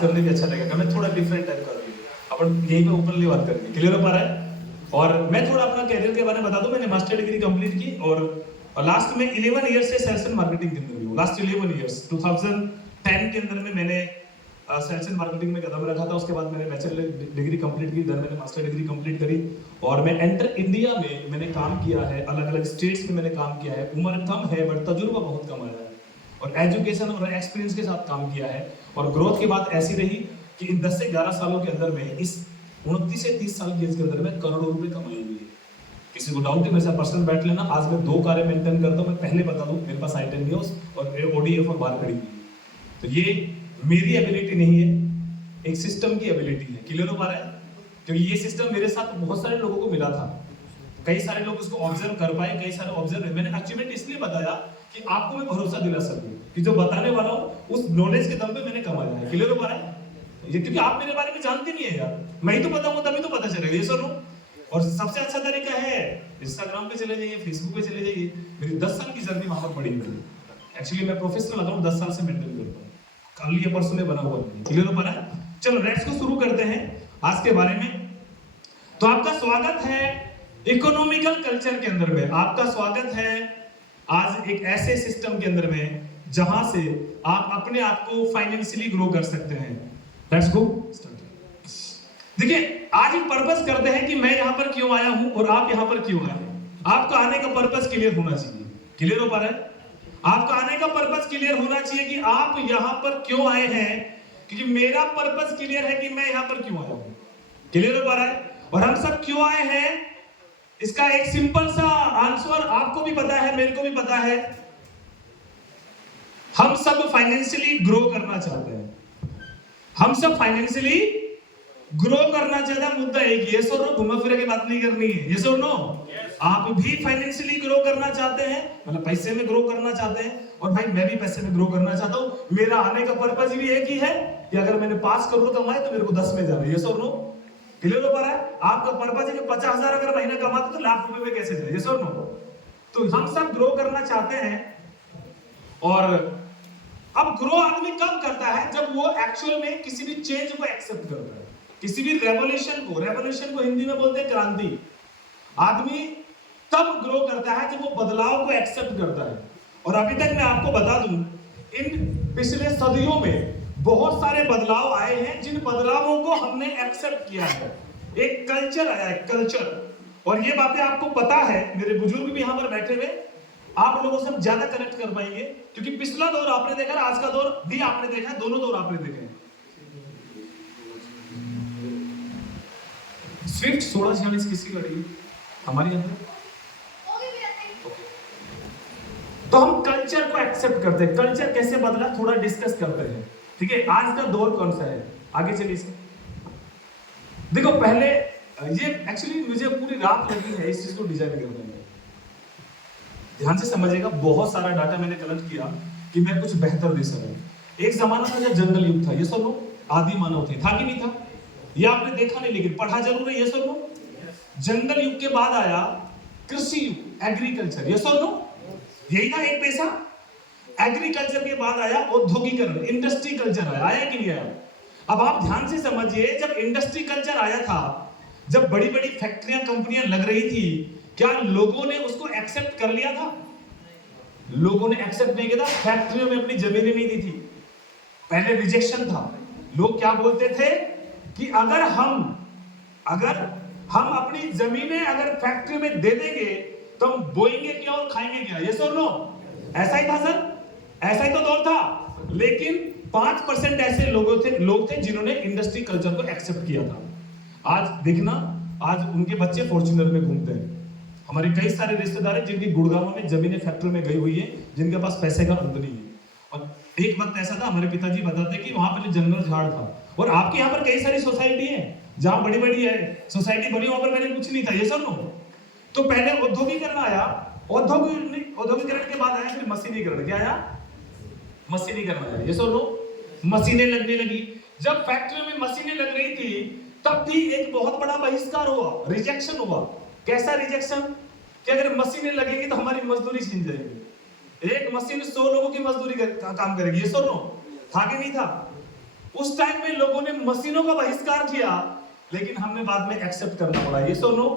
करने भी अच्छा लगेगा। मैं थोड़ा डिफरेंट टाइप कर रही हूँ अपन यहीं पे ओपनली बात करेंगे, क्लियर हो पा रहा है। और मैं थोड़ा अपना कैरियर के बारे में बता दूं। मैंने मास्टर डिग्री कंप्लीट की और लास्ट में 11 इयर्स से सेल्स एंड मार्केटिंग के अंदर हूँ। लास्ट 11 इयर्स 2010 के अंदर में मैंने सेल्स एंड मार्केटिंग में कदम रखा था। उसके बाद मैंने बैचलर डिग्री कंप्लीट की, देन मैंने मास्टर डिग्री कंप्लीट करी और मैं एंटर इंडिया में मैंने काम किया है, अलग अलग स्टेट्स में मैंने काम किया है। उम्र कम है बट तजुर्बा बहुत कम आया है और एजुकेशन और एक्सपीरियंस के साथ काम किया है। और ग्रोथ की बात ऐसी रही कि इन 10 से 11 सालों के अंदर में इस 29 से 30 साल की एज के अंदर में करोड़ों रुपए कमाई हुई है। किसी को डाउट है मेरे साथ पर्सनल बैठ लेना। आज मैं 2 कारें मेंटेन करता हूं। मैं पहले बता दूं मेरे पास आई 10 न्यूज और मेरे ओडीएफ और बार खड़ी हुई है। तो ये मेरी एबिलिटी नहीं है, एक सिस्टम की एबिलिटी है। क्लियर हो पा रहा है? क्योंकि ये सिस्टम मेरे साथ बहुत सारे लोगों को मिला था। कई सारे लोग उसको ऑब्जर्व कर पाए, कई सारे ऑब्जर्व। मैंने अचीवमेंट इसलिए बताया कि आपको मैं भरोसा दिला सकूं कि जो बताने वाला हूं उस नॉलेज के दम पे मैंने कमाया है। क्लियर हो पा रहा है? ये क्योंकि आप मेरे बारे में जानते नहीं है यार, मैं ही तो बताऊंगा तभी तो पता चलेगा। ये सुनो, और सबसे अच्छा तरीका है इंस्टाग्राम पे चले जाइए, फेसबुक पे चले जाइए। मेरी 10 साल की जर्नी वहां पर पड़ी हुई है। एक्चुअली मैं प्रोफेशनल लगा हूं, 10 साल से मेंटेन करता हूं, कल ये परसों में बना हुआ है। क्लियर हो पा रहा है? चलो लेट्स को शुरू करते हैं आज के बारे में। तो आपका स्वागत है इकोनॉमिकल कल्चर के अंदर में। आपका स्वागत है आज एक ऐसे सिस्टम के अंदर में जहां से आप अपने आप को फाइनेंशियली ग्रो कर सकते हैं। Let's go start. देखिए आज एक पर्पस करते हैं कि मैं यहां पर क्यों आया हूं और आप यहां पर क्यों आए हैं। आपका आने का पर्पस क्लियर होना चाहिए। क्लियर हो पा रहा है? आपका आने का पर्पस क्लियर होना चाहिए कि आप यहां पर क्यों आए हैं, क्योंकि मेरा पर्पस क्लियर है कि मैं यहां पर क्यों आया हूं। क्लियर हो पा रहा है? और हम सब क्यों आए हैं इसका एक सिंपल सा आंसर आपको भी पता है, मेरे को भी पता है। हम सब फाइनेंशियली ग्रो करना चाहते हैं। हम सब फाइनेंशियली ग्रो करना चाहते हैं। मुद्दा एक ये सो नो, घुमा फिरा की बात नहीं करनी है। ये सो नो, आप भी फाइनेंशियली ग्रो करना चाहते हैं, मतलब पैसे में ग्रो करना चाहते हैं। और भाई मैं भी पैसे में ग्रो करना चाहता हूं। मेरा आने का पर्पस भी एक ही है कि अगर मैंने 5 करोड़ कमाए तो मेरे को 10 में जाना है। ये सो नो, क्लियर हो पा रहा है? आपका पर्पस है कि 50,000 अगर महीने कमाते तो लाख रुपए में कैसे जाए। ये सो नो, तो हम सब ग्रो करना चाहते हैं। और अब ग्रो आदमी कब करता है? जब वो एक्चुअल में किसी भी चेंज को एक्सेप्ट करता है, किसी भी रेवोल्यूशन को हिंदी में बोलते हैं क्रांति। आदमी तब ग्रो करता है जब वो बदलाव को एक्सेप्ट करता है। और अभी तक मैं आपको बता दूं, इन पिछले सदियों में बहुत सारे बदलाव आए हैं, जिन बदलावों को हमने एक्सेप्ट किया है। एक कल्चर आया है, कल्चर। और ये बातें आपको पता है, मेरे बुजुर्ग भी यहां पर बैठे हुए, आप लोगों से हम ज्यादा कनेक्ट कर पाएंगे, क्योंकि पिछला दौर आपने देखा, आज का दौर भी आपने देखा, दोनों दौर आपने देखे हैं। स्विफ्ट 1646 किसकी गाड़ी है? हमारी यहां पे। तो हम कल्चर को एक्सेप्ट करते हैं। कल्चर कैसे बदला थोड़ा डिस्कस करते हैं, ठीक है? आज का दौर कौन सा है, आगे चलिए सर। देखो पहले ये एक्चुअली मुझे पूरी रात लगी है इस चीज को डिजाइन करने में। ध्यान से समझिएगा, बहुत सारा डाटा मैंने कलेक्ट किया कि मैं कुछ बेहतर दे सकूं। एक जमाना था जब जंगल युग था, ये सब लोग आदि मानव थे, था कि नहीं था? ये आपने देखा नहीं लेकिन पढ़ा जरूर है। ये सब लोग जंगल युग के बाद आया कृषि युग, एग्रीकल्चर। ये सब लोग यही था एक पैसा। एग्रीकल्चर के बाद आया औद्योगिकरण, इंडस्ट्री कल्चर आया कि नहीं आया? अब आप ध्यान से समझिए, जब इंडस्ट्री कल्चर आया था, जब बड़ी बड़ी फैक्ट्रियां कंपनियां लग रही थी, क्या लोगों ने उसको एक्सेप्ट कर लिया था? लोगों ने एक्सेप्ट नहीं किया था। फैक्ट्रियों में अपनी जमीनें नहीं दी थी, पहले रिजेक्शन था। लोग क्या बोलते थे कि अगर हम अपनी जमीनें अगर फैक्ट्री में दे देंगे तो हम बोएंगे क्या और खाएंगे क्या। ये सर नो, ऐसा ही था सर, ऐसा ही तो दौर था। लेकिन 5% ऐसे लोग थे जिन्होंने इंडस्ट्री कल्चर को एक्सेप्ट किया था। आज देखना, आज उनके बच्चे फॉर्च्यूनर में घूमते हैं। हमारे कई सारे रिश्तेदार हैं जिनकी गुड़गांव में जमीनें फैक्ट्री में गई हुई है, जिनके पास पैसे का अंत नहीं है। और एक वक्त ऐसा था, हमारे पिताजी बताते कि वहां पर जंगल झाड़ था। और आपके यहाँ पर कई सारी सोसाइटी है जहां बड़ी बड़ी है सोसाइटी बनी, वहां पर मैंने कुछ नहीं था। ये सब नो, तो पहले औद्योगिकरण आया, औद्योगिकरण के बाद आया फिर मशीनीकरण। क्या आया? मशीनीकरण आया। ये सब नो, मशीनें लगने लगी। जब फैक्ट्री में मशीनें लग रही थी तब भी एक बहुत बड़ा बहिष्कार हुआ, रिजेक्शन हुआ। कैसा रिजेक्शन? कि अगर मशीनें लगेंगी तो हमारी मजदूरी छीन जाएगी। एक मशीन 100 लोगों की मजदूरी का काम करेगी। ये सुनो, था कि नहीं था? उस टाइम में लोगों ने मशीनों का बहिष्कार किया, लेकिन हमने बाद में एक्सेप्ट करना पड़ा, ये सुनो।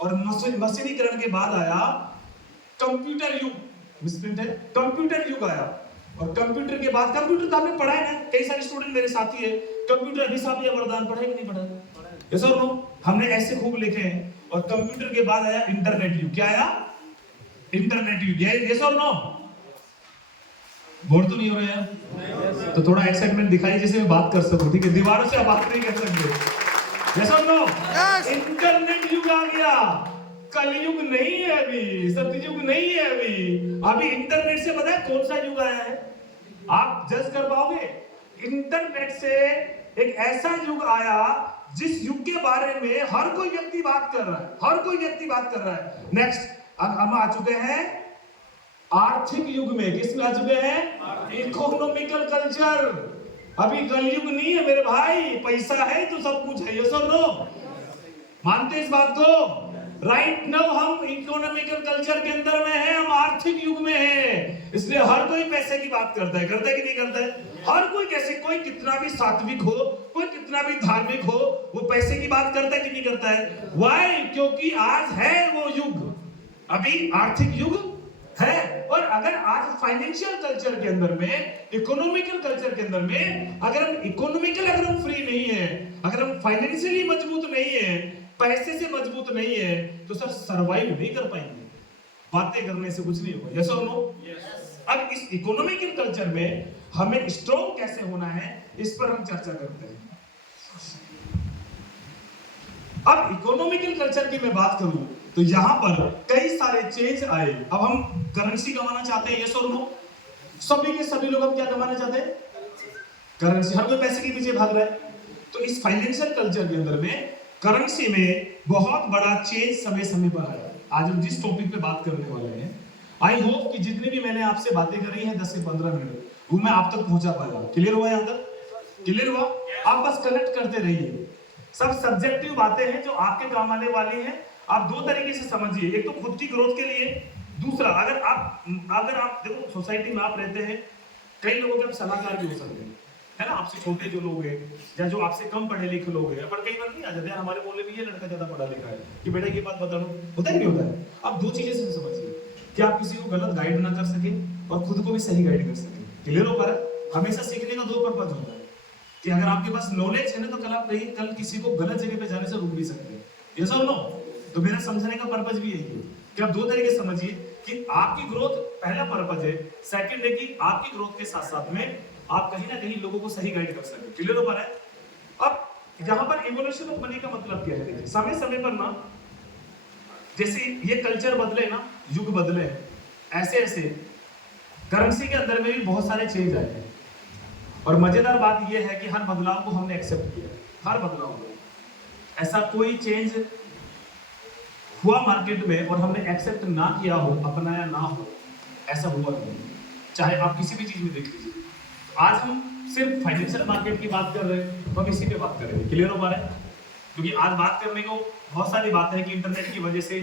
और मशीनीकरण के बाद आया कंप्यूटर युग, मिसप्रिंट है, कंप्यूटर युग आया। और कंप्यूटर के बाद, कंप्यूटर तो आपने पढ़ा है ना, कई सारे स्टूडेंट मेरे साथी है, कंप्यूटर अभिशाप या वरदान पढ़ा है कि नहीं पढ़ा? ये सुनो, हमने ऐसे खूब लिखे हैं। और कंप्यूटर के बाद आया इंटरनेट युग। क्या आया? इंटरनेट युग। ये सुनो, बोर तो नहीं हो रहे हैं? तो थोड़ा एक्साइटमेंट दिखाइए जिससे मैं बात कर सकूं, ठीक है? दीवारों से आप बात नहीं कर सकते। जैसा नो, इंटरनेट युग आ गया। कलयुग नहीं है अभी, सतयुग नहीं है अभी इंटरनेट से पता है कौन सा युग आया है? आप जज कर पाओगे? इंटरनेट से एक ऐसा युग आया जिस युग के बारे में हर कोई व्यक्ति बात कर रहा है, हर कोई व्यक्ति बात कर रहा है। नेक्स्ट, अब हम आ चुके हैं आर्थिक युग में। किस में आ चुके हैं? Economical culture. अभी कलयुग नहीं है मेरे भाई, पैसा है तो सब कुछ है। ये सुनो, मानते इस बात को? राइट नाउ हम इकोनॉमिकल कल्चर के अंदर में है, हम आर्थिक युग में है। इसलिए हर कोई पैसे की बात करता है कि नहीं करता है? हर कोई कैसे, कोई कितना भी सात्विक हो, कोई कितना भी धार्मिक हो, वो पैसे की बात करता है कि नहीं करता है? व्हाई? क्योंकि आज है वो युग, अभी आर्थिक युग है। और अगर आज फाइनेंशियल कल्चर के अंदर में, इकोनॉमिकल कल्चर के अंदर में, अगर हम फ्री नहीं है, अगर हम फाइनेंशियली मजबूत नहीं है, पैसे से मजबूत नहीं है, तो सर सरवाइव नहीं कर पाएंगे। बातें करने से कुछ नहीं होगा। यस और नो? अब इस इकोनॉमिकल कल्चर में हमें स्ट्रॉन्ग कैसे होना है, इस पर हम चर्चा करते हैं। अब इकोनॉमिकल कल्चर की मैं बात करूं तो यहां पर कई सारे चेंज आए। अब हम करेंसी कमाना चाहते हैं, यस और नो? सभी के सभी लोग अब क्या कमाना चाहते हैं? करेंसी। हर कोई पैसे के पीछे भाग रहा है। तो इस फाइनेंशियल कल्चर के अंदर में करेंसी में बहुत बड़ा चेंज समय समय पर आया। आज हम जिस टॉपिक पे बात करने वाले हैं, आई होप कि जितनी भी मैंने आपसे बातें करी हैं 10 से 15 मिनट, वो मैं आप तक पहुंचा पाया। क्लियर हुआ? यहाँ तक क्लियर हुआ? आप बस कनेक्ट करते रहिए। सब सब्जेक्टिव बातें हैं जो आपके काम आने वाली हैं। आप दो तरीके से समझिए, एक तो खुद की ग्रोथ के लिए, दूसरा अगर आप देखो सोसाइटी में आप रहते हैं, कई लोगों के आप सलाहकार भी हो सकते हैं, है ना? आपसे छोटे जो लोग हैं या जो आपसे कम पढ़े लिखे लोग हैं, पर कई बार नहीं आ जाते हैं हमारे मोहल्ले में, ये लड़का ज्यादा पढ़ा लिखा है कि बेटा ये बात बता दो, होता नहीं होता है? आप दो चीजें से समझिए कि आप किसी को गलत गाइड ना कर सके और खुद को भी सही गाइड कर सके। क्लियर हो पा रहा है? हमेशा सीखने का दो पर्पज होता है कि अगर आपके पास नॉलेज है ना, तो कल किसी को गलत जगह पे जाने से रोक भी सकते हैं। ये सब नो, तो मेरा समझने का पर्पज भी यही है कि आप दो तरीके समझिए कि आपकी ग्रोथ पहला पर्पज है, सेकंड है कि आपकी ग्रोथ के साथ साथ में आप कहीं ना कहीं लोगों को सही गाइड कर सके। क्लियर हो पा रहा है? अब यहाँ पर इवोल्यूशन ऑफ मनी का मतलब क्या है? देखिए, समय समय पर ना, जैसे ये कल्चर बदले ना, युग बदले, ऐसे ऐसे करेंसी के अंदर में भी बहुत सारे चेंज आए हैं। और मजेदार बात यह है कि हर बदलाव को हमने एक्सेप्ट किया, हर बदलाव को। ऐसा कोई चेंज हुआ मार्केट में और हमने एक्सेप्ट ना किया हो, अपनाया ना हो, ऐसा हुआ नहीं। चाहे आप किसी भी चीज में देख लीजिए। आज हम सिर्फ फाइनेंशियल मार्केट की बात कर रहे हैं, तो हम इसी पे बात करेंगे। क्लियर हो पा रहा है? क्योंकि आज बात करने को बहुत सारी बातें हैं कि इंटरनेट की वजह से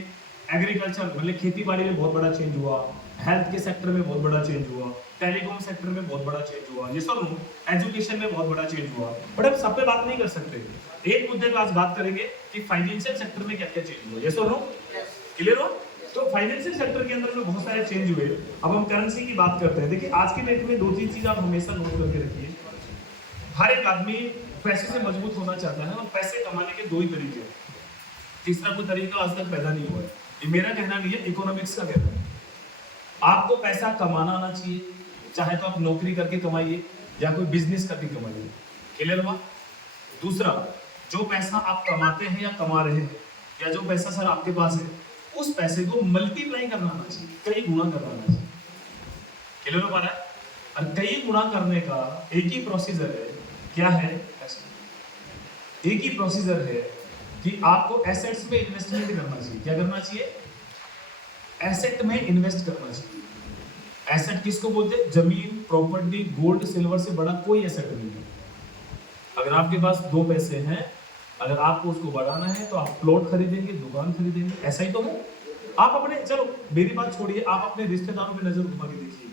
एग्रीकल्चर मतलब खेती बाड़ी में बहुत बड़ा चेंज हुआ, हेल्थ के सेक्टर में बहुत बड़ा चेंज हुआ, टेलीकॉम सेक्टर में बहुत बड़ा चेंज हुआ, ये सब एजुकेशन में बहुत बड़ा चेंज हुआ। बट हम सब पे बात नहीं कर सकते। एक मुद्दे पर आज बात करेंगे कि फाइनेंशियल सेक्टर में क्या क्या चेंज हुआ। ये सब क्लियर हो? तो फाइनेंशियल सेक्टर के अंदर में बहुत सारे चेंज हुए। अब हम करेंसी की बात करते हैं। देखिए, आज की डेट में दो तीन चीज आप हमेशा नोट करके रखिए। हर एक आदमी पैसे से मजबूत होना चाहता है और पैसे कमाने के दो ही तरीके हैं, तीसरा कोई तरीका आज तक पैदा नहीं हुआ है। ये मेरा कहना नहीं है, इकोनॉमिक्स का कहना है। आपको पैसा कमाना आना चाहिए, चाहे तो आप नौकरी करके कमाइए या कोई बिजनेस करके कमाइए। क्लियर हुआ? दूसरा, जो पैसा आप कमाते हैं या कमा रहे हैं, या जो पैसा सर आपके पास है, उस पैसे को मल्टीप्लाई करना आना चाहिए, कई गुना करना आना चाहिए। क्लियर हो पा रहा है? और कई गुना करने का एक ही प्रोसीजर है। क्या है? एक ही प्रोसीजर है कि आपको एसेट्स में इन्वेस्टमेंट करना चाहिए। क्या करना चाहिए? एसेट में इन्वेस्ट करना चाहिए। एसेट किसको बोलते हैं? जमीन, प्रॉपर्टी, गोल्ड, सिल्वर से बड़ा कोई एसेट नहीं है। अगर आपके पास दो पैसे हैं, अगर आपको उसको बढ़ाना है तो आप प्लॉट खरीदेंगे, दुकान खरीदेंगे, ऐसा ही तो है। आप अपने, चलो मेरी बात छोड़िए, आप अपने रिश्तेदारों पे नजर घुमा के देखिए।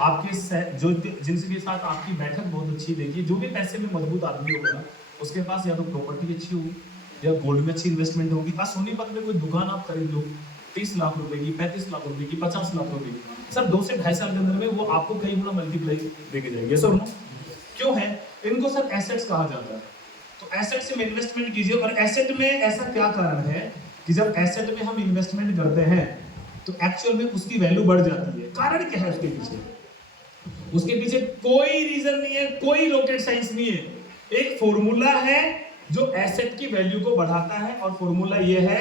जो जिनके साथ आपकी बैठक बहुत अच्छी देखिए, जो भी पैसे में मजबूत आदमी होगा ना, उसके पास या तो प्रॉपर्टी अच्छी होगी या गोल्ड में अच्छी इन्वेस्टमेंट होगी। आज सोनीपत में कोई दुकान आप खरीद लो 30 लाख रुपए की, 35 लाख रुपए की, 50 लाख रुपए की, सर 2 से 2.5 साल के अंदर में वो आपको कई गुना मल्टीप्लाई देके जाएगी। सर नो क्यों है? इनको सर एसेट्स कहा जाता है। तो एसेट्स में इन्वेस्टमेंट कीजिए। और एसेट में ऐसा क्या कारण है कि जब एसेट में हम इन्वेस्टमेंट करते हैं तो एक्चुअल में उसकी वैल्यू बढ़ जाती है। कारण क्या है उसके पीछे? उसके पीछे कोई रीजन नहीं है, कोई रॉकेट साइंस नहीं है। एक फॉर्मूला है जो एसेट की वैल्यू को बढ़ाता है, और फॉर्मूला ये है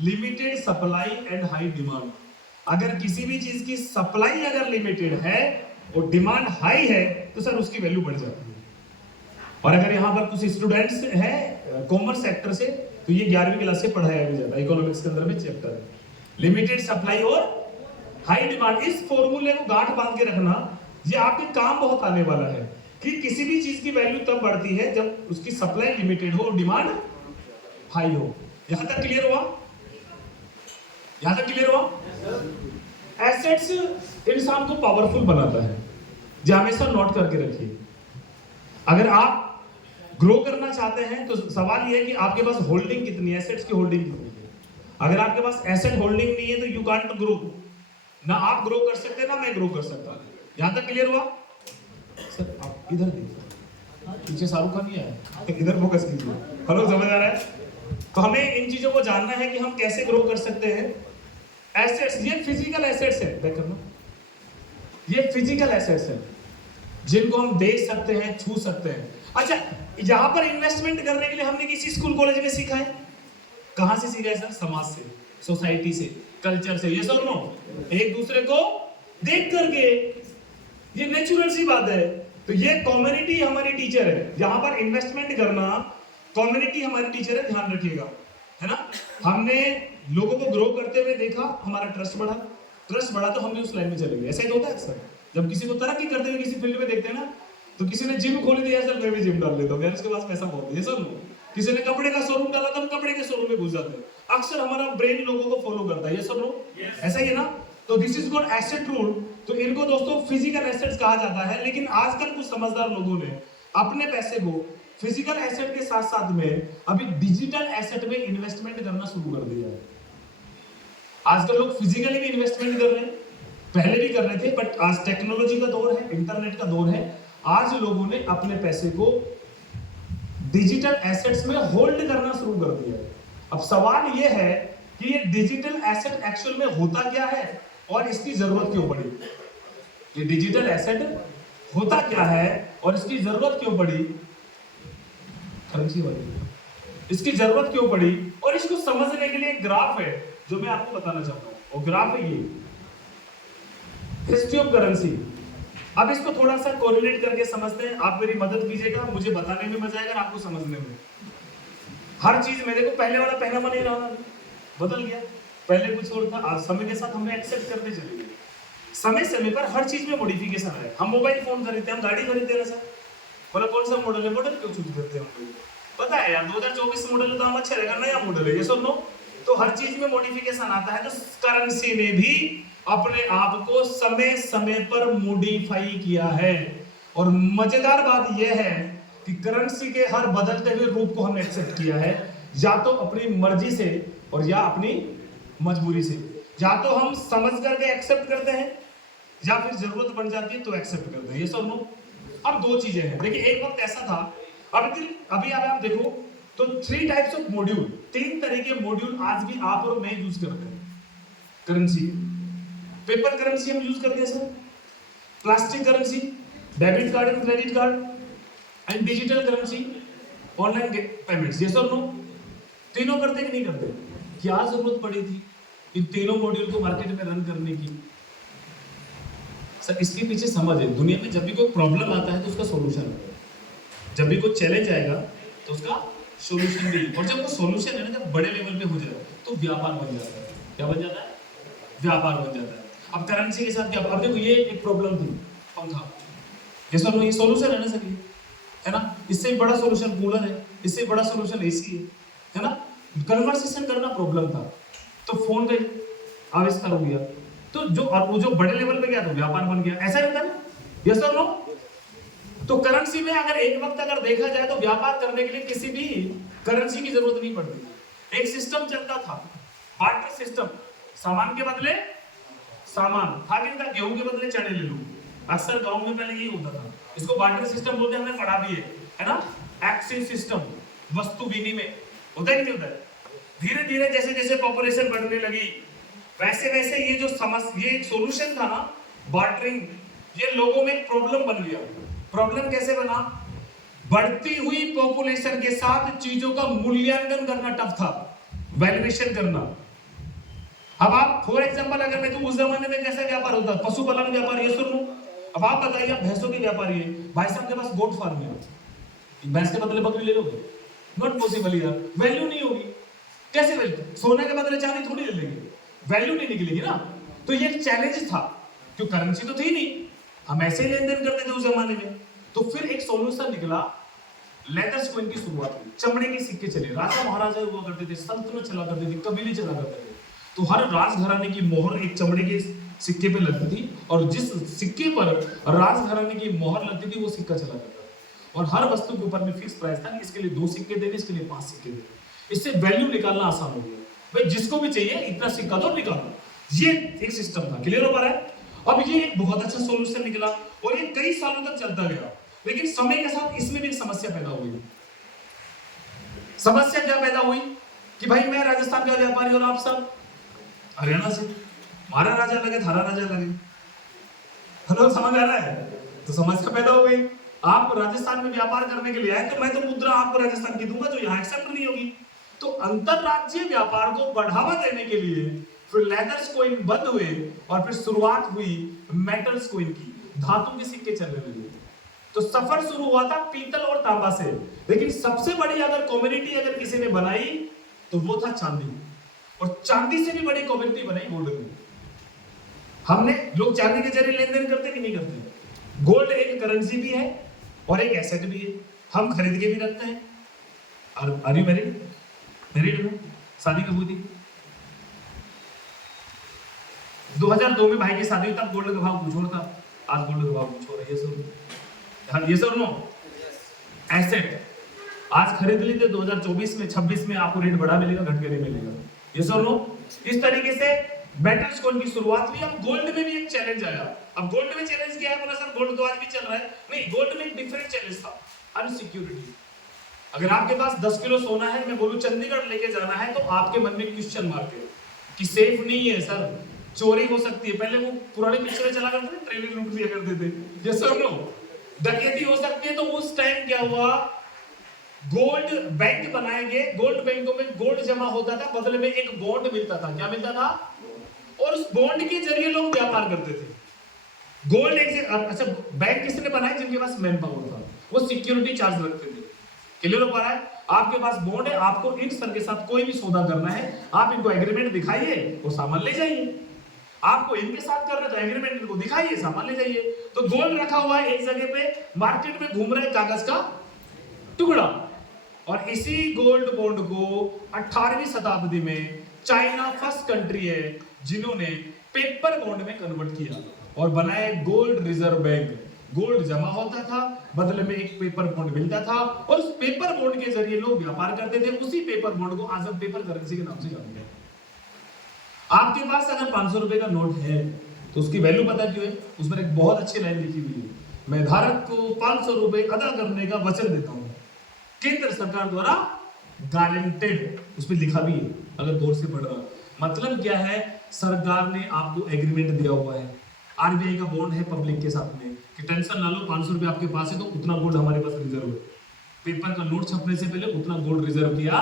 limited supply and high demand. अगर किसी भी चीज की सप्लाई अगर लिमिटेड है और डिमांड हाई है तो सर उसकी वैल्यू बढ़ जाती है। और अगर यहाँ पर कुछ स्टूडेंट्स हैं कॉमर्स सेक्टर से, तो ये 11वीं क्लास से पढ़ाया भी जाता है, इकोनॉमिक्स के अंदर में चैप्टर है लिमिटेड सप्लाई और हाई डिमांड। इस फॉर्मूले को गांठ बांध के रखना, ये आपके काम बहुत आने वाला है कि किसी भी चीज की वैल्यू तब बढ़ती है जब उसकी सप्लाई लिमिटेड हो और डिमांड हाई हो। यहां तक क्लियर हुआ? यहां तक क्लियर हुआ? एसेट्स इंसान को पावरफुल बनाता है, जो हमेशा नोट करके रखिए। अगर आप ग्रो करना चाहते हैं तो सवाल यह है कि आपके पास होल्डिंग कितनी है, एसेट्स की होल्डिंग कितनी है। अगर आपके पास एसेट होल्डिंग नहीं है तो यू कांट ग्रो। ना आप ग्रो कर सकते ना मैं ग्रो कर सकता। यहां तक क्लियर हुआ? सर आप इधर देखिए, पीछे शाहरुख खान ही है, इधर फोकस कीजिए। हेलो, समझ आ रहा है? तो हमें इन चीजों को जानना है कि हम कैसे ग्रो कर सकते हैं। एसेट्स, ये फिजिकल एसेट्स है, बैक करना, ये फिजिकल एसेट्स है जिनको हम देख सकते हैं, छू सकते हैं। अच्छा, यहां पर इन्वेस्टमेंट करने के लिए हमने किसी स्कूल कॉलेज में सीखा है? कहां से सीखा है सर? समाज से, सोसाइटी से, कल्चर से। ये सब नो, एक दूसरे को देख करके, ये नेचुरल सी बात है। तो ये कम्युनिटी हमारी टीचर है, जहां पर इन्वेस्टमेंट करना कम्युनिटी हमारी टीचर है, ध्यान रखिएगा, है ना। हमने लोगों को ग्रो करते हुए देखा, हमारा ट्रस्ट बढ़ा, ट्रस्ट बढ़ा तो हम भी उस लाइन में चले गए। ऐसा ही होता है अक्सर, जब किसी को तरक्की करते हुए किसी फील्ड में देखते हैं ना, तो किसी ने जिम खोली थी, सर मैं भी जिम डाल लेता हूँ यार, उसके पास पैसा बहुत है, ये सब लोग। किसी ने कपड़े का शोरूम डाला तो हम कपड़े के शोरूम में घुस जाते हैं। अक्सर हमारा ब्रेन लोगों को फॉलो करता है, ये सब लोग ऐसा ही है ना। तो this is called asset rule. तो इनको दोस्तों फिजिकल एसेट्स कहा जाता है। लेकिन आजकल कुछ समझदार लोगों ने अपने पैसे को फिजिकल एसेट के साथ साथ में अभी डिजिटल एसेट में इन्वेस्टमेंट करना शुरू कर दिया है। आजकल लोग फिजिकली भी इन्वेस्टमेंट कर रहे हैं, पहले भी कर रहे थे, बट आज टेक्नोलॉजी का दौर है, इंटरनेट का दौर है। आज लोगों ने अपने पैसे को डिजिटल एसेट्स में होल्ड करना शुरू कर दिया है। अब सवाल यह है कि ये डिजिटल एसेट एक्चुअल में होता क्या है और इसकी जरूरत क्यों पड़ी? ये डिजिटल एसेट होता क्या है और इसकी जरूरत क्यों पड़ी? करेंसी वाली, इसकी जरूरत क्यों पड़ी? और इसको समझने के लिए एक ग्राफ है जो मैं आपको बताना चाहता हूं, और ग्राफ है ये हिस्ट्री ऑफ करेंसी। अब इसको थोड़ा सा कोरिलेट करके समझते हैं। आप मेरी मदद कीजिएगा, मुझे बताने में मजा आएगा, आपको समझने में। हर चीज में देखो, पहले वाला पहनावा नहीं रहा, बदल गया। पहले कुछ और था, आज समय के साथ हमने एक्सेप्ट करते चले गए। समय समय पर हर चीज में मॉडिफिकेशन आया। हम मोबाइल फोन खरीदते हैं, हम गाड़ी खरीदते हैं सर, बोला कौन सा मॉडल है, मॉडल क्यों चूज करते हैं हम? पता है यार 2024 मॉडल तो हम अच्छा रहेगा, नया मॉडल है, ये सुन लो। तो हर चीज में मॉडिफिकेशन आता है। तो करेंसी ने भी अपने आप को समय समय पर मॉडिफाई किया है। और मजेदार बात यह है कि करेंसी के हर बदलते हुए रूप को हमने एक्सेप्ट किया है, या तो अपनी मर्जी से और या अपनी मजबूरी से। या तो हम समझ करके एक्सेप्ट करते हैं, या फिर जरूरत बन जाती है तो एक्सेप्ट करते हैं, ये सब लोग। अब दो चीजें हैं। देखिए, एक वक्त ऐसा था, अभी आप देखो तो 3 टाइप्स ऑफ मॉड्यूल, 3 तरह के मॉड्यूल आज भी आप और मैं यूज करते हैं करेंसी। पेपर करेंसी हम यूज करते हैं sir, plastic currency, debit card and credit card, and digital currency, online payments, ये सब लोग तीनों करते कि नहीं करते? क्या जरूरत पड़ी थी इन तीनों मॉड्यूल को मार्केट में रन करने की? सर इसके पीछे समझ है। दुनिया में जब भी कोई प्रॉब्लम आता है तो उसका सॉल्यूशन है, जब भी कोई चैलेंज आएगा तो उसका सॉल्यूशन भी। और जब वो सॉल्यूशन है ना, जब बड़े लेवल पे हो जाए तो व्यापार बन जाता है। क्या बन जाता है? व्यापार बन जाता है। अब करेंसी के साथ क्या? अब देखो, ये एक प्रॉब्लम थी, पंखा, ये सब ये सॉल्यूशन है ना सर, है ना। इससे बड़ा सॉल्यूशन कूलर है, इससे बड़ा सॉल्यूशन एसी है ना। कन्वर्सेशन करना प्रॉब्लम था, तो फोन का आविष्कार हो गया, तो जो और वो जो बड़े लेवल पे गया तो व्यापार बन गया, ऐसा होता है। यस और नो? तो करेंसी में अगर एक वक्त अगर देखा जाए तो व्यापार करने के लिए किसी भी करेंसी की जरूरत नहीं पड़ती। एक सिस्टम चलता था, बार्टर सिस्टम, सामान के बदले सामान, था कि था गेहूं के बदले चने ले लूं, अक्सर गांव में पहले यही होता था। इसको बार्टर सिस्टम बोलते हैं, हमने पढ़ा भी है ना, एक्सचेंज सिस्टम, वस्तु विनिमय होता है नहीं होता है। धीरे धीरे जैसे जैसे पॉपुलेशन बढ़ने लगी वैसे वैसे ये जो समस्या, ये सोल्यूशन था ना बार्टरिंग, ये लोगों में प्रॉब्लम बन गया। प्रॉब्लम कैसे बना? बढ़ती हुई पॉपुलेशन के साथ चीजों का मूल्यांकन करना टफ था, वैल्यूएशन करना। अब आप फॉर एग्जांपल अगर मैं तो उस जमाने में कैसा व्यापार होता, पशुपालन व्यापार, ये सुन लो। अब आप बताइए, आप भैंसों के व्यापारी है, भाई साहब के पास गोट फार्म है, भैंस के बदले बकरी ले लोगे? नॉट पॉसिबल यार, वैल्यू नहीं होगी। कैसे वैल्यू? सोने के बदले चांदी थोड़ी ले लेंगे, वैल्यू नहीं निकलेगी ना। तो ये एक चैलेंज था, क्यों करेंसी तो थी नहीं, हम ऐसे लेन देन करते थे उस जमाने में। तो फिर एक सॉल्यूशन निकला, लेदर कॉइन की शुरुआत हुई, चमड़े के सिक्के चले, राजा महाराजा हुआ करते थे, सल्तनत चला करते थे, कबीले चला करते थे। तो हर राजघराने की मोहर एक चमड़े के सिक्के पे लगती थी, और जिस सिक्के पर राजघराने की मोहर लगती थी वो सिक्का चला करता था। और हर वस्तु के ऊपर में फिक्स प्राइस था कि इसके लिए 2 सिक्के देने, इसके लिए 5 सिक्के देने। इससे वैल्यू निकालना आसान हो गया, भाई जिसको भी चाहिए इतना सिक्का दो, निकालो। ये एक सिस्टम था, क्लियर हो पा रहा है? अब ये एक बहुत अच्छा सॉल्यूशन निकला और ये कई सालों तक चलता गया, लेकिन समय के साथ इसमें भी एक समस्या पैदा हुई। समस्या क्या पैदा हुई कि भाई मैं राजस्थान का व्यापारी और आप सब हरियाणा से, हमारा राजा लगे थारा राजा लगे, हेलो, समझ आ रहा है? तो समस्या पैदा हो गई। आप राजस्थान में व्यापार करने के लिए आए तो मैं तो मुद्रा आपको राजस्थान की दूंगा, जो यहाँ एक्सेप्ट नहीं होगी। तो अंतरराज्यीय व्यापार को बढ़ावा देने के लिए फिर लेदर्स कॉइन बंद हुए और फिर शुरुआत हुई मेटल्स कॉइन की, धातु के सिक्के चलने लगे। तो सफर शुरू हुआ था पीतल और तांबा से, लेकिन सबसे बड़ी अगर कम्युनिटी अगर किसी ने बनाई तो वो था चांदी, और चांदी से भी बड़ी कम्युनिटी बनाई गोल्ड में। हमने लोग चांदी के जरिए लेन देन करते कि नहीं करते? गोल्ड एक करेंसी भी है और एक एसेट भी है, हम खरीद के भी रखते हैं। Are you married? मैरिड हो? शादी कब हुई थी? 2002 में भाई की शादी हुई, तब गोल्ड का भाव कुछ और था, आज गोल्ड का भाव कुछ और है। ये सर नो एसेट आज खरीद ली तो 2024 में 26 में आपको रेट बढ़ा मिलेगा, घट के नहीं मिलेगा। ये सर नो इस तरीके से मेटल्स कॉइन की शुरुआत हुई। अब गोल्ड में भी एक चैलेंज आया। अब गोल्ड में चैलेंज क्या है? बोला सर गोल्ड तो आज भी चल रहा है। नहीं, गोल्ड में एक डिफरेंट चैलेंज था, अनसिक्योरिटी। अगर आपके पास 10 किलो सोना है, मैं बोलूं चंडीगढ़ लेके जाना है, तो आपके मन में क्वेश्चन मार्क है कि सेफ नहीं है सर, चोरी हो सकती है। पहले वो पुरानी पिक्चरें चला करते थे, ट्रेन लूट लिया करते थे, ये सर नो डकैती हो सकती है। तो उस टाइम क्या हुआ, गोल्ड बैंक बनाए गए, गोल्ड बैंकों में गोल्ड जमा होता था, बदले में एक बॉन्ड मिलता था। क्या मिलता था? और उस बॉन्ड के जरिए लोग व्यापार करते थे। गोल्ड एक अच्छा बैंक किसने बनाए? जिनके पास मैन पावर था, वो सिक्योरिटी चार्ज रखते थे। क्लियर हो पा रहा है? आपके पास बॉन्ड है, आपको इन सर के साथ कोई भी सौदा करना है, आप इनको एग्रीमेंट दिखाइए, वो सामान ले जाइए। आपको इनके साथ करना है तो एग्रीमेंट इनको दिखाइए, सामान ले जाइए। तो गोल्ड रखा हुआ है एक जगह पे, मार्केट में घूम रहा है कागज का टुकड़ा। और इसी गोल्ड बॉन्ड को 18वीं शताब्दी में चाइना फर्स्ट कंट्री है जिन्होंने पेपर बॉन्ड में कन्वर्ट किया और बनाए गोल्ड रिजर्व बैंक। गोल्ड जमा होता था, बदले में एक पेपर बॉन्ड मिलता था, और उस पेपर बॉन्ड के जरिए लोग व्यापार करते थे। उसी पेपर बॉन्ड को आज हम पेपर करेंसी के नाम से जानते हैं। आपके पास अगर 500 रुपए का नोट है तो उसकी वैल्यू पता क्यों है? उसमें एक बहुत अच्छी लाइन लिखी हुई है, मैं धारक को 500 रुपए अदा करने का वचन देता हूं, केंद्र सरकार द्वारा गारंटेड। उसमें लिखा भी है, अगर गौर से पढ़ रहा। मतलब क्या है? सरकार ने आपको एग्रीमेंट दिया हुआ है, आरबीआई का बॉन्ड है पब्लिक के साथ में कि टेंशन ना लो, 500 रुपए आपके पास है तो उतना गोल्ड हमारे पास रिजर्व है। पेपर का नोट छपने से पहले उतना गोल्ड रिजर्व किया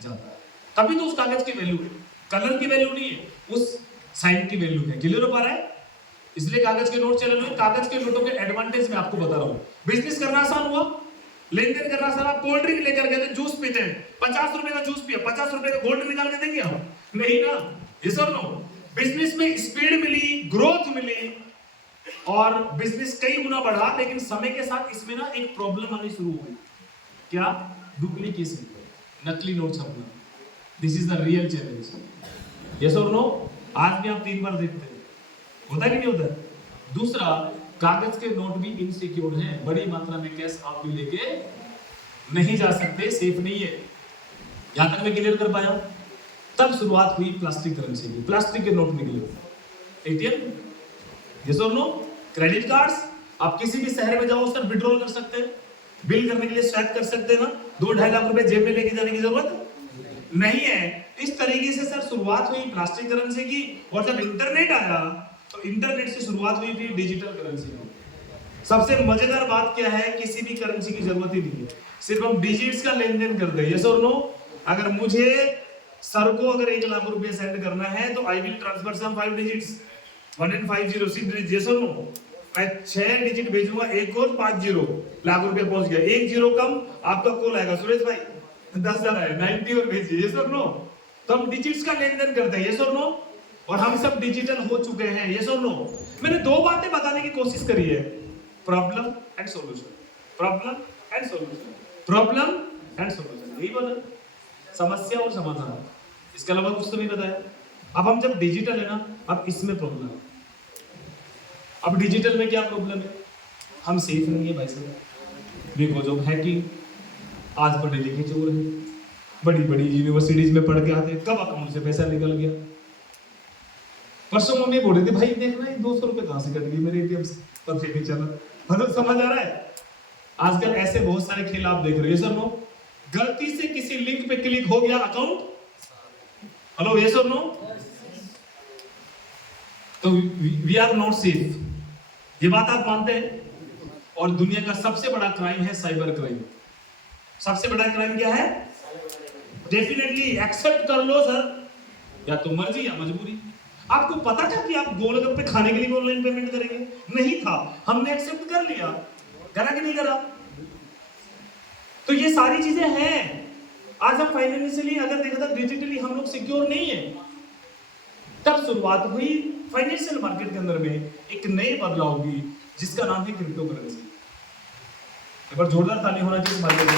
जाता है, तभी तो उस कागज की वैल्यू है, कलर की वैल्यू नहीं है, उस साइन की वैल्यू है। क्लियर हो पा रहा है? इसलिए कागज के नोट चले हुए। कागज के नोटों के एडवांटेज मैं आपको बता रहा हूं। बिजनेस करना आसान हुआ, लेन देन करना आसान। आप कोल्ड ड्रिंक लेकर गए थे, जूस पीते हैं, 50 रुपए का जूस पिया, 50 रुपए का गोल्ड निकाल के देंगे हम? नहीं ना। ये सब नो बिजनेस में स्पीड मिली, ग्रोथ मिली और बिजनेस कई गुना बढ़ा, लेकिन समय के साथ इसमें ना एक प्रॉब्लम आनी शुरू हुई। क्या? डुप्लीकेशन, नकली नोट छपना। This is the real challenge. Yes और नो? आज भी आप 3 बार देखते हैं, होता है कि नहीं होता? दूसरा, कागज के नोट भी इनसिक्योर हैं, बड़ी मात्रा में कैश आप भी लेके नहीं जा सकते, सेफ नहीं है। यहां तक मैं क्लियर कर पाया हूं? तब शुरुआत हुई प्लास्टिक करेंसी की, प्लास्टिक के नोट निकले। एटीएम, यस और नो? क्रेडिट कार्ड्स, आप किसी भी शहर में जाओ सर विड्रॉल कर सकते हैं, बिल करने के लिए स्वैप कर सकते हैं ना, 2-2.5 लाख रुपए जेब में लेके जाने की जरूरत नहीं है। इस तरीके से सर शुरुआत हुई प्लास्टिक करेंसी की, और जब इंटरनेट आया तो इंटरनेट से शुरुआत हुई थी डिजिटल करेंसी की। सबसे मजेदार बात क्या है, किसी भी करेंसी की जरूरत ही नहीं है, सिर्फ हम डिजिट्स का लेन देन करते हैं। यस और नो? अगर मुझे सर को अगर 1 लाख रुपए सेंड करना है तो I will transfer some 5 digits, 1 and 5 0 6। Yes और नो? मैं 6 डिजिट भेजूंगा, 1 और 5 0, लाख रुपए पहुंच गया। 1 0 कम, आपका कॉल आएगा, सुरेश भाई 10,000 है, 90 और भेजिए। यस और नो? तो हम डिजिट्स का लेन देन करते हैं। यस और नो? और हम सब डिजिटल हो चुके हैं। यस और नो? मैंने 2 बातें बताने की कोशिश करी है, problem and solution, problem and solution, problem and solution, यही बोला, समस्या और समाधान, इसके अलावा कुछ तो नहीं बताया। अब हम जब डिजिटल है ना, अब इसमें प्रॉब्लम है। अब डिजिटल में क्या प्रॉब्लम है, हम सेफ नहीं है भाई साहब, बिकॉज ऑफ हैकिंग। आज पढ़े लिखे चोर हैं, बड़ी बड़ी यूनिवर्सिटीज में पढ़ के आते हैं, कब अकाउंट से पैसा निकल गया। परसों मम्मी बोल रही थी, भाई देखना 200 रुपए कहां से कट गई मेरे एटीएम से, पता नहीं चला। मतलब समझ आ रहा है? आजकल ऐसे बहुत सारे खेल आप देख रहे हो। यस और नो? गलती से किसी लिंक पे क्लिक हो गया, अकाउंट, हेलो, यस और नो? तो वी आर नॉट सेफ, ये बात आप मानते हैं? और दुनिया का सबसे बड़ा क्राइम है साइबर क्राइम। सबसे बड़ा क्राइम क्या है? डेफिनेटली एक्सेप्ट कर लो सर, या तो मर्जी या मजबूरी। आपको पता था कि आप गोलगप्पे खाने के लिए ऑनलाइन पेमेंट करेंगे? नहीं था, हमने एक्सेप्ट कर लिया, करा कि नहीं करा? तो ये सारी चीजें हैं। आज हम फाइनेंशियली अगर देखा था डिजिटली हम लोग सिक्योर नहीं है। तब शुरुआत हुई फाइनेंशियल मार्केट के अंदर में एक नए बदलाव की, जिसका नाम है क्रिप्टो करेंसी। एक बार जोरदार ताली होना चाहिए मार्केट में।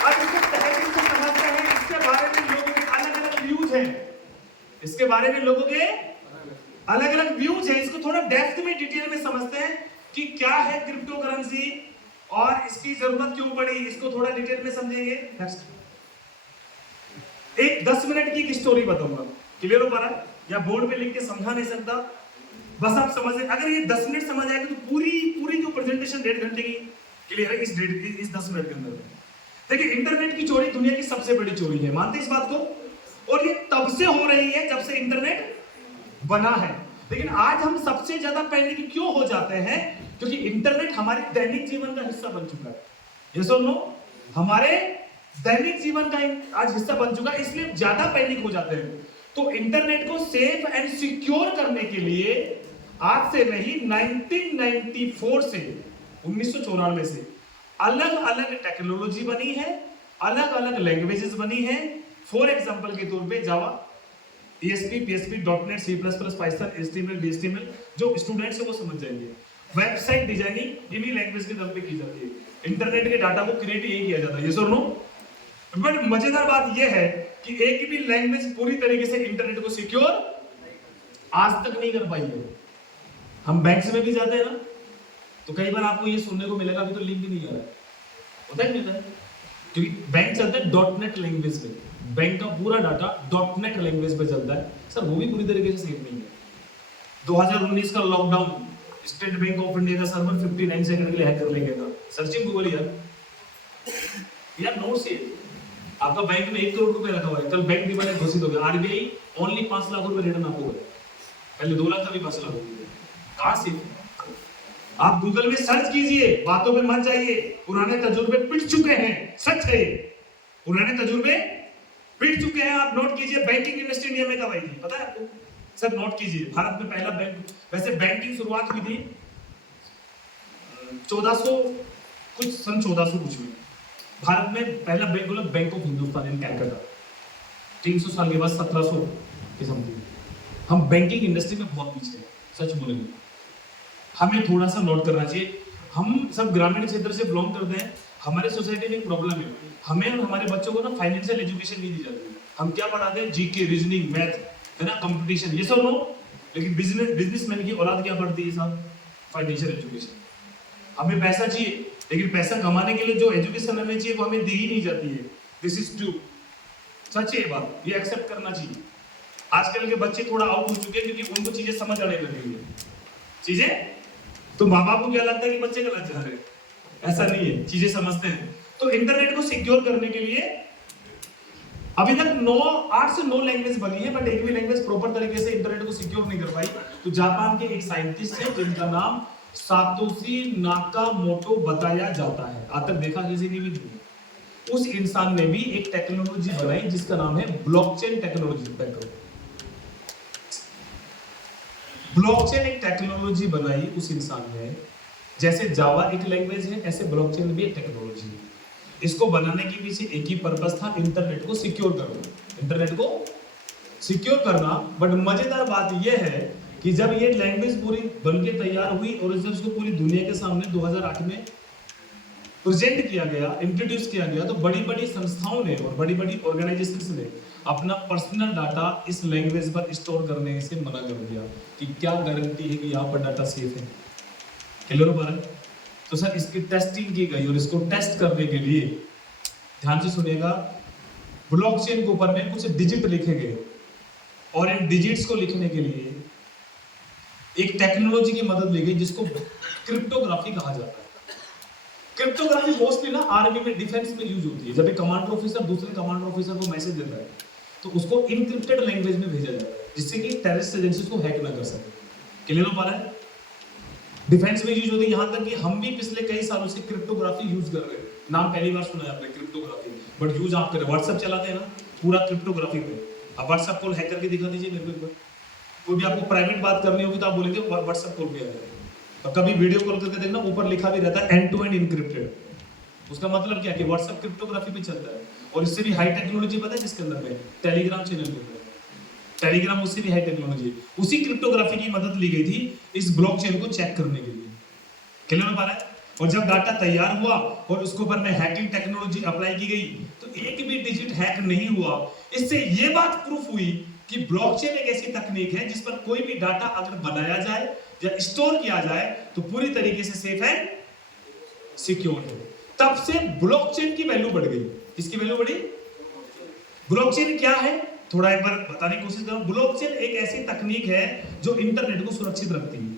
अब इसको तहरीर से समझते हैं, इसके बारे में लोगों के अलग अलग व्यूज हैं, इसके बारे में लोगों के अलग अलग व्यूज हैं। इसको थोड़ा डेप्थ में डिटेल में समझते हैं कि क्या है क्रिप्टो करेंसी और इसकी जरूरत क्यों पड़ी, इसको थोड़ा डिटेल में समझेंगे। नेक्स्ट, एक 10 मिनट की एक स्टोरी बताऊंगा, क्लियर हो पा रहा है? या बोर्ड पे लिख के समझा नहीं सकता, बस आप समझ लें। अगर ये 10 मिनट समझ आएगा तो पूरी जो प्रेजेंटेशन 1.5 घंटे की क्लियर है इस 10 मिनट के अंदर। देखिए, इंटरनेट की चोरी दुनिया की सबसे बड़ी चोरी है, मानते हैं इस बात को? और ये तब से हो रही है जब से इंटरनेट बना है। लेकिन आज हम सबसे ज्यादा पैनिक क्यों हो जाते हैं? क्योंकि इंटरनेट हमारे दैनिक जीवन का हिस्सा बन चुका है। यस और नो? हमारे दैनिक जीवन का आज हिस्सा बन चुका है, इसलिए ज्यादा पैनिक हो जाते हैं। तो इंटरनेट को सेफ एंड सिक्योर करने के लिए आज से नहीं, 1994 से 1994 से अलग अलग टेक्नोलॉजी बनी है, अलग अलग लैंग्वेजेस बनी है। फॉर एग्जांपल के तौर पे जावा, ESP, PHP, .NET, C++, Python, HTML, DHTML, जो स्टूडेंट्स है वो समझ जाएंगे। वेबसाइट डिजाइनिंग इन्हीं लैंग्वेज के दम पे की जाती है। इंटरनेट के डाटा को क्रिएट यही किया जाता है। यस और नो? बट मजेदार बात यह है कि एक भी लैंग्वेज पूरी तरीके से इंटरनेट को सिक्योर आज तक नहीं कर पाई है। हम बैंक्स में भी जाते हैं ना, तो कई बार आपको ये सुनने को मिलेगा अभी तो लिंक नहीं आ रहा है, होता है नहीं? क्योंकि बैंक चलता है .NET लैंग्वेज पे, बैंक का पूरा डाटा .NET लैंग्वेज पे चलता है सर, वो भी पूरी तरीके से सेफ नहीं है। 2019 का lockdown, state bank of India का सर्वर 59 सेकंड के लिए हैक कर लेंगे था। सर्चिंग गूगल यार नो सेफ। आपका बैंक में 1 करोड़ रुपए रखा हुआ है, कल बैंक डिफॉल्ट घोषित हो गया, RBI ओनली 5 लाख रुपए रिटर्न आपको है, पहले 2 लाख था, अभी 5 लाख हो गया। कहां से? आप गूगल में सर्च कीजिए, बातों पे मत जाइए, पुराने तजुर्बे पिट चुके हैं, सच है, पुराने तजुर्बे पिट चुके हैं। आप नोट कीजिए, बैंकिंग इंडस्ट्री इंडिया में कब आई थी पता है आपको? सर नोट कीजिए, भारत में पहला बैंक, वैसे बैंकिंग शुरुआत हुई थी 1400 कुछ, सन 1400 कुछ में भारत में पहला बैंक बोला बैंक ऑफ हिंदुस्तान इन कैलकाटा। 300 साल के बाद 1700 के समथिंग। हम बैंकिंग इंडस्ट्री में बहुत पीछे हैं, सच बोलेंगे। हमें थोड़ा सा नोट करना चाहिए। हम सब ग्रामीण क्षेत्र से बिलोंग करते हैं, हमारे सोसाइटी में एक प्रॉब्लम है, हमें और हमारे बच्चों को ना फाइनेंशियल एजुकेशन नहीं दी जाती है। हम क्या पढ़ाते हैं? जीके, रीजनिंग, मैथ, है ना, कंपटीशन, ये सब नो। लेकिन बिजनेसमैन की औलाद क्या पढ़ती है साहब? Financial education. हमें पैसा चाहिए, लेकिन पैसा कमाने के लिए जो एजुकेशन हमें चाहिए वो हमें दी ही नहीं जाती है। दिस इज ट्रू, सच है बात, ये एक्सेप्ट करना चाहिए। आजकल के बच्चे थोड़ा आउट हो चुके हैं क्योंकि उनको चीजें समझ आने लगी है। चीजें तो माँ बाप को क्या लगता है कि बच्चे गलत जा रहे हैं, ऐसा नहीं है, चीजें समझते हैं। तो इंटरनेट को सिक्योर करने के लिए अभी तक 8 से 9 लैंग्वेज बनी है, बट एक भी लैंग्वेज प्रॉपर तरीके से इंटरनेट को सिक्योर नहीं कर पाई। तो जापान के एक साइंटिस्ट है जिनका नाम सातोशी नाकामोटो बताया जाता है। आज तक देखा किसी ने भी नहीं। उस इंसान ने भी एक टेक्नोलॉजी बनाई जिसका नाम है ब्लॉकचेन टेक्नोलॉजी। ब्लॉकचेन एक टेक्नोलॉजी बनाई उस इंसान ने। जैसे जावा एक लैंग्वेज है, ऐसे ब्लॉकचेन भी एक टेक्नोलॉजी है। इसको बनाने के पीछे एक ही पर्पस था, इंटरनेट को सिक्योर करना। इंटरनेट को सिक्योर करना। बट मजेदार बात यह है कि जब ये लैंग्वेज पूरी बनके तैयार हुई और जब उसको पूरी दुनिया के सामने 2008 में प्रेजेंट किया गया, इंट्रोड्यूस किया गया, तो बड़ी बड़ी संस्थाओं ने और बड़ी बड़ी ऑर्गेनाइजेशंस ने अपना पर्सनल डाटा इस लैंग्वेज पर स्टोर करने से मना कर दिया कि क्या गारंटी है कि यहाँ पर डाटा सेफ है। क्लियर हो पा रहा है? तो सर इसकी टेस्टिंग की गई और इसको टेस्ट करने के लिए ध्यान से सुनिएगा, ब्लॉकचेन के ऊपर में कुछ डिजिट लिखे गए और इन डिजिट्स को लिखने के लिए एक टेक्नोलॉजी की मदद ली गई जिसको क्रिप्टोग्राफी कहा जाता है। क्रिप्टोग्राफी मोस्टली ना आर्मी में, डिफेंस में यूज होती है। जब एक कमांडर ऑफिसर दूसरे कमांडर ऑफिसर को मैसेज देता है तो उसको इनक्रिप्टेड लैंग्वेज में भेजा जाता है जिससे कि टेररिस्ट एजेंसीज को हैक ना कर सके। क्लियर हो पा रहा है? डिफेंस में यूज होती है, यहां तक कि हम भी पिछले कई सालों से क्रिप्टोग्राफी यूज कर रहे हैं। नाम पहली बार सुना है आपने क्रिप्टोग्राफी, बट यूज आप करें। व्हाट्सएप चलाते हैं ना, पूरा क्रिप्टोग्राफी पे। अब व्हाट्सएप कॉल हैक करके दिखा दीजिए मेरे को एक बार। कोई भी आपको प्राइवेट बात करनी होगी तो आप बोलेंगे व्हाट्सएप कॉल पे आ जाए। और कभी वीडियो कॉल करके देखना, ऊपर लिखा भी रहता है एंड टू एंड इनक्रिप्टेड। उसका मतलब क्या कि व्हाट्सएप क्रिप्टोग्राफी पे चलता है। और इससे भी हाई टेक्नोलॉजी पता है जिसके अंदर में, टेलीग्राम चैनल के अंदर। टेलीग्राम उससे भी हाई टेक्नोलॉजी। उसी क्रिप्टोग्राफी की मदद ली गई थी इस ब्लॉकचेन को चेक करने के लिए। क्लियर हो पा रहा है? और जब डाटा तैयार हुआ और उसके ऊपर में हैकिंग टेक्नोलॉजी अप्लाई की गई तो एक भी डिजिट हैक नहीं हुआ। इससे ये बात प्रूफ हुई कि ब्लॉकचेन एक ऐसी तकनीक है जिस पर कोई भी डाटा अगर बनाया जाए या स्टोर किया जाए तो पूरी तरीके से सेफ है, सिक्योर है। तब से ब्लॉकचेन की वैल्यू बढ़ गई। किसकी वैल्यू बढ़ी? ब्लॉकचेन क्या है थोड़ा एक बार बताने की कोशिश करो। ब्लॉकचेन एक ऐसी तकनीक है जो इंटरनेट को सुरक्षित रखती है।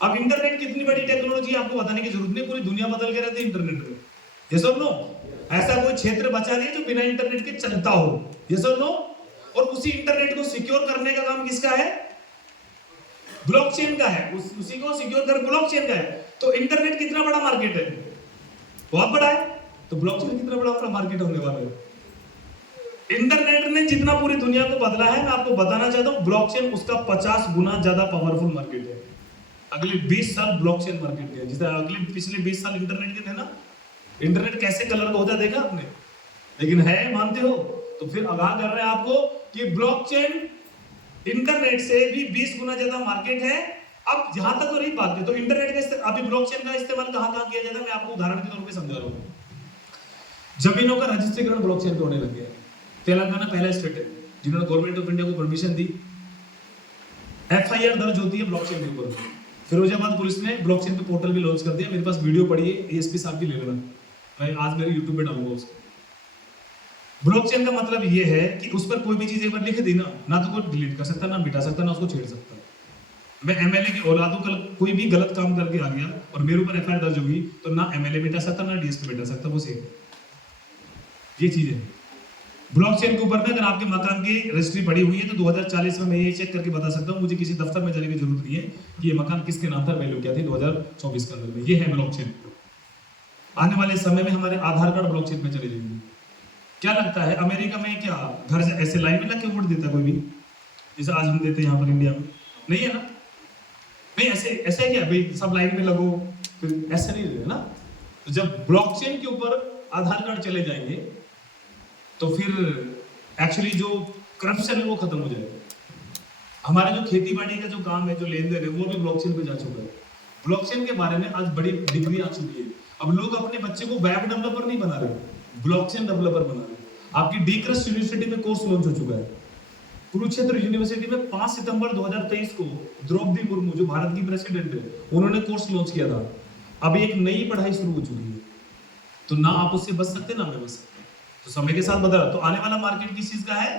अब इंटरनेट कितनी बड़ी टेक्नोलॉजी आपको बताने की जरूरत नहीं, पूरी दुनिया बदल के रहती है इंटरनेट में। यस और नो? ऐसा कोई क्षेत्र बचा नहीं जो बिना इंटरनेट के चलता हो। यस और नो? और उसी इंटरनेट को सिक्योर करने का काम किसका है? ब्लॉकचेन का है। उसी को सिक्योर कर ब्लॉकचेन का है। तो इंटरनेट कितना बड़ा मार्केट है? बहुत बड़ा है। तो ब्लॉकचेन कितना बड़ा मार्केट होने वाला है? इंटरनेट ने जितना पूरी दुनिया को बदला है, मैं आपको बताना चाहता हूं ब्लॉकचेन उसका 50 गुना ज्यादा पावरफुल मार्केट है। अगले 20 साल ब्लॉकचेन मार्केट के, जिस तरह पिछले 20 साल इंटरनेट के थे ना। इंटरनेट कैसे कलर का होता है देखा आपने? लेकिन है, मानते हो? तो फिर आगाह कर रहे हैं आपको कि ब्लॉकचेन इंटरनेट से भी 20 गुना ज्यादा मार्केट है। अब जहां तक तो रही बात है, तो इंटरनेट का अभी ब्लॉकचेन का इस्तेमाल कहां किया जाता है, मैं आपको उदाहरण के तौर पे समझा रहा हूं। जमीनों का रजिस्ट्रीकरण ब्लॉकचेन पे होने लग गया। तेलंगाना पहला स्टेट है जिन्होंने गवर्नमेंट ऑफ इंडिया को परमिशन दी। एफआईआर दर्ज होती है ब्लॉकचेन के ऊपर। फिरोजाबाद पुलिस ने ब्लॉकचेन पे पोर्टल भी लॉन्च कर दिया। मेरे पास वीडियो पड़ी है, एएसपी साहब की ले लेना, मैं आज मेरे यूट्यूब पे डालूंगा उसको। ब्लॉकचेन का मतलब ये है कि उस पर कोई भी चीज एक बार लिख दी ना तो कोई डिलीट कर सकता, ना मिटा सकता, ना उसको छेड़ सकता। मैं एमएलए की औलादों का कोई भी गलत काम करके आ गया और मेरे ऊपर एफआईआर दर्ज होगी तो ना एमएलए मिटा सकता, ना डीएसपी मिटा सकता, वो सेफ। ये चीज है ब्लॉकचेन के ऊपर में। अगर आपके मकान की रजिस्ट्री पड़ी हुई है तो 2040 में मैं ये चेक करके बता सकता हूँ, मुझे किसी दफ्तर में जाने की जरूरत नहीं है कि ये मकान किसके नाम पर वैल्यू क्या थी 2024 के अंदर में। ये है ब्लॉकचेन। आने वाले समय में हमारे आधार कार्ड ब्लॉकचेन में चले जाएंगे। क्या लगता है अमेरिका में क्या घर से ऐसे लाइन में लग के वोट देता कोई भी, जैसे आज हम देते हैं यहाँ पर इंडिया में? नहीं है ना? नहीं, ऐसे क्या भाई सब लाइन में लगो, फिर ऐसे नहीं है ना। तो जब ब्लॉकचेन के ऊपर आधार कार्ड चले जाएंगे तो फिर एक्चुअली जो करप्शन है वो खत्म हो जाएगा। हमारा जो खेती बाड़ी का जो काम है, जो लेन देन है, वो भी ब्लॉकचेन पे जा चुका है। ब्लॉकचेन के बारे में आज बड़ी डिग्री आ चुकी है। अब लोग अपने बच्चे को वेब डेवलपर नहीं बना रहे, ब्लॉकचेन डेवलपर बना रहे। आपकी डी क्रस्ट यूनिवर्सिटी में कोर्स लॉन्च हो चुका है। कुरुक्षेत्र यूनिवर्सिटी में 5 सितंबर 2023 को द्रौपदी मुर्मू जो भारत की प्रेसिडेंट है, उन्होंने कोर्स लॉन्च किया था। अभी एक नई पढ़ाई शुरू हो चुकी है, तो ना आप उससे बच सकते ना मैं बच सकते, तो समय के साथ बदला। तो आने वाला मार्केट किस चीज का है?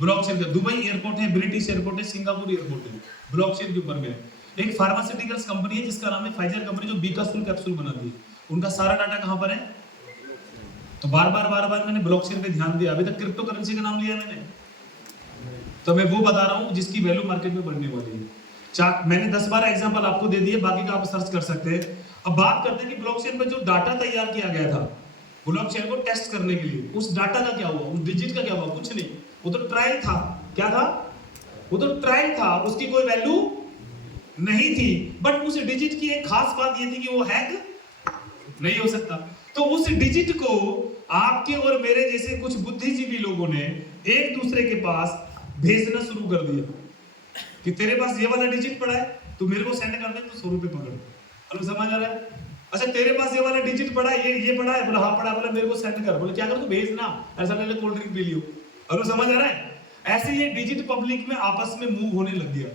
ब्लॉकचेन का। दुबई एयरपोर्ट है, ब्रिटिश एयरपोर्ट है, सिंगापुर एयरपोर्ट है, ब्लॉकचेन के ऊपर में। एक फार्मास्यूटिकल्स कंपनी है जिसका नाम है फाइजर कंपनी, जो बीकासुल कैप्सूल बनाती है, उनका सारा डाटा कहां पर है? तो बार बार मैंने ब्लॉकचेन पे ध्यान दिया। अभी तक क्रिप्टो करेंसी का नाम लिया मैंने, तो मैं वो बता रहा हूं जिसकी वैल्यू मार्केट में बढ़ने वाली है। मैंने 10-12 एग्जांपल आपको दे दिए, बाकी का आप सर्च कर सकते हैं। अब बात करते हैं कि ब्लॉकचेन पे जो डाटा तैयार किया गया था ब्लॉकचेन को टेस्ट करने के लिए, उस डाटा का क्या हुआ, उस डिजिट का क्या हुआ? कुछ नहीं, वो तो ट्रायल था। क्या था? वो तो ट्रायल था, उसकी कोई वैल्यू नहीं थी। बट उस डिजिट की एक खास बात ये थी कि वो हैक नहीं हो सकता। तो उस डिजिट को आपके और मेरे जैसे कुछ बुद्धिजीवी लोगों ने एक दूसरे के पास भेजना शुरू कर दिया कि तेरे पास ये वाला डिजिट पड़ा है, तू मेरे को सेंड कर दे, तो 100 रुपए पकड़। हेलो, समझ आ रहा है? अच्छा, तेरे पास ये वाला डिजिट पड़ा है, ये पड़ा है, बोला हाँ पड़ा है, बोला मेरे को सेंड कर। बोले क्या कर, तू भेजना, ऐसा पहले कोल्ड ड्रिंक पी लियो। हेलो, समझ आ रहा है? ऐसे ये डिजिट पब्लिक में आपस में मूव होने लग गया।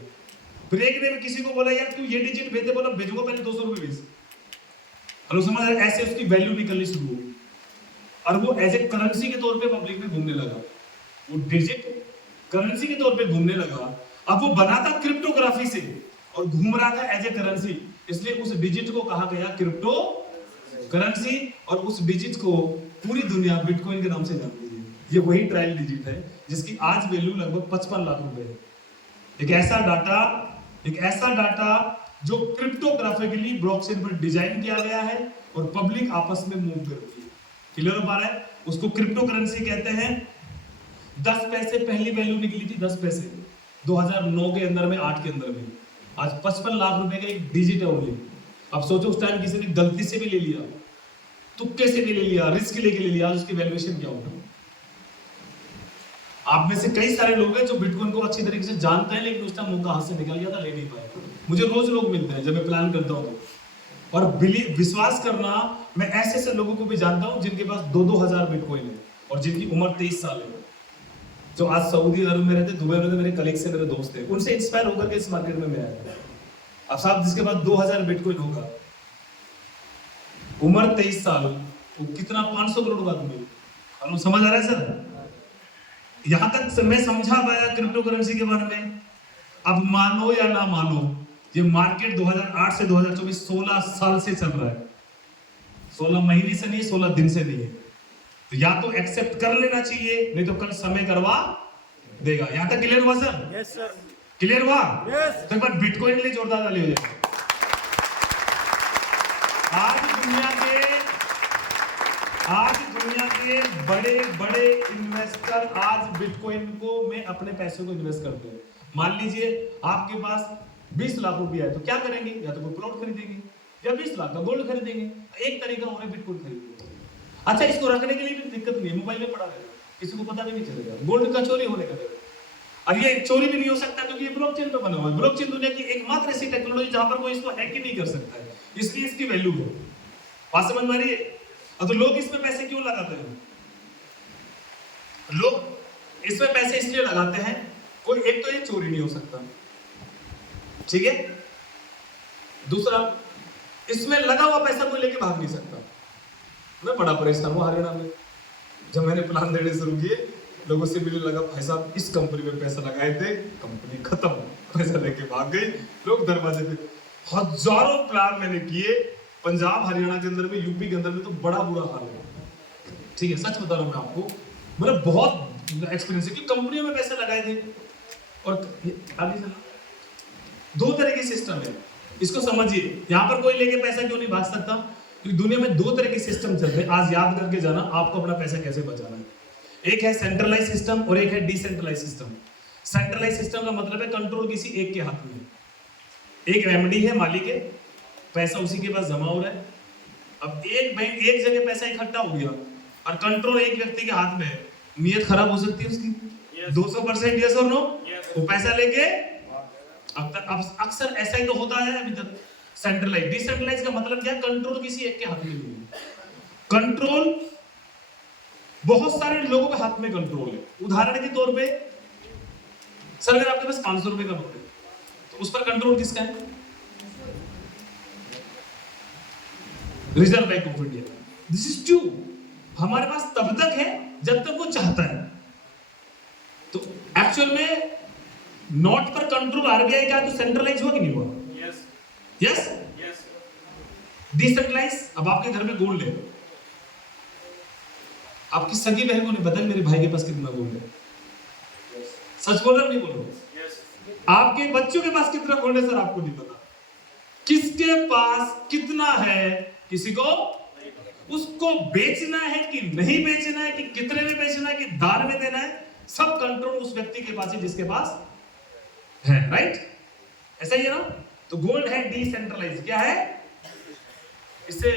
फिर एक ने किसी को बोला यार तू ये डिजिट भेज दे, बोला भेजूंगा, पहले 200 रुपए भेज। हेलो, समझ आ रहा है? ऐसे उसकी वैल्यू निकलनी शुरू हुई और वो एज ए करेंसी के तौर पे पब्लिक में घूमने लगा। वो डिजिट करेंसी के तौर पे घूमने लगा। अब वो बना था क्रिप्टोग्राफी से और घूम रहा था एज ए करेंसी, इसलिए उस डिजिट को कहा गया क्रिप्टो करेंसी। और उस डिजिट को पूरी दुनिया बिटकॉइन के नाम से जानती है। ये वही ट्रायल डिजिट है जिसकी आज वैल्यू लगभग 55 लाख रुपए है। एक ऐसा डाटा जो क्रिप्टोग्राफिकली ब्लॉकचेन पर डिजाइन किया गया है और पब्लिक आपस में मूव करती है। क्लियर हो पा रहा है? उसको क्रिप्टो करेंसी कहते हैं। 10 पैसे पहली वैल्यू निकली थी, 10 पैसे 2009 के अंदर में, 8 के अंदर में। आज 55 लाख रुपए का एक डिजिट है ओनली। अब सोचो उस टाइम किसी ने गलती से भी ले लिया, तुक्के से भी ले लिया, रिस्क लेके ले लिया, उसकी वैल्यूएशन क्या होगा? आप में से कई सारे लोग हैं जो बिटकॉइन को अच्छी तरीके से जानते हैं, लेकिन उस टाइम मौका हाथ से निकल गया था, ले नहीं पाए। मुझे रोज लोग मिलते हैं जब मैं प्लान करता हूँ तो। और विश्वास करना, मैं ऐसे लोगों को भी जानता हूँ जिनके पास 2-2 हजार बिटकॉइन है और जिनकी उम्र 23 साल है, जो आज सऊदी अरब में रहते, दुबई में रहते, मेरे कलीग से मेरे दोस्त है, उनसे इंस्पायर होकर के इस मार्केट में मैं आया। अब साहब जिसके पास 2000 बिटकॉइन होगा, उम्र 23 साल, वो कितना 500 करोड़ का आदमी। हम समझ आ रहा है सर? यहां तक मैं समझा पाया क्रिप्टो करेंसी के बारे में। अब मानो या ना मानो, ये मार्केट 2008 से 2024 16 साल से चल रहा है। 16 महीने से नहीं, 16 दिन से नहीं है। तो या तो एक्सेप्ट कर लेना चाहिए, नहीं तो कल समय करवा देगा। यहां तक क्लियर हुआ सर? Yes sir. क्लियर हुआ? यस। तो एक बार बिटकॉइन के लिए जोरदार ताली हो जाए। आज दुनिया के बड़े बड़े इन्वेस्टर आज बिटकॉइन को में अपने पैसों को इन्वेस्ट करते हैं। मान लीजिए आपके पास 20 लाख रुपया है, तो क्या करेंगे? या तो कोई प्लॉट खरीदेंगे या 20 लाख का गोल्ड खरीदेंगे। एक तरीका हो रहा है बिटकॉइन खरीदने। अच्छा, इसको रखने के लिए भी दिक्कत नहीं है, मोबाइल में पड़ा रहेगा, किसी को पता भी नहीं चलेगा। गोल्ड का चोरी होने का डर, और ये चोरी भी नहीं हो सकता क्योंकि ये ब्लॉकचेन पे बना हुआ है। ब्लॉकचेन दुनिया की एकमात्र ऐसी टेक्नोलॉजी जहां पर कोई इसको हैक ही नहीं कर सकता है, इसलिए इसकी वैल्यू है। बात समझ में आ रही है? तो लोग इसमें पैसे क्यों लगाते हैं? लोग इसमें पैसे इसलिए लगाते हैं, कोई एक तो ये चोरी नहीं हो सकता, ठीक है। दूसरा, इसमें लगा हुआ पैसा कोई लेके भाग नहीं सकता। मैं बड़ा परेशान हूँ हरियाणा में, जब मैंने प्लान देने शुरू किए, लोगों से मिलने लगा, भाई साहब इस कंपनी में पैसा लगाए थे, कंपनी खत्म, पैसा लेके भाग गई। लोग दरवाजे पे, हजारों प्लान मैंने किए, पंजाब हरियाणा के अंदर में, यूपी के अंदर में तो बड़ा बुरा हाल है, ठीक है, सच बता रहा हूँ मैं आपको। मेरा बहुत एक्सपीरियंस है कि कंपनियों में पैसे लगाए थे। और आगे चला, दो तरह के सिस्टम है, इसको समझिए। यहाँ पर कोई लेके पैसा क्यों नहीं भाग सकता? क्योंकि दुनिया में दो तरह के सिस्टम चलते हैं। आज याद करके जाना आपको अपना पैसा कैसे बचाना है। एक है सेंट्रलाइज सिस्टम और एक है डिसेंट्रलाइज सिस्टम। सेंट्रलाइज सिस्टम का मतलब है कंट्रोल किसी एक के हाथ में। एक रेमेडी है, मालिक है, पैसा उसी के पास जमा हो रहा है। अब एक बैंक एक जगह पैसा इकट्ठा हो गया और कंट्रोल एक व्यक्ति के हाथ में है, नीयत खराब हो सकती है उसकी। 200% यस और नो, वो पैसा लेके अब अक्सर ऐसा ही तो होता है अभी तक। सेंट्रलाइज, डिसेंट्रलाइज का मतलब क्या? कंट्रोल किसी एक के हाथ में नहीं है। कंट्रोल बहुत सारे लोगों के हाथ में कंट्रोल है। उदाहरण के तौर पे सर अगर आपके पास 500 रुपए का नोट है तो उस पर कंट्रोल किसका है? Reserve bank of India. This is true. हमारे पास तब तक है जब तक वो चाहता है। तो एक्चुअल में नोट पर कंट्रोल आरबीआई का तो सेंट्रलाइज हुआ कि नहीं हुआ? Yes yes yes. डिसेंट्रलाइज। अब आपके घर में गोल्ड है, आपकी सगी बहन को नहीं पता मेरे भाई के पास कितना गोल्ड है। सच बोल रहा नहीं बोल रहा? yes. आपके बच्चों के पास कितना गोल्ड है सर आपको नहीं पता। किसके पास कितना है किसी को, उसको बेचना है कि नहीं बेचना है, कि कितने में बेचना है, कि दान में देना है, सब कंट्रोल उस व्यक्ति के पास है जिसके पास है। राइट? ऐसा ही है ना? तो गोल्ड है डिसेंट्रलाइज। क्या है? इससे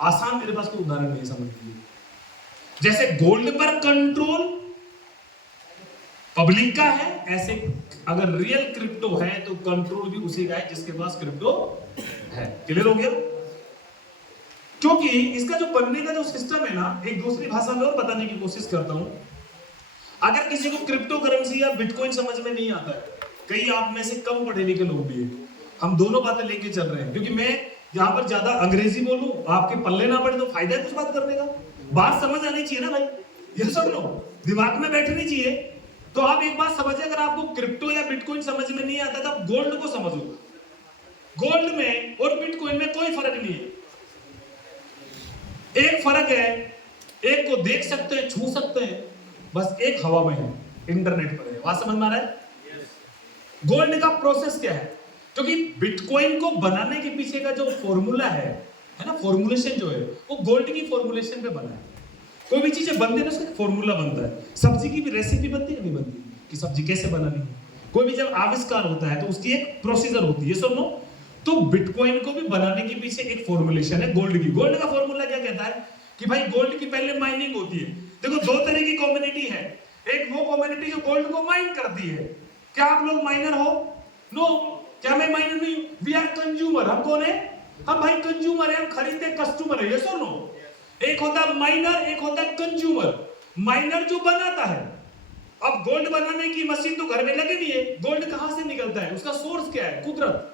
आसान मेरे पास कोई उदाहरण नहीं समझ लीजिए। जैसे गोल्ड पर कंट्रोल पब्लिक का है, ऐसे अगर रियल क्रिप्टो है तो कंट्रोल भी उसी का है जिसके पास क्रिप्टो है। क्लियर हो गया? क्योंकि इसका जो बनने का जो सिस्टम है ना, एक दूसरी भाषा में और बताने की कोशिश करता हूं। अगर किसी को क्रिप्टो करेंसी या बिटकॉइन समझ में नहीं आता है, कई आप में से कम पढ़े लिखे लोग भी हैं, हम दोनों बातें लेके चल रहे हैं, क्योंकि मैं यहां पर ज्यादा अंग्रेजी बोलूं आपके पल्ले ना पड़े तो फायदा है कुछ बात करने का। बात समझ आनी चाहिए ना भाई, ये सब लो दिमाग में बैठनी चाहिए। तो आप एक बात समझिए, अगर आपको क्रिप्टो या बिटकॉइन समझ में नहीं आता तो आप गोल्ड को समझो। गोल्ड में और बिटकॉइन में कोई फर्क नहीं है। एक फर्क है, एक को देख सकते हैं, छू सकते हैं, बस एक हवा में है, इंटरनेट पर है। बात समझ में आ रहा है? गोल्ड का प्रोसेस क्या है? क्योंकि बिटकॉइन को बनाने के पीछे का जो फॉर्मूला है ना, फॉर्मुलेशन जो है वो गोल्ड की फॉर्मुलेशन पे बना है। कोई भी चीजें बनती है ना, उसका फॉर्मूला बनता है। सब्जी की भी रेसिपी बनती है, नहीं बनती, कि सब्जी कैसे बनानी है। कोई भी जब आविष्कार होता है तो उसकी एक प्रोसीजर होती है, सुनो। तो बिटकॉइन को भी बनाने के पीछे एक फॉर्मुलेशन है गोल्ड की। गोल्ड का फॉर्मूला क्या कहता है कि भाई गोल्ड की पहले माइनिंग होती है। देखो दो तरह की कम्युनिटी है, एक वो कम्युनिटी जो गोल्ड को माइन करती है। क्या आप लोग माइनर हो? नो। क्या मैं माइनर नहीं हूं? We are consumer. हम कौन है? हम भाई कंज्यूमर है, हम खरीदते कस्टमर है। ये सुनो, एक होता है माइनर, एक होता है कंज्यूमर। माइनर जो बनाता है, अब गोल्ड बनाने की मशीन तो घर में लगी नहीं है, गोल्ड कहां से निकलता है? उसका सोर्स क्या है? कुदरत,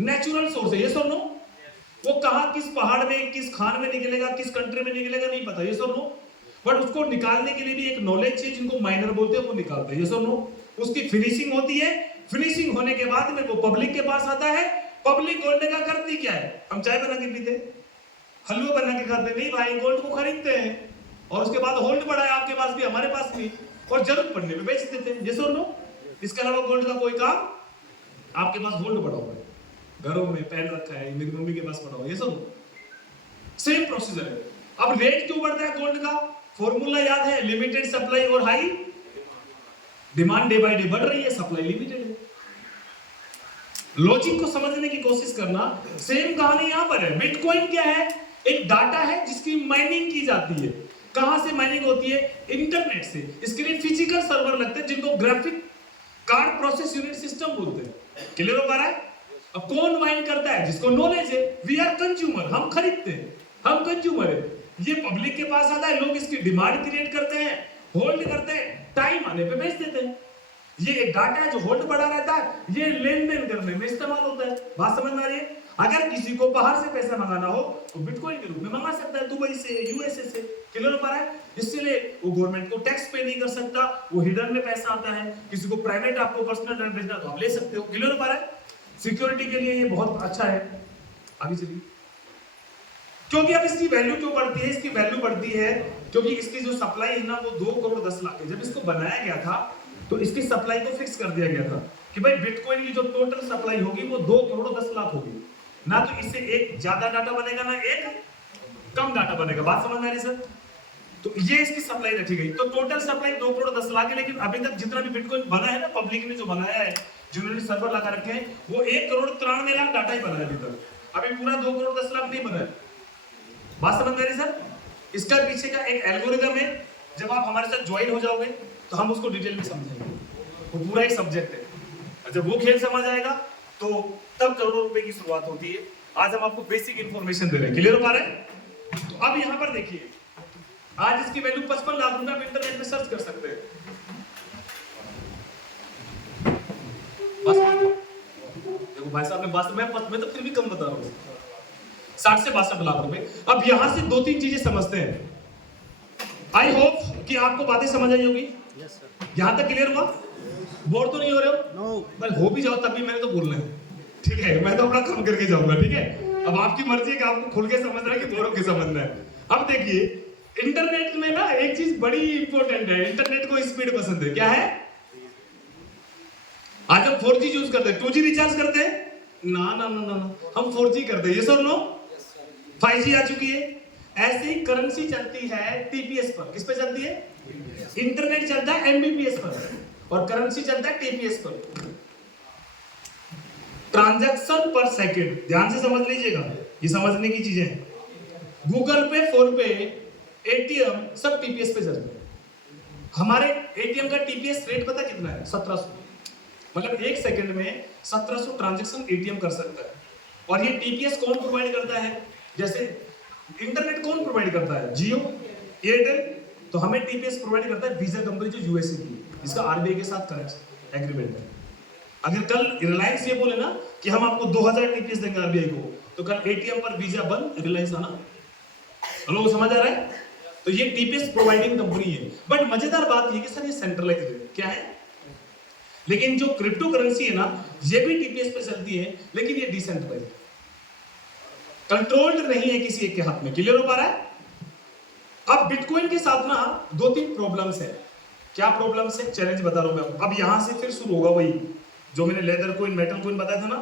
नेचुरल सोर्स है। ये सुनो, वो कहां, किस पहाड़ में, किस खान में निकलेगा, किस कंट्री में निकलेगा नहीं पता। ये सुनो, बट उसको निकालने के लिए भी एक नॉलेज चाहिए, जिनको माइनर बोलते हैं, वो निकालता है। ये सुनो, उसकी फिनिशिंग होती है, फिनिशिंग होने के बाद में वो पब्लिक के पास आता है। पब्लिक गोल्ड का करती क्या है? हम चाय बना के पीते, हलवा बना के खाते नहीं भाई, गोल्ड को खरीदते हैं और उसके बाद होल्ड पड़ा है आपके पास भी, हमारे पास भी, और जरूरत पड़ने पे बेच देते हैं। ये सुनो, इसके अलावा गोल्ड का कोई काम, आपके पास गोल्ड पड़ा हुआ है, घरों में पहन रखा है, मेरी मम्मी के पास पड़ा हुआ है। ये सुनो, सेम प्रोसीजर है। अब रेट क्यों बढ़ता है गोल्ड का? फॉर्मूला याद है, लिमिटेड सप्लाई और high demand. Day by day बढ़ रही है, सप्लाई लिमिटेड है। लॉजिक को समझने की कोशिश करना। सेम कहानी यहां पर है। बिटकॉइन क्या है? एक डाटा है जिसकी माइनिंग की जाती है। कहां से माइनिंग होती है? इंटरनेट से। इसके लिए फिजिकल सर्वर लगते हैं, जिनको graphic card process unit system बोलते हैं। क्लियर हो पा रहा है? अब कौन माइन करता है? जिसको नॉलेज है। वी आर कंज्यूमर, हम खरीदते हैं, हम कंज्यूमर है। ये पब्लिक के पास आता है, लोग इसकी डिमांड क्रिएट करते हैं, होल्ड करते हैं, टाइम आने पे बेच देते हैं। ये एक डाटा है जो होल्ड पड़ा रहता है, ये लेन देन करने में इस्तेमाल होता है। बात समझ में आ रही है? अगर किसी को बाहर से पैसा मंगाना हो तो बिटकॉइन के रूप में मंगा सकता है, दुबई से, यूएसए से। क्लियर हो पा रहा है? इसलिए वो गवर्नमेंट को टैक्स पे नहीं कर सकता, वो हिडन में पैसा आता है। किसी को प्राइवेट आपको पर्सनल भेजना तो आप ले सकते हो। क्लियर हो पा रहा है? सिक्योरिटी के लिए ये बहुत अच्छा है। आगे चलिए। क्योंकि अब इसकी वैल्यू क्यों बढ़ती है? इसकी वैल्यू बढ़ती है क्योंकि इसकी जो सप्लाई है ना, वो 2 करोड़ 10 लाख है। जब इसको बनाया गया था तो इसकी सप्लाई को फिक्स कर दिया गया था कि भाई बिटकॉइन की जो टोटल सप्लाई होगी वो 2 करोड़ 10 लाख होगी। ना तो इससे एक ज्यादा डाटा बनेगा, ना एक कम डाटा बनेगा। बात समझ में आ रही है सर? तो ये इसकी सप्लाई रखी गई। तो टोटल सप्लाई 2 करोड़ 10 लाख है, लेकिन अभी तक जितना भी बिटकॉइन बना है ना, पब्लिक ने जो बनाया है, जिन्होंने सर्वर लगा रखे हैं, वो 1 करोड़ 93 लाख डाटा ही बना है अभी तक। अभी पूरा 2 करोड़ 10 लाख नहीं बना है। बात समझ में आ रही सर? इसका पीछे का एक एल्गोरिदम है। जब आप हमारे साथ ज्वाइन हो जाओगे तो हम उसको डिटेल में समझेंगे। वो पूरा एक सब्जेक्ट है। जब वो खेल समझ आएगा तो तब करोड़ों रुपए की शुरुआत होती है। आज हम आपको बेसिक इंफॉर्मेशन दे रहे हैं। क्लियर हो पा रहे हैं? तो अब यहां पर देखिए, आज इसकी वैल्यू 55 लाख रुपए आप इंटरनेट में सर्च कर सकते हैं। बस देखो भाई साहब ने 62, मैं तो फिर भी कम बता रहा हूँ, 60 से 62 लाख रुपए। अब यहां से 2-3 चीजें समझते हैं। आई होप कि आपको बातें समझ आई होगी। Yes sir. यहां तक क्लियर हुआ? बोर तो नहीं हो रहे हो? नो। पर हो भी जाओ तब भी मैंने तो बोलना है, ठीक है? मैं तो अपना काम करके जाऊंगा, ठीक है? अब आपकी मर्जी है कि आपको खुल के समझना है कि बोर होके समझना है। अब देखिए, इंटरनेट में ना एक चीज बड़ी इंपॉर्टेंट है, इंटरनेट को स्पीड पसंद है। क्या है? आज हम 4G यूज करते हैं, 2G रिचार्ज करते हैं ना ना ना ना ना, हम 4G करते हैं। ये सब नो, 5G आ चुकी है। ऐसी करेंसी चलती है टीपीएस पर। किस पे चलती है? इंटरनेट चलता है एमबीपीएस पर और करेंसी चलता है टीपीएस पर। ट्रांजैक्शन पर सेकंड, ध्यान से समझ लीजिएगा, ये समझने की चीजें हैं। गूगल पे, फोन पे, एटीएम सब टीपीएस पे चलते हैं। हमारे एटीएम का टीपीएस रेट पता कितना है? 1700। मतलब 1 सेकंड में 1700 ट्रांजैक्शन एटीएम कर सकता है। और ये टीपीएस कौन प्रोवाइड करता है? जैसे इंटरनेट कौन प्रोवाइड करता है? जियो, एयरटेल। तो हमें टीपीएस प्रोवाइड करता है वीजा कंपनी, जो यूएसए की, इसका आरबीआई के साथ कनेक्ट एग्रीमेंट है। अगर कल रिलायंस ये बोले ना कि हम आपको 2000 टीपीएस देंगे आरबीआई को, तो कल एटीएम पर वीजा बंद, रिलायंस आना। लोग समझ आ रहा है? तो ये टीपीएस प्रोवाइडिंग कंपनी है। बट मजेदार बात ये कि सर ये सेंट्रलाइज है। क्या है? लेकिन जो क्रिप्टो करेंसी है ना, ये भी टीपीएस पे चलती है, लेकिन ये डिसेंट्रलाइज, कंट्रोल्ड नहीं है किसी एक के हाथ में। क्लियर हो पा रहा है? अब बिटकॉइन के साथ ना 2-3 प्रॉब्लम्स है। क्या प्रॉब्लम्स है? चैलेंज बता रहा हूं मैं। अब यहां से फिर शुरू होगा वही जो मैंने लेदर कोइन, मेटल कोइन बताया था ना।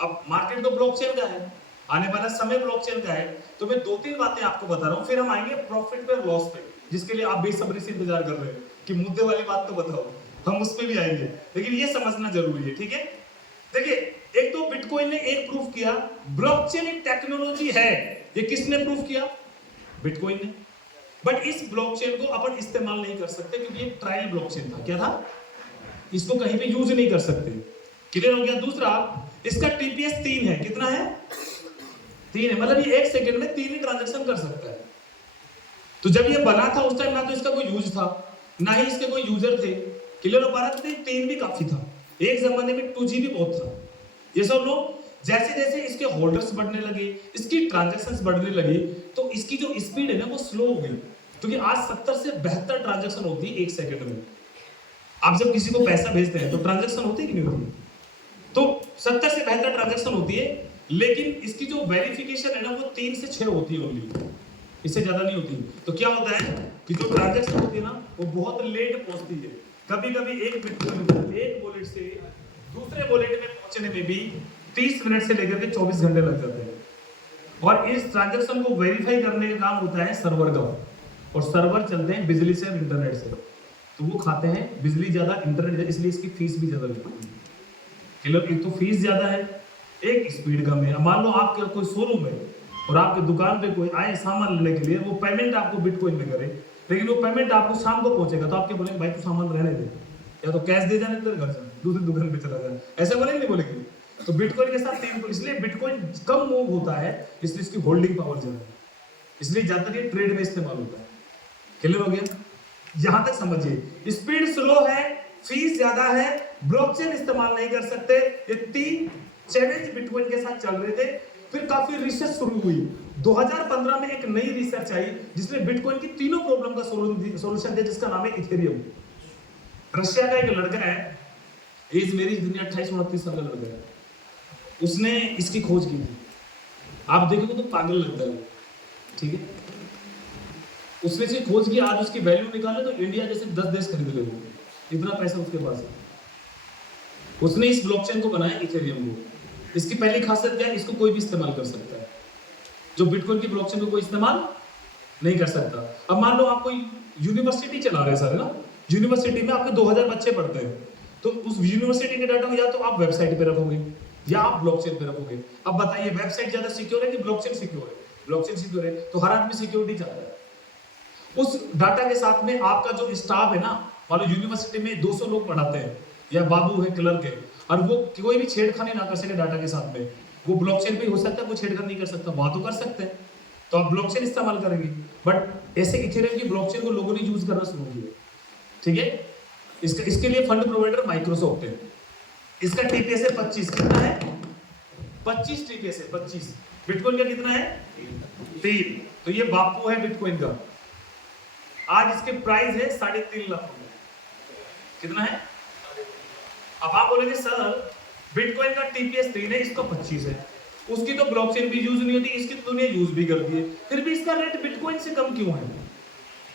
अब मार्केट तो ब्लॉकचेन का है, आने वाला समय ब्लॉकचेन का है। तो मैं 2-3 बातें आपको बता रहा हूं, फिर हम आएंगे प्रॉफिट पे और लॉस पे, जिसके लिए आप बेसब्री से इंतजार कर रहे हैं कि मुद्दे वाली बात तो बताओ। हम उस पे भी आएंगे, लेकिन ये समझना जरूरी है, ठीक है? देखिए, एक तो बिटकॉइन ने एक प्रूफ किया, ब्लॉकचेन एक टेक्नोलॉजी है। ये किसने प्रूफ किया? बिटकॉइन ने। बट इस ब्लॉकचेन को अपन इस्तेमाल नहीं कर सकते क्योंकि ये ट्रायल ब्लॉकचेन था। क्या था? इसको कहीं पे यूज नहीं कर सकते। क्लियर हो गया? दूसरा, इसका टीपीएस 3 है। कितना है? 3 है। मतलब ये 1 सेकंड में 3 ही ट्रांजैक्शन कर सकता है। तो जब ये बना था उस टाइम ना तो इसका कोई यूज था, ना ही इसके कोई यूजर थे। क्लियर हो पा रहा था? 3 भी काफी था। एक जमाने में 2G भी बहुत था। ये सब लोग जैसे जैसे इसके होल्डर्स बढ़ने लगे, इसकी ट्रांजैक्शंस बढ़ने लगी, तो इसकी जो स्पीड है ना वो स्लो हो गई। क्योंकि आज 70 से 72 ट्रांजैक्शन होती है 1 सेकंड में। आप जब किसी को पैसा भेजते हैं तो ट्रांजैक्शन होती है कि नहीं होती? तो 70 से 72 ट्रांजैक्शन होती है, लेकिन इसकी जो वेरिफिकेशन है ना वो 3 से 6 होती है ओनली, इससे ज्यादा नहीं होती। तो क्या होता है कि जो ट्रांजैक्शन होती है ना वो बहुत लेट पहुंचती है। कभी कभी एक बिटकॉइन एक वॉलेट से दूसरे वॉलेट में पहुंचने में भी 30 मिनट से लेकर के 24 घंटे लग जाते हैं। और इस ट्रांजैक्शन को वेरीफाई करने का काम होता है सर्वर का, और सर्वर चलते हैं बिजली से और इंटरनेट से। तो वो खाते हैं बिजली ज्यादा, इंटरनेट ज्यादा, इसलिए इसकी फीस भी ज्यादा लगती है। क्लियर? एक तो फीस ज्यादा है, एक स्पीड कम है। मान लो आपके कोई शोरूम है और आपके दुकान पे कोई आए सामान लेने के लिए, वो पेमेंट आपको बिटकॉइन में करे, लेकिन वो पेमेंट आपको शाम को पहुंचेगा, तो आपके बोलेंगे भाई तू सामान रहने दे, या तो कैश दे जाने तेरे घर से, दूसरी दुकान पे चला जाए। ऐसे बोलेंगे नहीं बोलेंगे? तो बिटकॉइन के साथ तीन, इसलिए बिटकॉइन कम मूव होता है, इसलिए इसकी होल्डिंग पावर ज्यादा है, इसलिए ज्यादातर ये ट्रेड में इस्तेमाल होता है। क्लियर हो गया? यहां तक समझिए। स्पीड स्लो है, फीस ज्यादा है, ब्लॉकचेन इस्तेमाल नहीं कर सकते। ये 3 चैलेंज बिटकॉइन के साथ चल रहे थे। फिर काफी रिसर्च शुरू हुई। 2015 में एक नई रिसर्च आई जिसने बिटकॉइन की तीनों प्रॉब्लम का सोल्यूशन दिया, जिसका नाम है इथेरियम। रशिया का एक लड़का है, एज मेरी दुनिया 28-29 साल का लड़का है, उसने इसकी खोज की थी। आप देखोगे तो पागल लगता है, ठीक है? उसने इसकी खोज की, आज उसकी वैल्यू निकाले तो इंडिया जैसे 10 देश खरीद ले, वो इतना पैसा उसके पास है। उसने इस ब्लॉकचेन को बनाया, इथेरियम को। इसकी पहली खासियत क्या है? इसको कोई भी इस्तेमाल कर सकता है, जो बिटकॉइन की ब्लॉकचेन को कोई इस्तेमाल नहीं कर सकता। अब मान लो आप कोई यूनिवर्सिटी चला रहे हैं सर ना, यूनिवर्सिटी में आपके 2000 बच्चे पढ़ते हैं, तो उस यूनिवर्सिटी के डाटा को या तो आप वेबसाइट पे रखोगे या आप ब्लॉकचेन पे रखोगे। अब बताइए वेबसाइट ज्यादा सिक्योर है कि ब्लॉकचेन सिक्योर है? ब्लॉकचेन सिक्योर है, तो हर आदमी सिक्योरिटी चाहता है। उस डाटा के साथ में आपका जो स्टाफ है ना, मान लो यूनिवर्सिटी में 200 लोग पढ़ाते हैं या बाबू है क्लर्क है, और वो कोई भी छेड़खानी ना कर सके डाटा के साथ में, वो ब्लॉकचेन पे हो सकता है, वो छेड़खानी नहीं कर सकता, वहां तो कर सकते हैं, तो आप ब्लॉकचेन इस्तेमाल करेंगे। बट ऐसे इथेरियम की ब्लॉकचेन को लोगों ने यूज करना शुरू किया, ठीक है? इसके लिए फंड प्रोवाइडर माइक्रोसॉफ्ट है। इसका टीपीएस है 25, कितना है 25 टीपीएस है 25। बिटकॉइन का कितना है 3। तो ये बापू है बिटकॉइन का। आज इसके प्राइस है 3.5 लाख रुपए। कितना है? अब आप बोलेंगे सर बिटकॉइन का टीपीएस 3 है, इसका 25 है, उसकी तो ब्लॉकचेन भी यूज नहीं होती, इसकी तो दुनिया यूज भी करती है, फिर भी इसका रेट बिटकॉइन से कम क्यों है?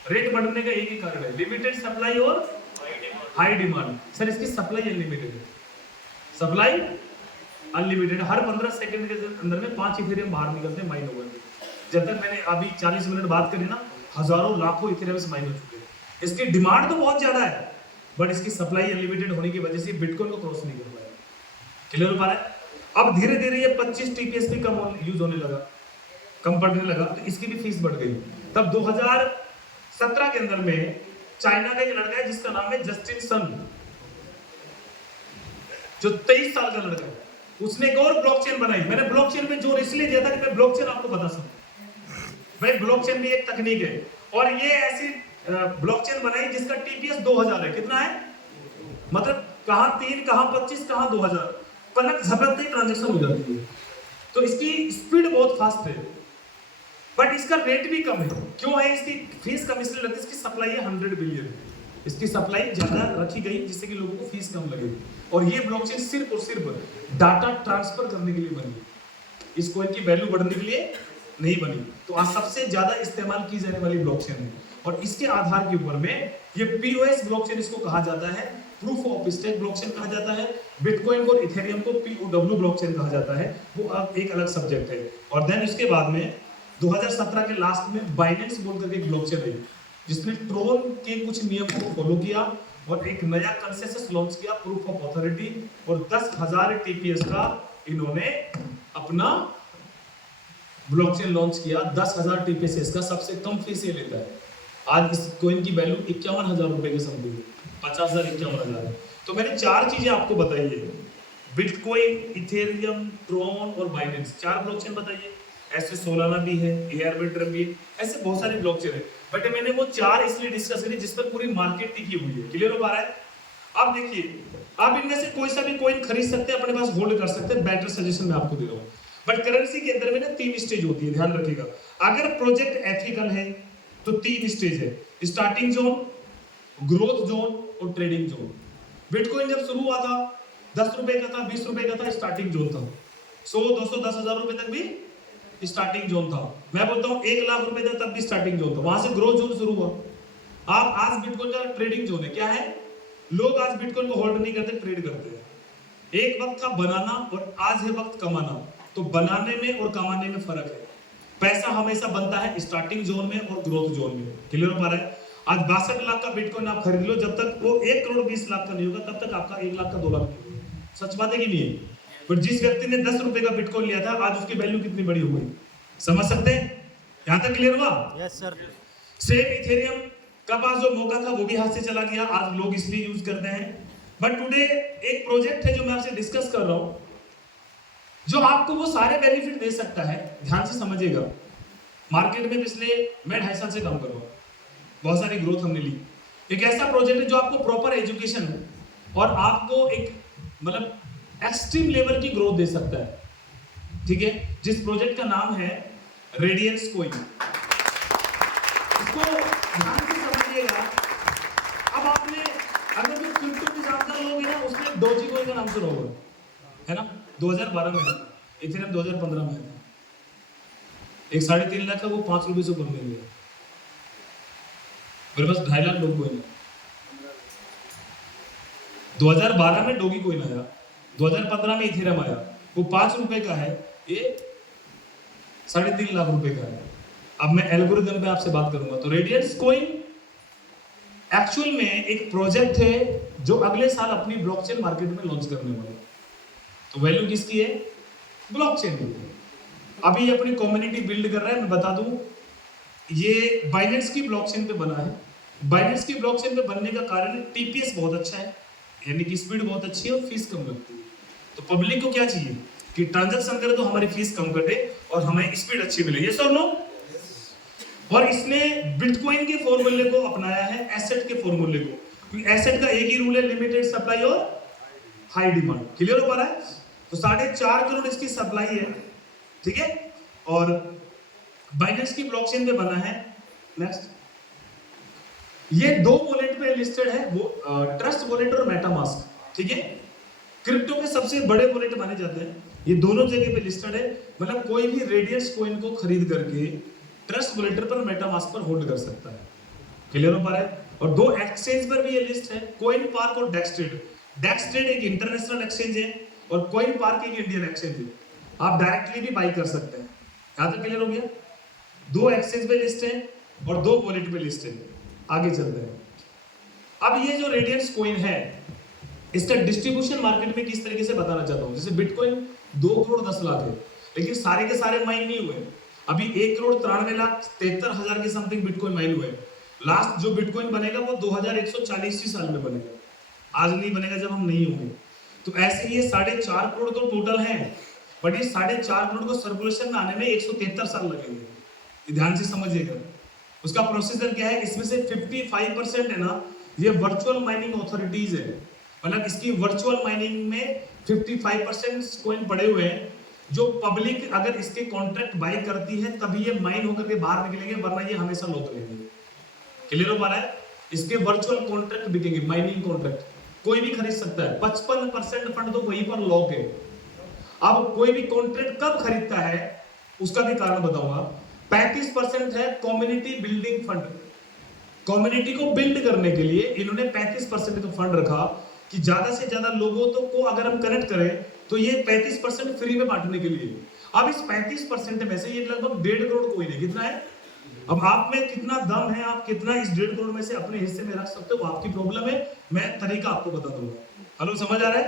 रेट बढ़ने का एक ही कारण है, लिमिटेड सप्लाई और हाई डिमांड। सर इसकी सप्लाई अनलिमिटेड है, सप्लाई अनलिमिटेड। हर 15 सेकंड के अंदर में 5 इथेरियम बाहर निकलते हैं माइन होकर के। जब तक मैंने अभी 40 मिनट बात करी ना, हजारों लाखों इथेरियम माइन हो चुके हैं। इसकी डिमांड तो बहुत ज्यादा है, बट इसकी सप्लाई अनलिमिटेड होने की वजह से बिटकॉइन को क्रॉस नहीं कर पाया। क्लियर हो पा रहा है? अब धीरे धीरे ये 25 टीपीएस भी कम यूज होने लगा, कम पड़ने लगा, तो इसकी भी फीस बढ़ गई। तब 2017 के अंदर में चाइना का एक लड़का है जिसका नाम है जस्टिन सन, जो 23 साल का लड़का है, उसने एक और ब्लॉकचेन बनाई। मैंने ब्लॉकचेन में जोर इसलिए दिया था कि मैं ब्लॉकचेन आपको बता सकूं। भाई ब्लॉकचेन भी एक तकनीक है, और ये ऐसी ब्लॉकचेन बनाई जिसका टीपीएस 2000 है। कितना है? मतलब कहां 3, कहां 25, कहां 2000, पलक झपकते ही ट्रांजैक्शन हो जाती है। तो इसकी स्पीड बहुत फास्ट है, बट इसका रेट भी कम है। क्यों है इसकी फीस कम? इसलिए लगती है इसकी सप्लाई है 100 बिलियन, इसकी सप्लाई ज्यादा रखी गई जिससे कि लोगों को फीस कम लगे। और ये ब्लॉकचेन सिर्फ और सिर्फ डाटा ट्रांसफर करने के लिए बनी, इस कॉइन की वैल्यू बढ़ने के लिए नहीं बनी। तो आज सबसे ज्यादा इस्तेमाल की जाने वाली ब्लॉकचेन है, और इसके आधार के ऊपर में ये पीओएस ब्लॉकचेन इसको कहा जाता है, प्रूफ ऑफ स्टेक ब्लॉकचेन कहा जाता है। बिटकॉइन और इथेरियम को पीओडब्ल्यू ब्लॉकचेन कहा जाता है, वो एक अलग सब्जेक्ट है। और देन इसके बाद में 2017 के लास्ट में बाइनेंस बोल करके एक ब्लॉकचेन है, जिसने ट्रोन के कुछ नियमों को फॉलो किया और एक नया कंसेंसस लॉन्च किया, प्रूफ ऑफ अथॉरिटी, और 10,000 टीपीएस का इन्होंने अपना ब्लॉकचेन लॉन्च किया। 10,000 टीपीएस इसका सबसे कम फीस ये लेता है। आज इस कॉइन की वैल्यू 51,000 रुपए के समथिंग, 50,000 51,000 है। तो मैंने 4 चीजें आपको बताई है, बिटकॉइन, इथेरियम, ट्रोन और बाइनेंस, 4 ब्लॉकचेन बताइए। ऐसे सोलाना भी है, एआरबिट्रम भी है, ऐसे बहुत सारे ब्लॉकचेन है, बट मैंने वो 4 इसलिए डिस्कस करी जिस पर पूरी मार्केट टिकी हुई है। क्लियर हो पा रहा है? अब देखिए, आप इनमें से कोई सा भी कॉइन खरीद सकते हैं, अपने पास होल्ड कर सकते हैं, बेटर सजेशन मैं आपको दे रहा हूं। बट करेंसी के अंदर में ना 3 स्टेज होती है, ध्यान रखिएगा। अगर प्रोजेक्ट एथिकल है तो 3 स्टेज है, स्टार्टिंग जोन, ग्रोथ जोन और ट्रेडिंग जोन। बिटकॉइन जब शुरू हुआ था 10 रुपए का था, 20 रुपए का था, स्टार्टिंग जोन था। 100, 200, 10,000 रुपए तक भी स्टार्टिंग जोन था। मैं बोलता हूं 1 लाख रुपए तक तब भी स्टार्टिंग जोन था, वहां से ग्रोथ जोन शुरू हुआ। आप आज बिटकॉइन का ट्रेडिंग जोन है। क्या है? लोग आज बिटकॉइन को होल्ड नहीं करते, ट्रेड करते हैं। एक वक्त था बनाना और आज है वक्त कमाना। तो बनाने में और कमाने में फर्क है। पैसा हमेशा बनता है स्टार्टिंग जोन में और ग्रोथ जोन में। क्लियर हो पा रहा है? आज 62 लाख का बिटकॉइन आप खरीद लो, जब तक वो 1 करोड़ 20 लाख का नहीं होगा तब तक आपका 1 लाख का 2 लाख नहीं होगा। सच बात है कि नहीं है? पर जिस व्यक्ति ने 10 रुपए का बिटकॉइन लिया था, आज उसकी वैल्यू कितनी बड़ी हो गई, समझ सकते हैं? यहां तक क्लियर हुआ? Yes sir. सेम इथेरियम का पास जो मौका था वो भी हाथ से चला गया, आज लोग इसलिए यूज करते हैं। बट टुडे एक प्रोजेक्ट है जो मैं आपसे डिस्कस कर रहा हूं, जो आपको वो सारे बेनिफिट दे सकता है। ध्यान से समझिएगा। मार्केट में पिछले मैं 2.5 साल से काम कर रहा हूं, बहुत सारी ग्रोथ हमने ली। एक ऐसा प्रोजेक्ट है जो आपको प्रॉपर एजुकेशन और आपको एक मतलब एक्सट्रीम लेवल की ग्रोथ दे सकता है। ठीक है? जिस प्रोजेक्ट का नाम है रेडियंस कॉइन। इसको ध्यान से समझिएगा। अब आपने अगर जो क्रिप्टो के जानकार लोग हैं ना, उसमें डोजी कॉइन का नाम सुना होगा, है ना? 2012 में, इथेरियम 2015 में है। एक 3.5 लाख का वो 5 रुपए से ऊपर मिल गया। मेरे पास 2.5 लाख लोग कॉइन है। 2012 में डोगी कॉइन आया, 2015 में इथेरियम आया, वो 5 रुपए का है, ये 3.5 लाख रुपए का है। अब मैं एल्गोरिथम पे आपसे बात करूंगा। तो रेडियंस कॉइन एक्चुअल में एक प्रोजेक्ट है जो अगले साल अपनी ब्लॉकचेन मार्केट में लॉन्च करने वाला है। तो वैल्यू किसकी है? ब्लॉकचेन की। अभी ये अपनी कम्युनिटी बिल्ड कर रहा है। मैं बता दूं, ये बाइनेंस की ब्लॉकचेन पे बना है। बाइनेंस की ब्लॉकचेन पे बनने का कारण टीपीएस बहुत अच्छा है, यानी कि स्पीड बहुत अच्छी है और फीस कम लगती है। तो पब्लिक को क्या चाहिए कि ट्रांजैक्शन करे तो हमारी फीस कम कटे और हमें स्पीड अच्छी मिले। ये सब नो। और इसने बिटकॉइन के फॉर्मूले को अपनाया है एसेट के फॉर्मूले को, क्योंकि एसेट का एक ही रूल है, लिमिटेड सप्लाई और हाई डिमांड। क्लियर हो पा रहा है? तो 4.5 करोड़ इसकी सप्लाई है, ठीक है, और बाइनेंस की ब्लॉकचेन पे बना है। नेक्स्ट, ये 2 वॉलेट पे लिस्टेड है, वो ट्रस्ट वॉलेट और मेटामास्क, ठीक है, क्रिप्टो के सबसे बड़े वॉलेट माने जाते हैं, ये दोनों जगह पे लिस्टेड है। मतलब कोई भी रेडियस कॉइन को खरीद करके ट्रस्ट वॉलेट पर मेटामास्क पर होल्ड कर सकता है। क्लियर हो पा रहा है? और 2 एक्सचेंज पर भी ये लिस्ट है, कॉइन पार्क और डेक्सट्रेड। डेक्सट्रेड एक इंटरनेशनल एक्सचेंज है और कॉइन पार्क एक इंडियन एक्सचेंज है, आप डायरेक्टली भी बाई कर सकते हैं। यहां तक क्लियर हो गया? 2 एक्सचेंज पे लिस्ट है और 2 वॉलेट पे लिस्ट है। आगे चलते हैं। अब ये जो रेडियंस कॉइन है, इसका डिस्ट्रीब्यूशन मार्केट में किस तरीके से बताना चाहता हूं। जैसे बिटकॉइन 2 करोड़ 10 लाख है, लेकिन सारे के सारे माइन नहीं हुए। अभी 1 करोड़ 93,73,000 के समथिंग बिटकॉइन माइन हुए। लास्ट जो बिटकॉइन बनेगा वो 2140 साल में बनेगा, आज नहीं बनेगा जब हम नहीं होंगे। तो ऐसे ही ये 4.5 करोड़ तो टोटल है, बट ये 4.5 करोड़ को सर्कुलेशन में आने में 173 साल लगेंगे। ध्यान से समझिएगा उसका प्रोसीजर क्या है। इसमें से 55% है ना, ये वर्चुअल माइनिंग अथॉरिटीज है, मतलब इसकी वर्चुअल माइनिंग में 55% कॉइन पड़े हुए हैं, जो पब्लिक अगर इसके कॉन्ट्रैक्ट बाय करती है तभी ये माइन होकर के बाहर निकलेंगे, वरना ये हमेशा लॉक रहेंगे। क्लियर हो पा रहा है? इसके वर्चुअल कॉन्ट्रैक्ट बिकेंगे, माइनिंग कॉन्ट्रैक्ट कोई भी खरीद सकता है। 55% फंड तो वहीं पर लॉक है। अब कोई भी कॉन्ट्रैक्ट कब खरीदता है उसका भी कारण बताऊंगा। 35% है कम्युनिटी बिल्डिंग फंड, कम्युनिटी को बिल्ड करने के लिए इन्होंने 35% का फंड रखा कि ज्यादा से ज्यादा लोगों तो को अगर हम कनेक्ट करें तो ये 35% फ्री में बांटने के लिए। अब इस 35% में से ये लगभग 1.5 करोड़ कोइन है। कितना है? अब आप में कितना दम है, आप कितना इस 1.5 करोड़ में से अपने हिस्से में रख सकते हो, आपकी प्रॉब्लम है, मैं तरीका आपको बता दूंगा। हेलो, समझ आ रहा है?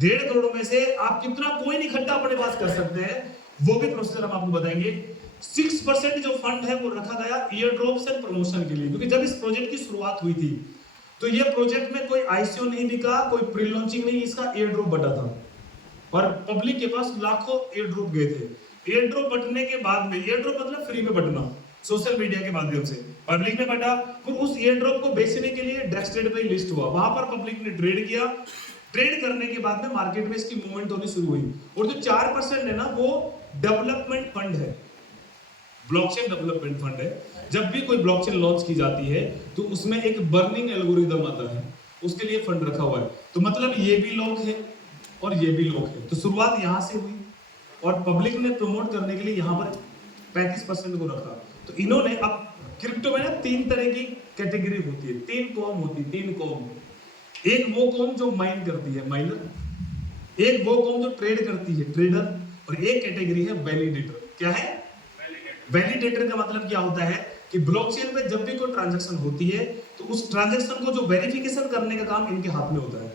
1.5 करोड़ में से आप कितना कोइन इकट्ठा अपने पास कर सकते हैं, वो भी प्रोसीजर हम आपको बताएंगे। 6% जो फंड है वो रखा गया ईयर ड्रॉप्स एंड प्रमोशन के लिए, क्योंकि जब इस प्रोजेक्ट की शुरुआत हुई थी तो ये प्रोजेक्ट में कोई आईसीओ नहीं बिका, कोई प्री लॉन्चिंग नहीं, इसका एयर ड्रॉप बटा था और पब्लिक के पास लाखों एयर ड्रॉप गए थे। एयर ड्रॉप बटने के बाद में, एयर ड्रॉप मतलब फ्री में बटना, सोशल मीडिया के माध्यम से पब्लिक में बटा, फिर उस एयर ड्रॉप को बेचने के लिए डेक्सट्रेड पे लिस्ट हुआ, वहां पर पब्लिक ने ट्रेड किया। ट्रेड करने के बाद में मार्केट में इसकी मूवमेंट होनी शुरू हुई। और जो 4% है ना, वो डेवलपमेंट फंड है, ब्लॉकचेन डेवलपमेंट फंड है। जब भी कोई ब्लॉकचेन लॉन्च की जाती है तो उसमें एक बर्निंग एल्गोरिदम आता है, उसके लिए फंड रखा हुआ है। तो मतलब ये भी लॉक है और ये भी लॉक है। तो शुरुआत यहां से हुई और पब्लिक ने प्रमोट करने के लिए यहां पर 35% को रखा। तो इन्होंने, अब क्रिप्टो में ना 3 तरह की कैटेगरी होती है, 3 कॉम होती है, 3 कॉम। एक वो कॉम जो माइन करती है, माइनर, एक वो कॉम जो ट्रेड करती है, ट्रेडर, और एक कैटेगरी है वैलिडेटर। क्या है? वैलिडेटर का मतलब क्या होता है कि ब्लॉकचेन में जब भी कोई ट्रांजैक्शन होती है तो उस ट्रांजैक्शन को जो वेरिफिकेशन करने का काम इनके हाथ में होता है,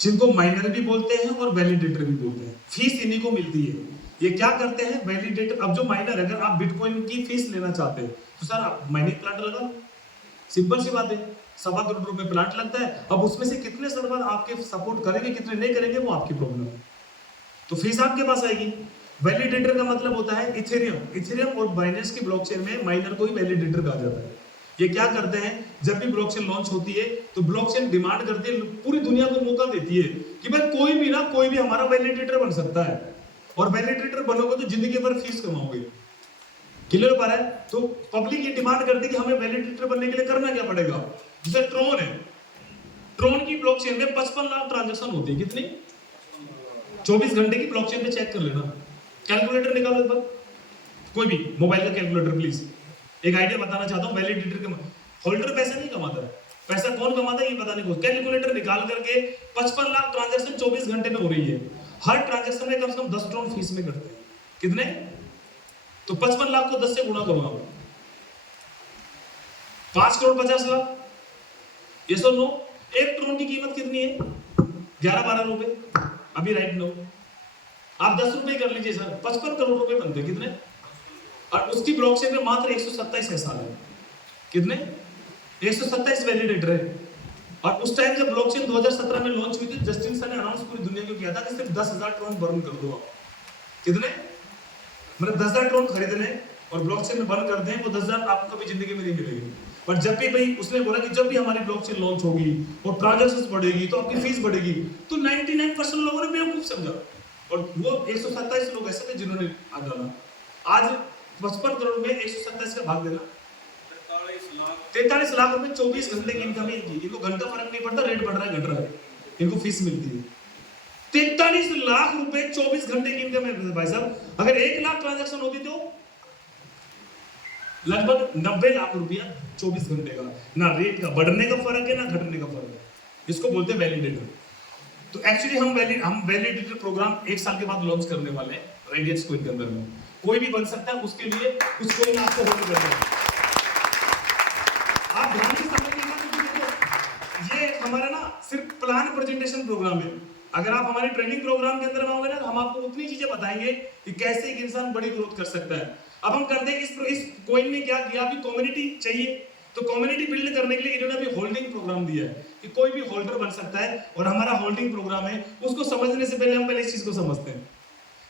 जिनको माइनर भी बोलते हैं और वैलिडेटर भी बोलते हैं। फीस इन्हीं को मिलती है। ये क्या करते हैं वैलिडेटर। अब जो माइनर, अगर आप बिटकॉइन की फीस लेना चाहते हैं तो सर आप माइनिंग प्लांट लगाओ, सिंपल सी बात है, 1.25 करोड़ रुपए प्लांट लगता है। अब उसमें से कितने सर्वर आपके सपोर्ट करेंगे, कितने नहीं करेंगे, वो आपकी प्रॉब्लम है, तो फीस आपके पास आएगी। वैलिडेटर का मतलब होता है इथेरियम और बाइनेंस की ब्लॉकचेन में माइनर को ही वैलिडेटर कहा जाता है। ये क्या करते हैं, जब भी ब्लॉकचेन लॉन्च होती है तो ब्लॉकचेन डिमांड करती है, पूरी दुनिया को मौका देती है कि भाई कोई भी हमारा वैलिडेटर बन सकता है, और वैलिडेटर बनोगे तो जिंदगी भर फीस कमाओगे। क्लियर हो पा रहा है? तो पब्लिक ये डिमांड करती है कि हमें वैलिडेटर बनने के लिए करना क्या पड़ेगा। जैसे ट्रोन है, ट्रोन की ब्लॉकचेन में 55 लाख ट्रांजैक्शन होती है। कितनी? 24 घंटे की ब्लॉकचेन पे चेक कर लेना, कैलकुलेटर निकालो एक बार, कोई भी मोबाइल का कैलकुलेटर प्लीज। एक आइडिया बताना चाहता हूं, वैलिडेटर का होल्डर पैसा नहीं कमाता है, पैसा कौन कमाता है ये बताने को। कैलकुलेटर निकाल करके 55 लाख ट्रांजैक्शन 24 घंटे में हो रही है, हर ट्रांजैक्शन में कम से कम 10 ट्रोन फीस में करते हैं। कितने? तो 55 लाख को 10 से गुणा करो आप, 5 करोड़ 50 लाख। ये सो नो, एक ट्रोन की कीमत कितनी है? 11-12 रुपए। अभी राइट नो, आप 10 रुपए कर लीजिए सर, 55 करोड़ रुपए बनते हैं। कितने? और उसकी ब्लॉकचेन में मात्र 127 हिस्सा है। कितने? 127 वैलिडेटर है। और उस टाइम जब ब्लॉकचेन 2017 में लॉन्च हुई थी, जस्टिन सन ने अनाउंस पूरी दुनिया को किया था कि सिर्फ 10,000 ट्रोन बर्न कर दो आप। कितने? मतलब 10,000 ट्रोन खरीदने और ब्लॉकचेन में बर्न कर दें, वो 10,000 आपको कभी जिंदगी में नहीं मिलेगी। पर जब भी भाई उसने बोला कि जब भी हमारी ब्लॉकचेन लॉन्च होगी और ट्रांजैक्शंस बढ़ेगी तो आपकी फीस बढ़ेगी, तो 99% लोगों ने बेवकूफ समझा और वो 127 लोग ऐसे थे जिन्होंने हाथ डाला। आज 55 करोड़ में 127 का भाग देना 43 लाख रुपए 24 घंटे की इनकम है इनकी। इनको घंटा फर्क नहीं पड़ता, रेट बढ़ रहा है घट रहा है, इनको फीस मिलती है। 43 लाख रुपए 24 घंटे की इनकम है भाई साहब। अगर 1 लाख ट्रांजैक्शन होती तो लगभग 90 लाख रुपया 24 घंटे का। ना रेट का बढ़ने का फर्क है ना घटने का फर्क है, इसको बोलते हैं वैलिडेटर। तो एक्चुअली हम वैलिडेटर प्रोग्राम 1 साल के बाद लॉन्च करने वाले हैं रेडियंस कोइन के अंदर में। कोई भी बन सकता है, उसके लिए कुछ कोइन आपको होल्ड करना है। आप ध्यान से समझिएगा क्योंकि ये हमारा ना सिर्फ प्लान प्रेजेंटेशन प्रोग्राम है। अगर आप हमारे ट्रेनिंग प्रोग्राम के अंदर में आओगे ना तो हम आपको उतनी चीजें बताएंगे कि कैसे एक इंसान बड़ी ग्रोथ कर सकता है। अब हम करते हैं इस कोइन में क्या किया, अभी कम्युनिटी चाहिए तो कम्युनिटी बिल्ड करने के लिए इन्होंने अभी होल्डिंग प्रोग्राम दिया है कि कोई भी होल्डर बन सकता है और हमारा होल्डिंग प्रोग्राम है। उसको समझने से पहले हम पहले इस चीज को समझते हैं।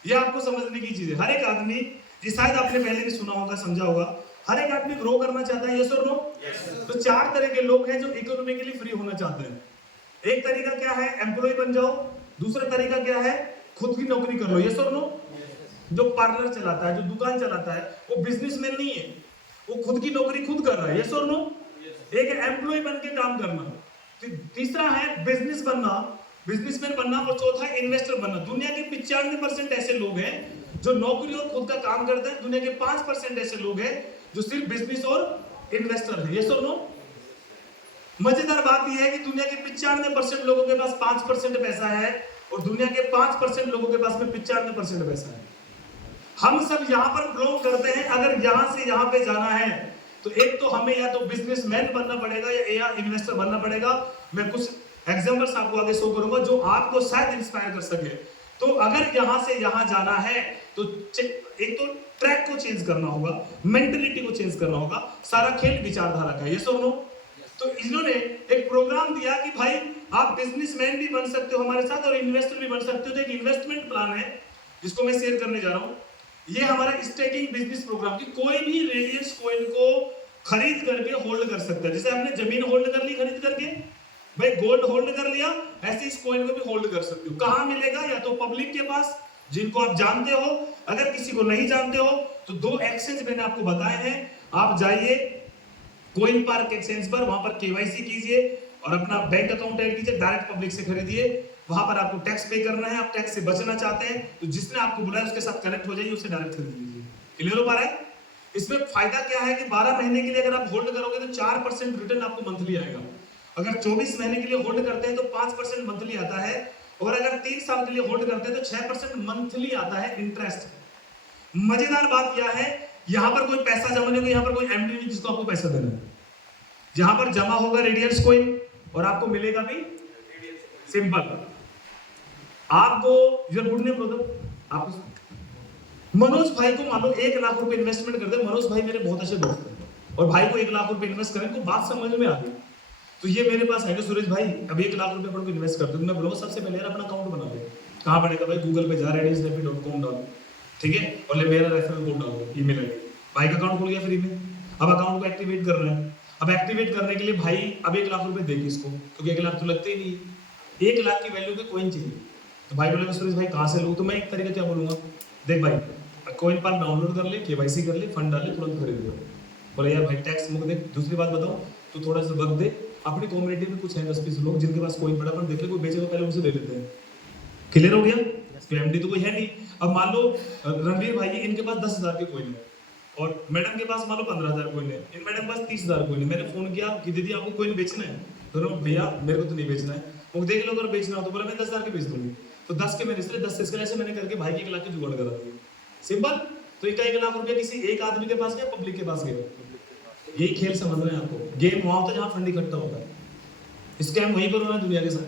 यह आपको समझने की चीज है। हर एक आदमी, ये शायद आपने पहले भी सुना होगा, समझा होगा, हर एक आदमी ग्रो करना चाहता है, यस और नो? तो 4 तरह के लोग हैं जो इकोनॉमिकली फ्री होना चाहते हैं। एक तरीका क्या है, एम्प्लॉय बन जाओ। दूसरा तरीका क्या है, खुद की नौकरी कर लो, यस और नो? जो पार्लर चलाता है, जो दुकान चलाता है, वो बिजनेसमैन नहीं है, वो खुद की नौकरी खुद कर रहा है, यस और नो? एक एम्प्लॉय बन के काम करना। तीसरा है बिजनेस बनना, बिजनेसमैन बनना। और चौथा है इन्वेस्टर बनना। दुनिया के 95% ऐसे लोग हैं जो नौकरी और खुद का काम करते हैं। दुनिया के 5% ऐसे लोग हैं जो सिर्फ बिजनेस और इन्वेस्टर है, यस और नो? मजेदार बात यह है कि दुनिया के 95% लोगों के पास 5% पैसा है और दुनिया के 5% लोगों के पास में 95% पैसा है। हम सब यहाँ पर बिलोंग करते हैं। अगर यहाँ से यहाँ पे जाना है तो एक तो हमें या तो बिजनेसमैन बनना पड़ेगा या इन्वेस्टर बनना पड़ेगा। मैं कुछ एग्जांपल्स आपको आगे शो करूंगा जो आपको शायद इंस्पायर कर सके। तो अगर यहाँ से यहाँ जाना है तो एक तो ट्रैक को चेंज करना होगा, मेंटलिटी को चेंज करना होगा। सारा खेल विचारधारा का, ये सब नो। तो इन्होंने एक प्रोग्राम दिया कि भाई आप बिजनेसमैन भी बन सकते हो हमारे साथ और इन्वेस्टर भी बन सकते हो। तो एक इन्वेस्टमेंट प्लान है जिसको मैं शेयर करने जा रहा हूँ। ये हमारा स्टेकिंग बिजनेस प्रोग्राम की कोई भी रेडियंस कॉइन को खरीद करके होल्ड कर सकता है। जैसे आपने जमीन होल्ड कर ली खरीद करके, भाई गोल्ड होल्ड कर लिया, ऐसे इस कॉइन को भी होल्ड कर सकते हो। कहां मिलेगा? या तो पब्लिक के पास जिनको आप जानते हो, अगर किसी को नहीं जानते हो तो 2 एक्सचेंज मैंने आपको बताए हैं। आप जाइए कोइन पार्क एक्सचेंज पर, वहां पर केवाईसी कीजिए और अपना बैंक अकाउंट ऐड कीजिए। डायरेक्ट पब्लिक से खरीदिए, वहां पर आपको टैक्स पे करना है। आप टैक्स से बचना चाहते हैं तो जिसने आपको बुलाया उसके साथ कनेक्ट हो जाइए, उससे डायरेक्ट खरीद लीजिए। क्लियर हो पा रहा है? इसमें फायदा क्या है कि 12 महीने के लिए अगर आप होल्ड करोगे तो 4% रिटर्न आपको मंथली आएगा। अगर 24 महीने के लिए होल्ड करते हैं तो 5% मंथली आता है और अगर 3 साल के लिए होल्ड करते हैं तो 6% मंथली आता है इंटरेस्ट। मजेदार बात यह है, यहां पर कोई पैसा जमा नहीं होगा, यहां पर कोई एमडी नहीं जिसको आपको पैसा देना है। यहां पर जमा होगा रेडियंस कॉइन और आपको मिलेगा भी सिंपल। आपको योर गुड नेम ब्रदर, आप मनोज भाई को मान लो 1 लाख रुपए इन्वेस्टमेंट कर दे। मनोज भाई मेरे बहुत अच्छे दोस्त हैं और भाई को 1 लाख रुपए इन्वेस्ट करें, तो बात समझ में आ गई। तो ये मेरे पास है कि सुरेश भाई अभी 1 लाख रुपए अपन को इन्वेस्ट कर दो। मैं बोलूंगा सबसे पहले यार अपना अकाउंट बना ले। कहां बनेगा भाई? गूगल पे जा, redisnappy.com डालो, ठीक है, और ले मेरा रेफरल कोड डालो, ईमेल आईडी। भाई का अकाउंट खुल गया फ्री में। अब अकाउंट को एक्टिवेट कर रहे हैं। अब एक्टिवेट करने के लिए भाई अब 1 लाख रुपए देंगे इसको, क्योंकि 1 लाख तो लगते ही नहीं। 1 लाख की वैल्यू के कॉइन चाहिए। तो भाई बोलेगा सुरेश भाई कहां से लूं? तो मैं एक तरीका क्या बोलूंगा, देख भाई कोइन पार्क डाउनलोड कर ले, केवाईसी कर ले, फंड डाल ले, तुरंत खरीद लो। बोले यार भाई टैक्स मुझे देख। दूसरी बात बताओ, तू थोड़ा सा वक्त दे, अपनी कम्युनिटी में कुछ है 10-20 लोग जिनके पास कोइन पड़ा, अपन देख ले कोई बेचेगा पहले उनसे ले लेते हैं। क्लियर हो गया? एमडी तो कोई है नहीं। अब मान लो रणवीर भाई इनके पास 10,000 के कोइन है और मैडम के पास मान लो 15,000 कोइन है, इन मैडम के पास 30,000 कोइन है। मैंने फोन किया कि दीदी आपको कोइन बेचना है? तो भैया मेरे को तो नहीं बेचना है। वो देख लो अगर बेचना हो तो बोला मैं 10,000 के बेच दूंगी। तो 10 के मेरे इसलिए 10 से इसके ऐसे मैंने करके भाई के 1 लाख की जुगाड़ करा दी। सिंपल। तो इनका 1 लाख रुपया किसी एक आदमी के पास गया, पब्लिक के पास गया। यही खेल समझ रहे हैं आपको। गेम वहां होता है जहां फंड इकट्ठा होता है, स्कैम वहीं पर होना है दुनिया के साथ।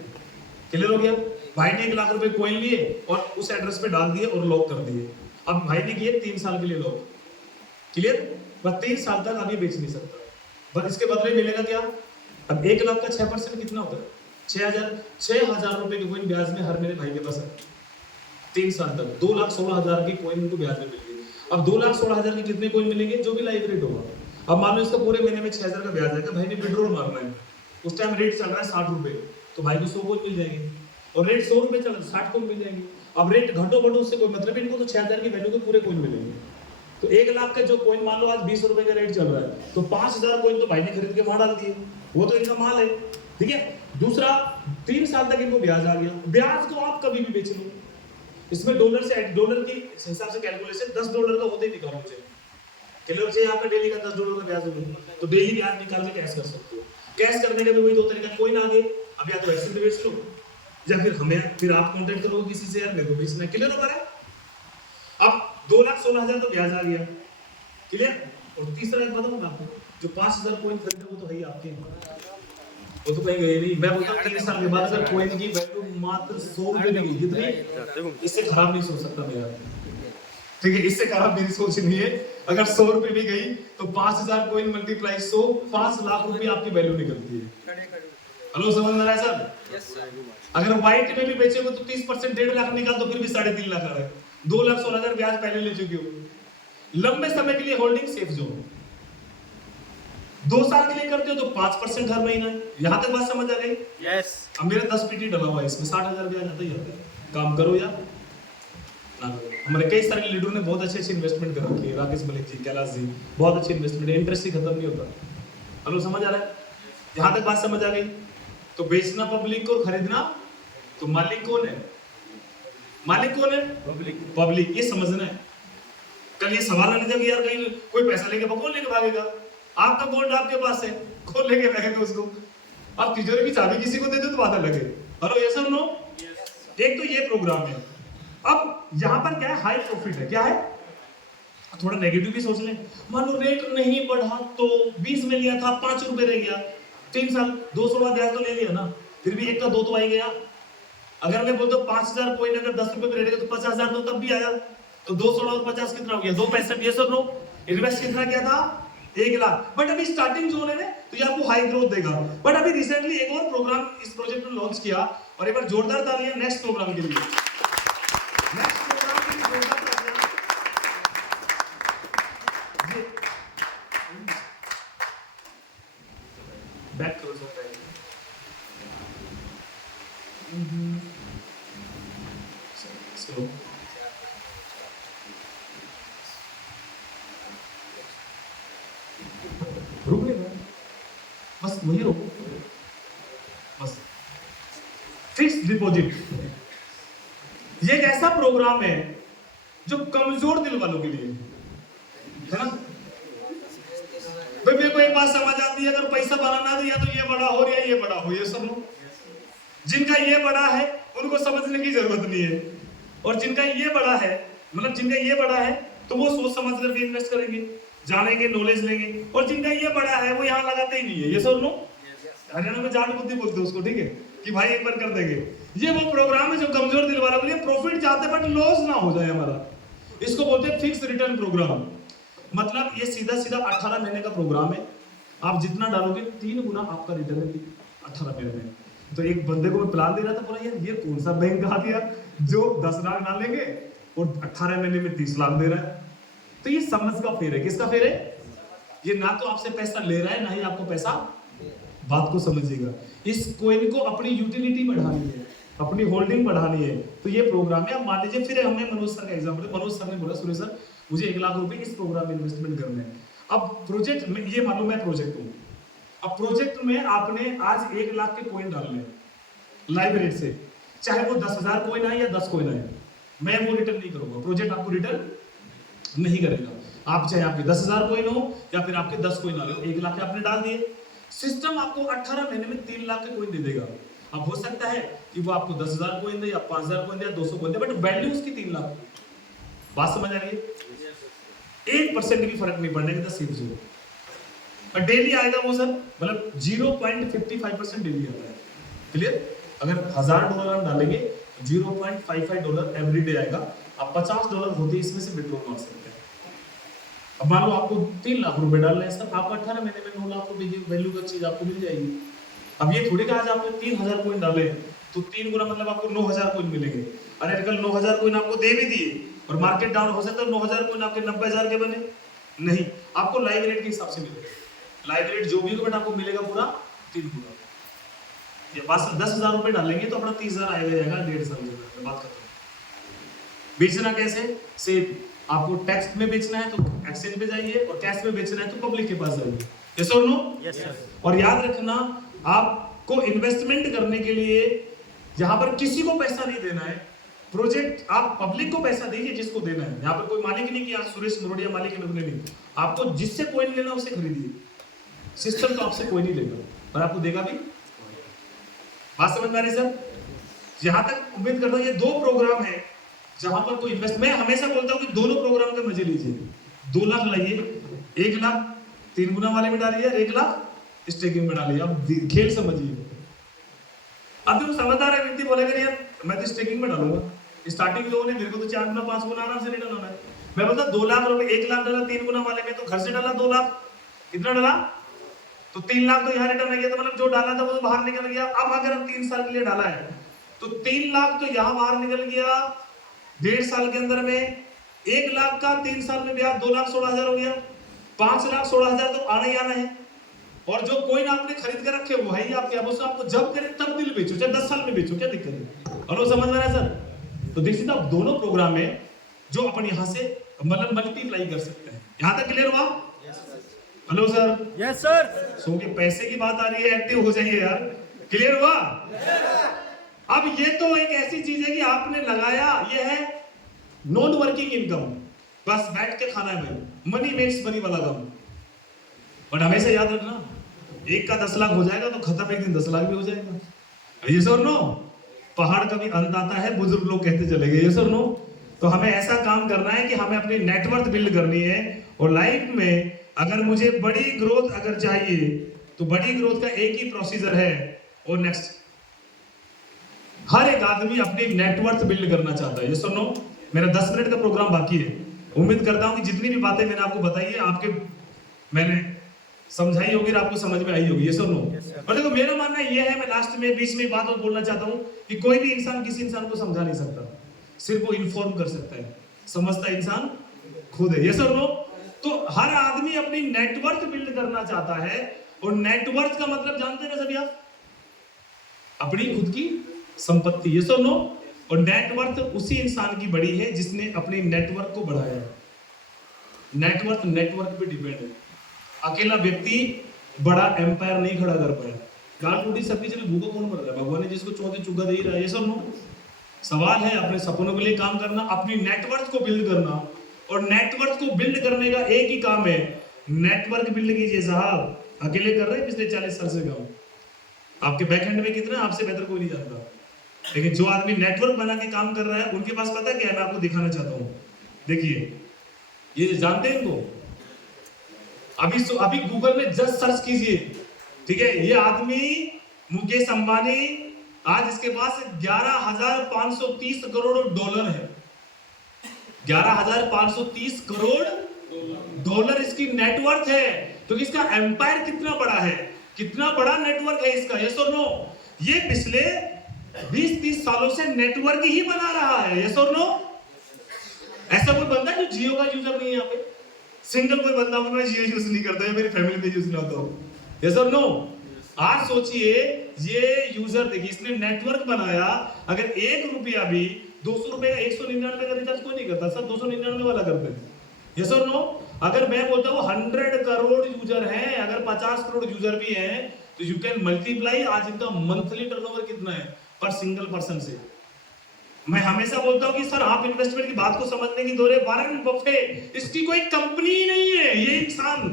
क्लियर हो गया? भाई ने 1 लाख रुपए कॉइन लिए और उस एड्रेस पे डाल दिए और लॉक कर दिए। अब भाई ने किए 3 साल के लिए लॉक। क्लियर? बस 3 साल तक अभी बेच नहीं सकता, बस इसके बदले मिलेगा क्या? अब 1 लाख का 6% कितना होता है? 6,000 रुपए के कॉइन ब्याज में हर मेरे भाई के पास है 3 साल तक। 2,16,000 की कॉइन उनको ब्याज में मिल गई। अब 2,16,000 के कितने कॉइन मिलेंगे? जो भी लाइव रेट होगा। अब मान लो इसका पूरे महीने में 6,000 का ब्याज आएगा, भाई ने विड्रॉल मारना है, उस टाइम रेट चल रहा है 60 रुपए, तो भाई को 100 कोइन मिल जाएंगे, और रेट 100 रुपए चल रहा है 60 कोइन मिल जाएंगे। अब रेट घटो बढ़ो उससे कोई मतलब, इनको तो 6,000 की वैल्यू के पूरे कोइन मिलेंगे। तो 1 लाख का जो कोइन मान लो आज 20 रुपए का रेट चल रहा है, तो 5,000 कोइन तो भाई ने खरीद के वहां डाल दिए, वो तो इनका माल है, ठीक है। दूसरा 3 साल तक इनको ब्याज आ गया, ब्याज को आप कभी भी बेच लो, इसमें डॉलर से डॉलर की हिसाब से कैलकुलेशन $10 का होते ही निकालो मुझे, क्लियर चाहिए आपका डेली का $10 का ब्याज होगा, तो डेली ब्याज निकाल के कैश कर सकते हो। कैश करने के भी वही 2 तरीका, कोइन आ गए, अब या तो ऐसे भी बेच लो, या फिर हमें फिर आप कांटेक्ट करोगे किसी से, यार मेरे को बेचना, क्लियर हो पा रहा है। अब 2,16,000 तो ब्याज आ गया, क्लियर। और तीसरा एक बताऊं आपको, जो 5,000 कोइन खरीदे वो तो है ही आपके, वो तो कहीं गए नहीं। मैं बोलता हूं 3 साल के बाद अगर कोइन की वैल्यू मात्र 100 रुपए की कितनी, इससे खराब नहीं सोच सकता मेरा, ठीक है, इससे खराब मेरी सोच नहीं है। अगर 100 रुपए भी गई तो 5,000 कोइन मल्टीप्लाई 100, 5 लाख रुपए आपकी वैल्यू निकलती है। हेलो, समझ में आ रहा है सर? अगर व्हाइट में भी बेचोगे तो 30% 1.5 लाख निकाल तो फिर भी 3.5 लाख आ रहा है, 2,16,000 ब्याज पहले ले चुके हो। लंबे समय के लिए होल्डिंग सेफ जोन, 2 साल के लिए करते हो तो 5% हर महीना, यहां तक बात समझ आ गई? यस। अब मेरा 10 पीटी डला हुआ है, इसमें 60,000 ब्याज आता ही आता है, काम करो या ना करो। हमारे कई सारे लीडरों ने बहुत अच्छे इन्वेस्टमेंट कर रखी है, राकेश मलिक जी, कैलाश जी, बहुत अच्छी इन्वेस्टमेंट है, इंटरेस्ट ही खत्म नहीं होता। हेलो, समझ आ रहा है? यहां तक बात समझ आ गई? तो बेचना पब्लिक को, खरीदना तो मालिक कौन है? मालिक कौन है? पब्लिक। ये समझना है। कल ये सवाल आने जब यार कहीं कोई पैसा लेके कौन लेके भागेगा? आपका गोल्ड आपके पास है, कौन लेके भागेगा उसको? आप तिजोरी की चाबी किसी को दे दो तो बात अलग है। हेलो, ये सब नो। एक तो ये प्रोग्राम है। अब यहां पर क्या है, हाई प्रॉफिट है। क्या है? थोड़ा नेगेटिव भी सोच लें, मान लो रेट नहीं बढ़ा तो 20 में लिया था, 5 रुपए रह गया, 3 साल 216 ब्याज तो ले लिया ना, फिर भी 1 का 2 तो आ गया। अगर मैं बोलता हूँ 5,000 कोइन अगर 10 रुपए पे रेट तो 50,000 तो तब भी आया, तो 216 और 50 कितना हो गया? 265। ये सब नो। इन्वेस्ट कितना किया था? 1 लाख। बट अभी स्टार्टिंग जोन है ना, तो ये आपको हाई ग्रोथ देगा। बट अभी रिसेंटली एक और प्रोग्राम इस प्रोजेक्ट में लॉन्च किया, और एक बार जोरदार तालियां नेक्स्ट प्रोग्राम के लिए। नेक्स्ट प्रोग्राम के लिए जोरदार तालियां। बैक करो सर, स्लो। रुक गए ना, बस वही रुको, बस। फिक्स्ड डिपॉजिट ये एक ऐसा प्रोग्राम है जो कमजोर दिल वालों के लिए है ना। भाई मेरे को एक बात समझ आती है, अगर पैसा बनाना है या तो ये बड़ा हो या ये बड़ा हो, ये सब लोग जिनका ये बड़ा है उनको समझने की जरूरत नहीं है, और जिनका ये बड़ा है, मतलब जिनका ये बड़ा है तो वो सोच समझ करके इन्वेस्ट करेंगे, जानेंगे, नॉलेज लेंगे। और जिनका ये बड़ा है वो यहाँ लगाते ही नहीं है। ये सब लोग हरियाणा में जाट बुद्धि बोलते हैं उसको, ठीक है, कि भाई एक बार कर देंगे। ये वो प्रोग्राम है जो कमजोर दिल वालों के लिए, प्रॉफिट चाहते बट लॉस ना हो जाए हमारा, इसको बोलते हैं फिक्स रिटर्न प्रोग्राम। मतलब ये सीधा सीधा 18 महीने का प्रोग्राम है, आप जितना डालोगे 3 गुना आपका रिटर्न है 18 महीने में। तो एक बंदे को मैं प्लान दे रहा था, बोला यार ये कौन सा बैंक आ गया जो 10 लाख डालेंगे और 18 महीने में 30 लाख दे रहा है। तो ये समझ का फेर है। किसका फेर है? ये ना तो आपसे पैसा ले रहा है, ना ही आपको पैसा, बात को समझिएगा। इस कोइन को अपनी यूटिलिटी बढ़ानी है, अपनी होल्डिंग बढ़ानी है, तो ये प्रोग्राम है। अब मान लीजिए फिर हमें मनोज सर का एग्जांपल, मनोज सर ने बोला सुरेश सर मुझे 1 लाख रुपए इस प्रोग्राम में इन्वेस्टमेंट करना है। अब प्रोजेक्ट में, ये मान लो मैं प्रोजेक्ट हूँ, अब प्रोजेक्ट में आपने आज 1 लाख के कोइन डालने लाइव रेट से, चाहे वो 10,000 कोइन आए या 10 कोइन आए, मैं वो रिटर्न नहीं करूंगा, प्रोजेक्ट आपको रिटर्न नहीं करेगा। आप चाहे आपके 10,000 कोइन हो या फिर आपके 10 कोइन आ रहे हो, 1 लाख के आपने डाल दिए, सिस्टम आपको 18 महीने में 3 लाख के कोइन दे देगा। अब हो सकता है कि वो आपको 10,000 कोइन दे या 5,000 कोइन दे या 200 कोइन दे, बट वैल्यू उसकी 3 लाख। बात समझ आ रही है? 1% भी फर्क नहीं पड़ने का, सेफ जीरो। और डेली आएगा वो सर, मतलब 0.55% डेली आता है। क्लियर? अगर $1,000 हम डालेंगे $0.55 एवरी डे आएगा। अब $50 होते इसमें से विड्रॉल मार सकते हैं। अब मान लो आपको 3 लाख रुपए डालना है सर, आपको 18 महीने में 9 लाख रुपए की वैल्यू का चीज आपको मिल जाएगी। अब ये थोड़ी कहा आपने 3,000 कोइन डाले तो 3 गुना मतलब आपको 9,000 कोइन मिलेंगे। अरे कल 9,000 कोइन आपको दे भी दिए और मार्केट डाउन हो सकता है 9,000 कोइन आपके 90,000 के बने, नहीं, आपको लाइव रेट के हिसाब से मिलेगा। लाइव रेट जो भी होगा बेटा आपको मिलेगा पूरा 3 गुना। ये बस 10,000 रुपए डालेंगे तो अपना 30,000 आएगा जाएगा 1.5 साल में। बात करते हैं बेचना कैसे से आपको टेक्स्ट में बेचना है तो एक्सचेंज पे जाइए, और कैश में बेचना है तो पब्लिक के पास जाइए। यस और नो? Yes sir. और याद रखना, आपको इन्वेस्टमेंट करने के लिए यहाँ पर किसी को पैसा नहीं देना है। प्रोजेक्ट आप पब्लिक को पैसा दीजिए जिसको देना है। यहाँ पर कोई मालिक नहीं कि यहाँ सुरेश मरोड़िया मालिक है, नहीं। आपको जिससे कोई नहीं लेना उसे खरीदिए। सिस्टम तो आपसे कोई नहीं लेगा और आपको देगा भी। बात समझ में आ रही सर? यहाँ तक उम्मीद करता हूँ ये 2 प्रोग्राम है जहां पर कोई इन्वेस्ट, मैं हमेशा बोलता हूँ कि दोनों प्रोग्राम के मजे लीजिए। 2 लाख लाइए, 1 लाख 3 गुना वाले में डालिए, 1 लाख स्टेकिंग में डालिए। अब खेल समझिए। अब जो समझदार है व्यक्ति बोलेगा यार मैं तो स्टेकिंग में डालूंगा, स्टार्टिंग लोगों ने मेरे को तो 4 गुना 5 गुना आराम से नहीं डालना है। मैं बोलता 2 लाख रुपए, 1 लाख डाला 3 गुना वाले में, तो घर से डाला 2 लाख, कितना डाला तो 3 लाख तो यहाँ रिटर्न आ गया, तो मतलब जो डाला था वो तो बाहर निकल गया। अब अगर हम 3 साल के लिए डाला है तो 3 लाख तो यहाँ बाहर निकल गया 1.5 साल के अंदर में। 1 लाख का 3 साल में ब्याज 2,16,000 हो गया। 5,16,000 तो आना ही आना है। और जो कोई ना आपने खरीद कर रखे वो है ही आपके, अब उसको आपको जब करे तब दिल बेचो, चाहे 10 साल में बेचो, क्या दिक्कत है? हेलो समझ में आ रहा है सर? तो देखिए आप दोनों प्रोग्राम है जो अपन यहाँ से मतलब मल्टीप्लाई कर सकते हैं। यहाँ तक क्लियर हुआ? Hello sir? Yes sir. So के पैसे की बात आ रही है, एक्टिव हो जाइए यार। क्लियर हुआ? अब ये तो एक ऐसी चीज है कि आपने लगाया, ये है नॉन वर्किंग इनकम, बस बैठ के खाना है भाई, मनी मेक्स मनी वाला काम। बट हमेशा याद रखना, एक का 10 लाख हो जाएगा तो खत्म, एक दिन 10 लाख भी हो जाएगा। ये सर नो, पहाड़ का भी अंत आता है, बुजुर्ग लोग कहते चले गए। ये सर नो, तो हमें ऐसा काम करना है कि हमें अपनी नेटवर्थ बिल्ड करनी है। और लाइफ में अगर मुझे बड़ी ग्रोथ अगर चाहिए तो बड़ी ग्रोथ का एक ही प्रोसीजर है, और नेक्स्ट, हर एक आदमी अपनी नेटवर्थ बिल्ड करना चाहता है। ये सुनो, मेरा 10 मिनट का प्रोग्राम बाकी है। उम्मीद करता हूं कि जितनी भी बातें मैंने आपको बताई है, आपके मैंने समझाई होगी और आपको समझ में आई होगी। ये सुनो, और देखो मेरा मानना ये है, मैं लास्ट में बीच में बात और बोलना चाहता हूं कि कोई भी इंसान किसी इंसान को समझा नहीं सकता, सिर्फ वो इन्फॉर्म कर सकता है। समझता इंसान खुद है। ये सुनो, तो हर आदमी अपनी नेटवर्थ बिल्ड करना चाहता है, और नेटवर्थ का मतलब जानते हैं ना सभी आप? अपनी खुद की संपत्ति। ये सुनो, और नेटवर्थ उसी इंसान की बड़ी है जिसने अपने नेटवर्क को बढ़ाया है। नेटवर्थ नेटवर्क पे डिपेंड है। अकेला व्यक्ति बड़ा एम्पायर नहीं खड़ा कर पाया। गाल टूटी सबकी चले, भूखा कौन मर रहा है? भगवान ने जिसको चौथे चुगा दे ही रहा है। ये सुनो, सवाल है अपने सपनों के लिए काम करना, अपनी नेटवर्क को बिल्ड करना। और नेटवर्क को बिल्ड करने का एक ही काम है, नेटवर्क बिल्ड कीजिए साहब। अकेले कर रहे हैं पिछले 40 साल से काम। आपके बैकएंड में कितना, आपसे बेहतर कोई नहीं जानता। लेकिन जो आदमी नेटवर्क बना के काम कर रहा है, उनके पास पता क्या है, मैं आपको दिखाना चाहता हूं। देखिए, ये जानते हैं इनको? अभी गूगल में जस्ट सर्च कीजिए, ठीक है? ये आदमी मुकेश अंबानी, आज इसके पास 11,530 करोड़ डॉलर है। 11,530 करोड़ डॉलर इसकी नेटवर्थ है। तो इसका एम्पायर कितना बड़ा है, कितना बड़ा नेटवर्क है इसका। यस और नो? ये पिछले 20-30 सालों से नेटवर्क ही बना रहा है। यस और नो? ऐसा कोई बंदा है जो जियो का यूजर नहीं है? यहाँ पे सिंगल कोई बंदा होगा मैं जियो यूज नहीं करता, मेरी फैमिली में यूज नहीं होता हूँ। यस और नो? आज सोचिए, ये यूजर देखिए, इसने नेटवर्क बनाया। अगर 1 रुपया भी 200 रुपए का 199 का रिचार्ज कोई नहीं करता सर, 299 वाला करते हैं। यस और नो? अगर मैं बोलता हूँ 100 करोड़ यूजर हैं, अगर 50 करोड़ यूजर भी हैं, तो यू कैन मल्टीप्लाई आज इनका मंथली टर्नओवर कितना है पर सिंगल पर्सन से। मैं हमेशा बोलता हूं कि सर आप इन्वेस्टमेंट की बात को समझने की दौरे, वारेन बफेट इसकी कोई कंपनी ही नहीं है। ये इंसान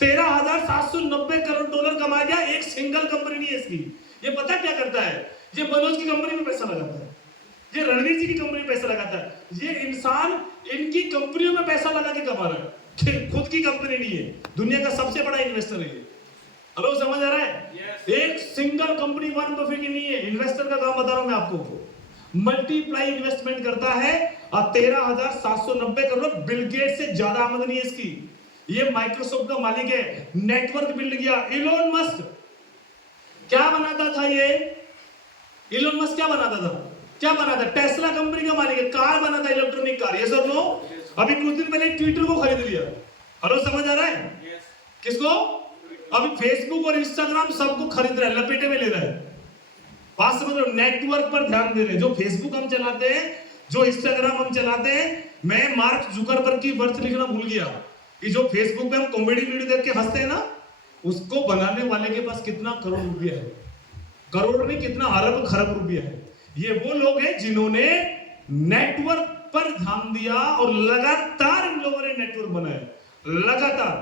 13,790 करोड़ डॉलर कमा गया, एक सिंगल कंपनी नहीं है इसकी। ये पता क्या करता है? ये मनोज की कंपनी में पैसा लगाता है, ये रणवीर जी की कंपनी में पैसा लगाता है। ये इंसान इनकी कंपनियों में पैसा लगा के कमा रहा है, खुद की कंपनी नहीं है। दुनिया का सबसे बड़ा इन्वेस्टर है। हेलो, समझ आ रहा है? एक सिंगल कंपनी वारेन बफेट की नहीं है। इन्वेस्टर का काम बता रहा हूं मैं आपको, मल्टीप्लाई इन्वेस्टमेंट करता है, और 13,790 करोड़, बिल गेट से ज्यादा आमदनी है इसकी। ये माइक्रोसॉफ्ट का मालिक है, नेटवर्क बिल्ड किया। इलोन मस्क क्या बनाता था? ये इलोन मस्क क्या बनाता था? क्या बनाता? टेस्ला कंपनी का मालिक है, कार बनाता है, इलेक्ट्रॉनिक कार। ये सब नो, अभी कुछ दिन पहले ट्विटर को खरीद लिया। हेलो, समझ आ रहा है? किसको? अभी फेसबुक और इंस्टाग्राम सबको खरीद रहा है, लपेटे में ले रहा है। बात समझ लो, नेटवर्क पर ध्यान दे रहे हैं। जो फेसबुक हम चलाते हैं, जो इंस्टाग्राम हम चलाते हैं, मैं मार्क जुकरबर्ग की वर्थ लिखना भूल गया कि जो फेसबुक पे हम कॉमेडी वीडियो देख के हंसते हैं ना, उसको बनाने वाले के पास कितना करोड़ रुपया है। करोड़ नहीं, कितना अरब खरब रुपया है। ये वो लोग हैं जिन्होंने नेटवर्क पर ध्यान दिया और लगातार इन लोगों ने नेटवर्क बनाया, लगातार।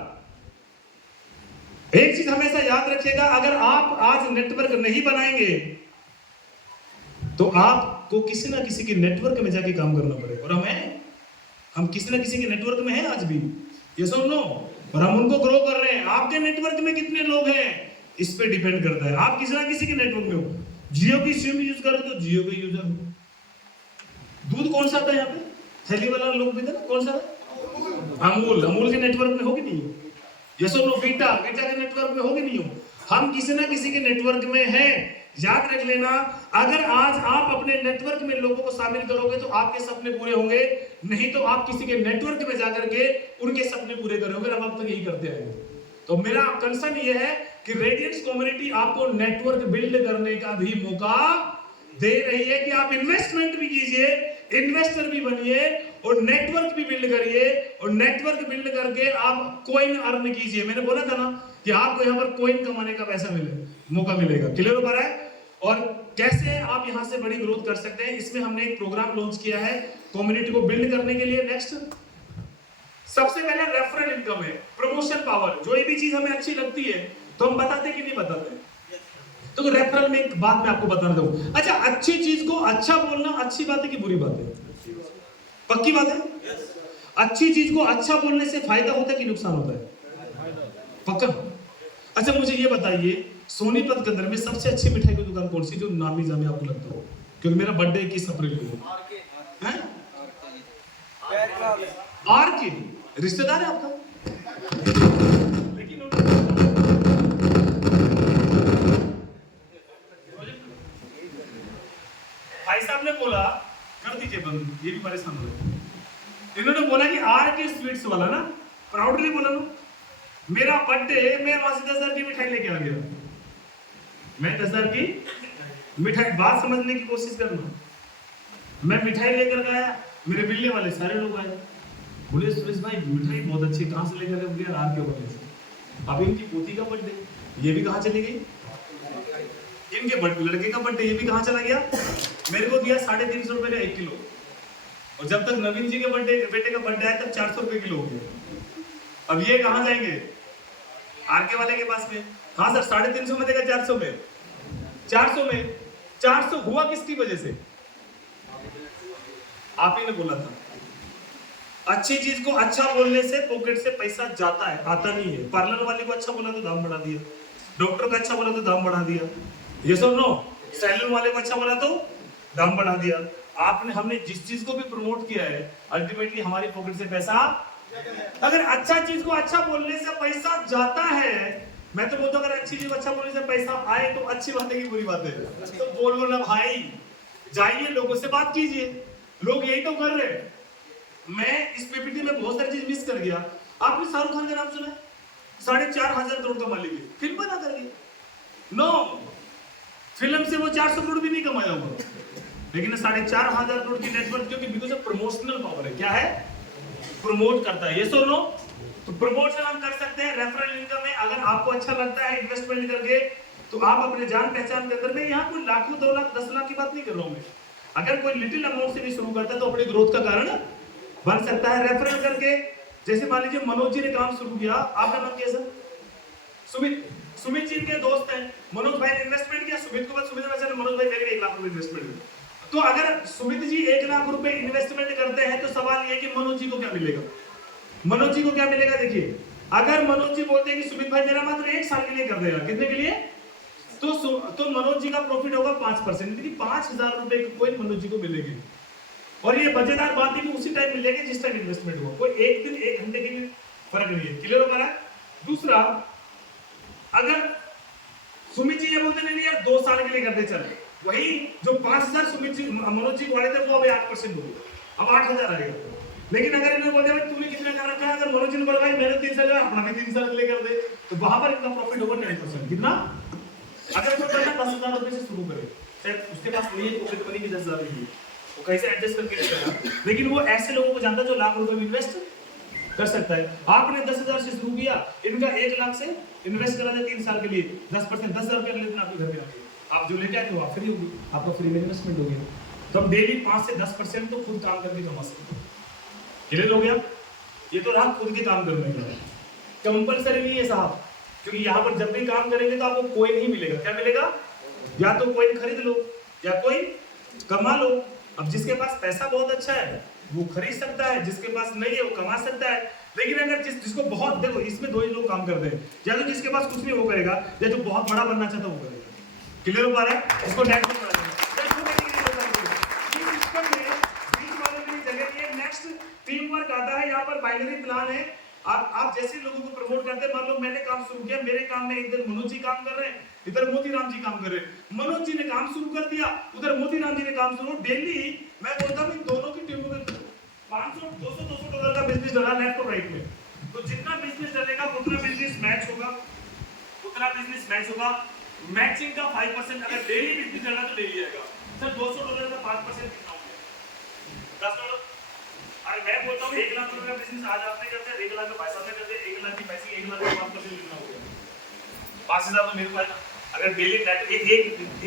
एक चीज हमेशा याद रखिएगा, अगर आप आज नेटवर्क नहीं बनाएंगे तो आपको किसी ना किसी के नेटवर्क में जाके काम करना पड़ेगा। और हम किसी ना किसी के नेटवर्क में हैं आज भी, ये सुन लो, और हम उनको ग्रो कर रहे हैं। आपके नेटवर्क में कितने लोग हैं इस पे डिपेंड करता है। आप किसी ना किसी के नेटवर्क में हो। जियो की सिम यूज करो तो जियो के यूजर हो। दूध कौन सा आता है यहाँ पे, थैली वाला लोग भी थे ना, कौन सा? अमूल के नेटवर्क में हो कि नहीं हो? ये सुन लो, बीटा के नेटवर्क में हो कि नहीं हो? हम किसी ना किसी के नेटवर्क में हैं। याद रख लेना, अगर आज आप अपने नेटवर्क में लोगों को शामिल करोगे तो आपके सपने पूरे होंगे, नहीं तो आप किसी के नेटवर्क में जाकर के उनके सपने पूरे करोगे। अब आप तक यही करते आए। तो मेरा कंसर्न ये है कि रेडियंस कम्युनिटी आपको नेटवर्क बिल्ड करने का भी मौका दे रही है कि आप इन्वेस्टमेंट भी कीजिए, इन्वेस्टर भी बनिए और नेटवर्क भी बिल्ड करिए, और नेटवर्क बिल्ड करके आप कॉइन अर्न कीजिए। मैंने बोला था ना कि आपको यहाँ पर कॉइन कमाने का पैसा मौका मिलेगा। क्लियर हो पा रहा है? और कैसे आप यहाँ से बड़ी ग्रोथ कर सकते हैं, इसमें हमने एक प्रोग्राम लॉन्च किया है कम्युनिटी को बिल्ड करने के लिए। नेक्स्ट, सबसे पहले रेफरल इनकम है, प्रमोशन पावर। जो ये भी चीज हमें अच्छी लगती है तो हम बताते कि नहीं बताते? तो रेफरल में एक बात मैं आपको बताना दूं। अच्छा, अच्छी चीज को अच्छा बोलना अच्छी बात है कि बुरी बात है? पक्की बात है? अच्छी चीज को अच्छा बोलने से फायदा होता है कि नुकसान होता है? पक्का? अच्छा, मुझे ये बताइए, सोनीपत के अंदर में सबसे अच्छी मिठाई की दुकान कौन सी, जो नामी जामी आपको लगता हो? क्योंकि मेरा बर्थडे 21 अप्रैल को है। आर के रिश्तेदार है आपका, लेकिन भाई साहब ने बोला कर दीजिए बंद, ये भी परेशान हो रहे। इन्होंने बोला कि आर के स्वीट्स वाला ना, प्राउडली बोला ना, मेरा बर्थडे, मैं वहां से 10,000 की मिठाई लेके आ गया। मैं 10,000 की मिठाई, बात समझने की कोशिश करना। मैं मिठाई लेकर गया, मेरे मिलने वाले सारे लोग आए, बोले सुरेश भाई मिठाई बहुत अच्छी, कहाँ से लेकर गया? आर के वाले से। अब इनकी पोती का बर्थडे, ये भी कहाँ चली गई? इनके लड़के का बर्थडे, ये भी कहाँ चला गया? मेरे को दिया 350 रुपए का 1 किलो, और जब तक नवीन जी के बेटे का बर्थडे आया तब 400 रुपए किलो हो गया। अब ये कहाँ जाएंगे? आर के वाले के पास में। हाँ सर, 350 में देगा, 400 में। 400 में 400 हुआ किसकी वजह से? आप ही ने बोला था। अच्छी चीज को अच्छा बोलने से पॉकेट से पैसा जाता है, आता नहीं है। पार्लर वाले को अच्छा बोला तो दाम बढ़ा दिया, डॉक्टर को अच्छा बोला तो दाम बढ़ा दिया, ये सब नो। सैलून वाले को अच्छा बोला तो दाम बढ़ा दिया। हमने जिस चीज को भी प्रमोट किया है, अल्टीमेटली हमारी पॉकेट से पैसा। अगर अच्छा चीज को अच्छा बोलने से पैसा जाता है, मैं तो बोलता हूं अगर अच्छी चीज को अच्छा बोलने से पैसा आए तो अच्छी बात है कि बुरी बात है? तो बोलो ना भाई, जाइए लोगों से बात कीजिए। लोग यही तो कर रहे हैं। मैं इस पीपीटी में बहुत सारी चीज मिस कर गया। आपने शाहरुख खान का नाम सुना है? 4,500 करोड़ का मालिक है, फिल्म बना करके। नो, फिल्म से वो 400 करोड़ भी नहीं कमाया होगा, लेकिन 4,500 करोड़ की नेटवर्क, क्योंकि बिकॉज ऑफ प्रमोशनल पावर है। क्या है? प्रमोट करता है। ये सुनो, तो प्रमोशन हम कर सकते हैं, रेफरल इनकम है। अगर आपको अच्छा लगता है इन्वेस्टमेंट करके, तो आप अपने जान पहचान के अंदर में, यहाँ कोई लाखों 2 लाख 10 लाख की बात नहीं कर रहा हूं मैं, अगर कोई लिटिल अमाउंट से भी शुरू करता है तो अपनी ग्रोथ का कारण बन सकता है रेफरल करके। जैसे मान लीजिए मनोज जी ने काम शुरू किया, आपका नाम क्या सर? सुमित जी के दोस्त हैं, मनोज भाई ने इन्वेस्टमेंट किया, सुमित को सुमित ने मनोज भाई मेरे 1 लाख रुपए इन्वेस्टमेंट। तो अगर सुमित जी 1 लाख रुपए इन्वेस्टमेंट करते हैं तो सवाल ये कि मनोज जी को क्या मिलेगा? मनोज जी को क्या मिलेगा? देखिए, अगर मनोज जी बोलते हैं कि सुमित भाई मेरा मात्र 1 साल के लिए कर देगा, कितने के लिए? तो मनोज जी का प्रॉफिट होगा 5%, यानी 5,000 रुपए कोई मनोज जी को मिलेगी। और ये मजेदार बात है कि उसी टाइम मिलेगी जिस टाइम इन्वेस्टमेंट हुआ, कोई 1 दिन 1 घंटे के लिए फर्क नहीं है। क्लियर हो पा रहा है? दूसरा, अगर सुमित जी ये बोलते नहीं यार 2 साल के लिए करते चले, वही जो 5,000 सुमित जी मनोज जी को आए थे वो अब 8% हो गए, अब 8,000 आएगा। लेकिन अगर इन्होंने बोल दिया भाई तूने कितना कर रखा है, अगर मनोज ने बोला भाई मैंने 3 साल अपना भी 3 साल ले कर दे, तो वहां पर इनका प्रॉफिट होगा 9%। कितना? अगर कोई बंदा 10,000 रुपए से शुरू करे, शायद उसके पास नहीं है पॉकेट मनी की 10,000 रुपए, वो कैसे एडजस्ट करके चलेगा, लेकिन वो ऐसे लोगों को जानता है जो लाख रुपए में इन्वेस्ट कर सकता है। आपने 10,000 से शुरू किया, इनका 1 लाख से इन्वेस्ट करा दे 3 साल के लिए 10%, 10,000 रुपए अगले दिन आपके घर पे आ गए, आप जो लेके आए थे वो आप फ्री होगी, आपका फ्री में इन्वेस्टमेंट हो गया। तो हम डेली 5 से 10% तो खुद काम करके कमा सकते हैं। क्लियर हो गया? ये तो रहा खुद के काम करने का, कंपलसरी नहीं है साहब, क्योंकि यहाँ पर जब भी काम करेंगे तो आपको कोई नहीं मिलेगा। क्या मिलेगा? या तो कोई खरीद लो या कोई कमा लो। अब जिसके पास पैसा बहुत अच्छा है वो खरीद सकता है, जिसके पास नहीं है वो कमा सकता है। लेकिन अगर जिसको बहुत, देखो इसमें दो ही लोग काम करते हैं, या तो जिसके पास कुछ नहीं वो करेगा, या जो बहुत बड़ा बनना चाहता वो करेगा। क्लियर हो पा रहा है? इसको नेटवर्क करा देंगे। नेक्स्ट टीम वर्क आता है, यहाँ पर बाइनरी प्लान है। आप जैसे लोगों को प्रमोट करते हैं, मान लो मैंने काम शुरू किया, मेरे काम में इधर मनोज जी काम कर रहे हैं, इधर मोतीराम जी काम कर रहे हैं। मनोज जी ने काम शुरू कर दिया, उधर मोतीराम जी ने काम शुरू। डेली मैं बोलता हूँ इन दोनों की टीमों में 500 200 डॉलर का बिजनेस डला लेफ्ट और राइट में। तो जितना बिजनेस डलेगा उतना बिजनेस मैच होगा, उतना बिजनेस मैच होगा। मैचिंग का 5%, अगर डेली बिजनेस डला तो डेली आएगा। सर 200 डॉलर का 5% कितना हो गया? 10 डॉलर। अरे मैं बोलता हूँ 1 लाख रुपए का बिजनेस आज आपने करते हैं, 1 लाख का पैसा में करते हैं, 1 लाख की पैसे 1 लाख का 5% कितना हो गया? 5,000 तो मेरे को आएगा। अगर डेली नेट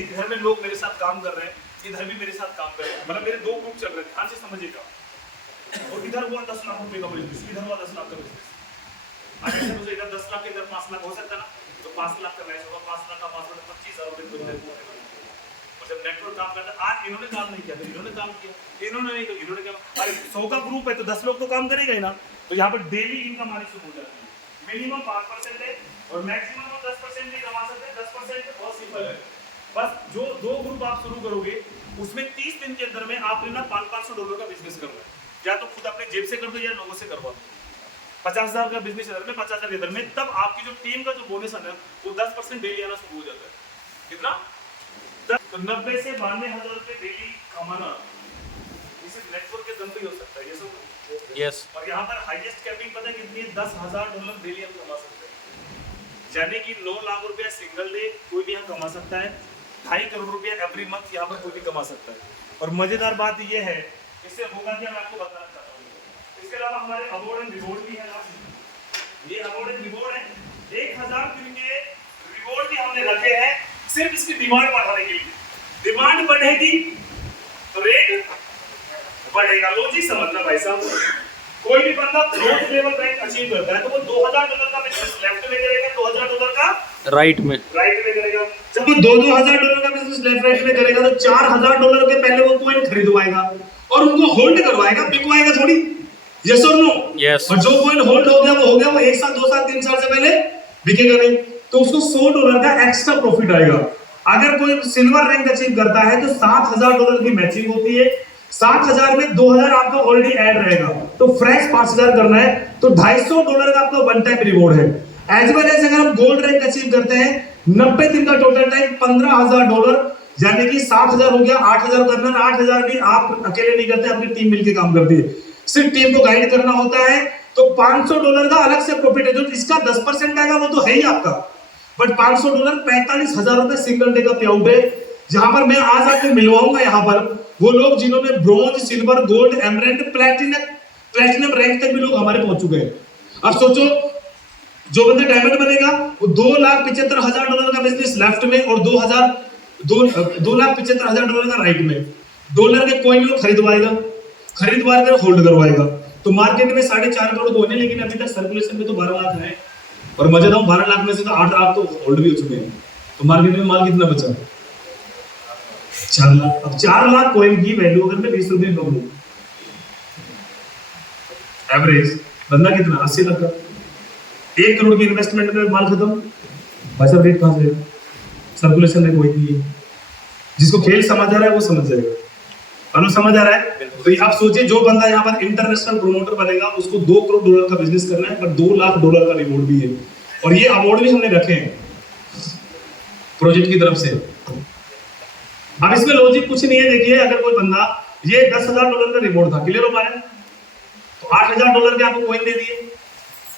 एक घर में लोग मेरे साथ काम कर रहे हैं, इधर भी मेरे साथ काम कर रहे हैं, मतलब मेरे 2 ग्रुप चल रहे हैं, ध्यान से समझिएगा। और इधर हुआ 10 लाख रुपए का बिजनेस, इधर हुआ 10 लाख का बिजनेस। अगर से मुझे इधर 10 लाख के इधर 5 लाख हो सकता है ना, तो 5 लाख का मैच होगा, 5 लाख का 5 लाख 25,000 रुपए तो इधर होगा। और जब नेटवर्क काम करता है, आज इन्होंने काम नहीं किया तो इन्होंने काम किया, इन्होंने नहीं तो इन्होंने क्या। अरे 100 का ग्रुप है तो 10 लोग तो काम करेगा ही ना। तो यहाँ पर डेली इनकम आनी शुरू हो जाती है। मिनिमम 5% है और मैक्सिमम 10% भी कमा सकते हैं। 10% बहुत सिंपल है, बस जो 2 ग्रुप आप शुरू करोगे उसमें 30 दिन के अंदर में आपने ना 500 डॉलर का बिजनेस करना है, या तो खुद अपने जेब से कर दो या लोगों से करवा दो। 50,000 का बिजनेस इधर में, 50,000 इधर में, तब आपकी जो टीम का जो बोनस है ना वो 10% डेली आना शुरू हो जाता है। कितना? तो 90 से 92,000 रुपए डेली कमाना इस नेटवर्क के दम पे हो सकता है। ये सब यस। और यहाँ पर हाईएस्ट कैपिंग पता है कितनी है? 10,000 डॉलर डेली हम कमा सकते हैं, यानी कि 9 लाख रुपया सिंगल डे कोई भी यहाँ कमा सकता है। 2.5 करोड़ रुपया एवरी मंथ यहाँ पर कोई भी कमा सकता है। और मजेदार बात ये है, इससे होगा क्या मैं आपको बताना चाहता हूँ। इसके अलावा हमारे अवार्ड एंड रिवॉर्ड भी है। ये अवार्ड एंड रिवॉर्ड है, 1,000 दिन के रिवॉर्ड भी हमने रखे हैं सिर्फ इसकी डिमांड बढ़ाने के लिए। डिमांड बढ़ेगी तो रेट बढ़ेगा। लॉजिक समझना भाई साहब, कोई भी बंदा ब्रोंज लेवल रैंक अचीव करता है तो वो 2,000 डॉलर का बिजनेस लेफ्ट में करेगा, 2,000 डॉलर का राइट में करेगा। जब वो 2,000 डॉलर का बिजनेस लेफ्ट राइट में करेगा तो 4,000 डॉलर के पहले वो कॉइन खरीदवाएगा और उनको होल्ड करवाएगा, बिकवाएगा थोड़ी। यस और नो? यस। और जो कॉइन होल्ड हो गया वो हो गया, वो 1 साल 2 साल 3 साल से पहले बिकेगा नहीं, तो उसको 100 डॉलर का एक्स्ट्रा प्रॉफिट आएगा। अगर कोई सिल्वर रैंक अचीव करता है तो 7,000 डॉलर की मैचिंग होती है। 7,000 में 2,000 आपका ऑलरेडी ऐड रहेगा, तो फ्रेश 5,000 करना है, तो 250 डॉलर का आपका वन टाइम रिवॉर्ड है। एज वेल एज अगर हम गोल्ड रैंक अचीव करते हैं 90 दिन का टोटल टाइम 15,000 डॉलर, यानी कि 7,000 हो गया। 8,000 करना है, 8,000 भी आप अकेले नहीं करते, अपनी टीम मिलकर काम करती है, सिर्फ टीम को गाइड करना होता है। तो 500 डॉलर का अलग से प्रॉफिट है, जो इसका 10% आएगा वो तो है ही आपका, बट 500 डॉलर 45,000 रुपए सिंगल डे का पे आउट है। जहां पर मैं आज आपको मिलवाऊंगा यहाँ पर वो लोग जिन्होंने bronze, silver, gold, emerald, platinum rank तक भी लोग हमारे पहुंच चुके हैं। अब सोचो, जो बंदा डायमंड बनेगा वो 2,75,000 डॉलर का बिजनेस लेफ्ट में और 2,75,000 डॉलर का राइट में। डॉलर के कॉइन को खरीदवाएगा कर होल्ड करवाएगा। तो मार्केट में 4.5 करोड़ कॉइन है, लेकिन अभी तक सर्कुलेशन में तो 12 लाख है। और मजे दाऊं 12 लाख में से तो 8 लाख तो होल्ड भी हो चुके हैं। तो मार्केट में माल कितना बचा? 4 लाख। अब 4 लाख कॉइन की वैल्यू अगर मैं 20 रुपए कम लूं, एवरेज बंदा कितना? 80 लाख का। 1 करोड़ की इन्वेस्टमेंट में माल खत्म। भाई साहब रेट कहां से? सर्कुलेशन में कोई नहीं है। जिसको खेल समझ आ रहा है वो समझ जाएगा। अनु समझ आ रहा है? तो आप सोचिए, जो बंदा यहाँ पर इंटरनेशनल प्रोमोटर बनेगा उसको 2 करोड़ डॉलर का बिजनेस करना है, पर 2 लाख डॉलर का रिवॉर्ड भी है। और ये अवार्ड भी हमने रखे हैं प्रोजेक्ट की तरफ से। अब इसमें लॉजिक कुछ नहीं है। देखिए, अगर कोई बंदा, ये 10,000 डॉलर का रिवॉर्ड था, क्लियर हो पा रहा है? तो $8,000 के आपको कॉइन दे दिए,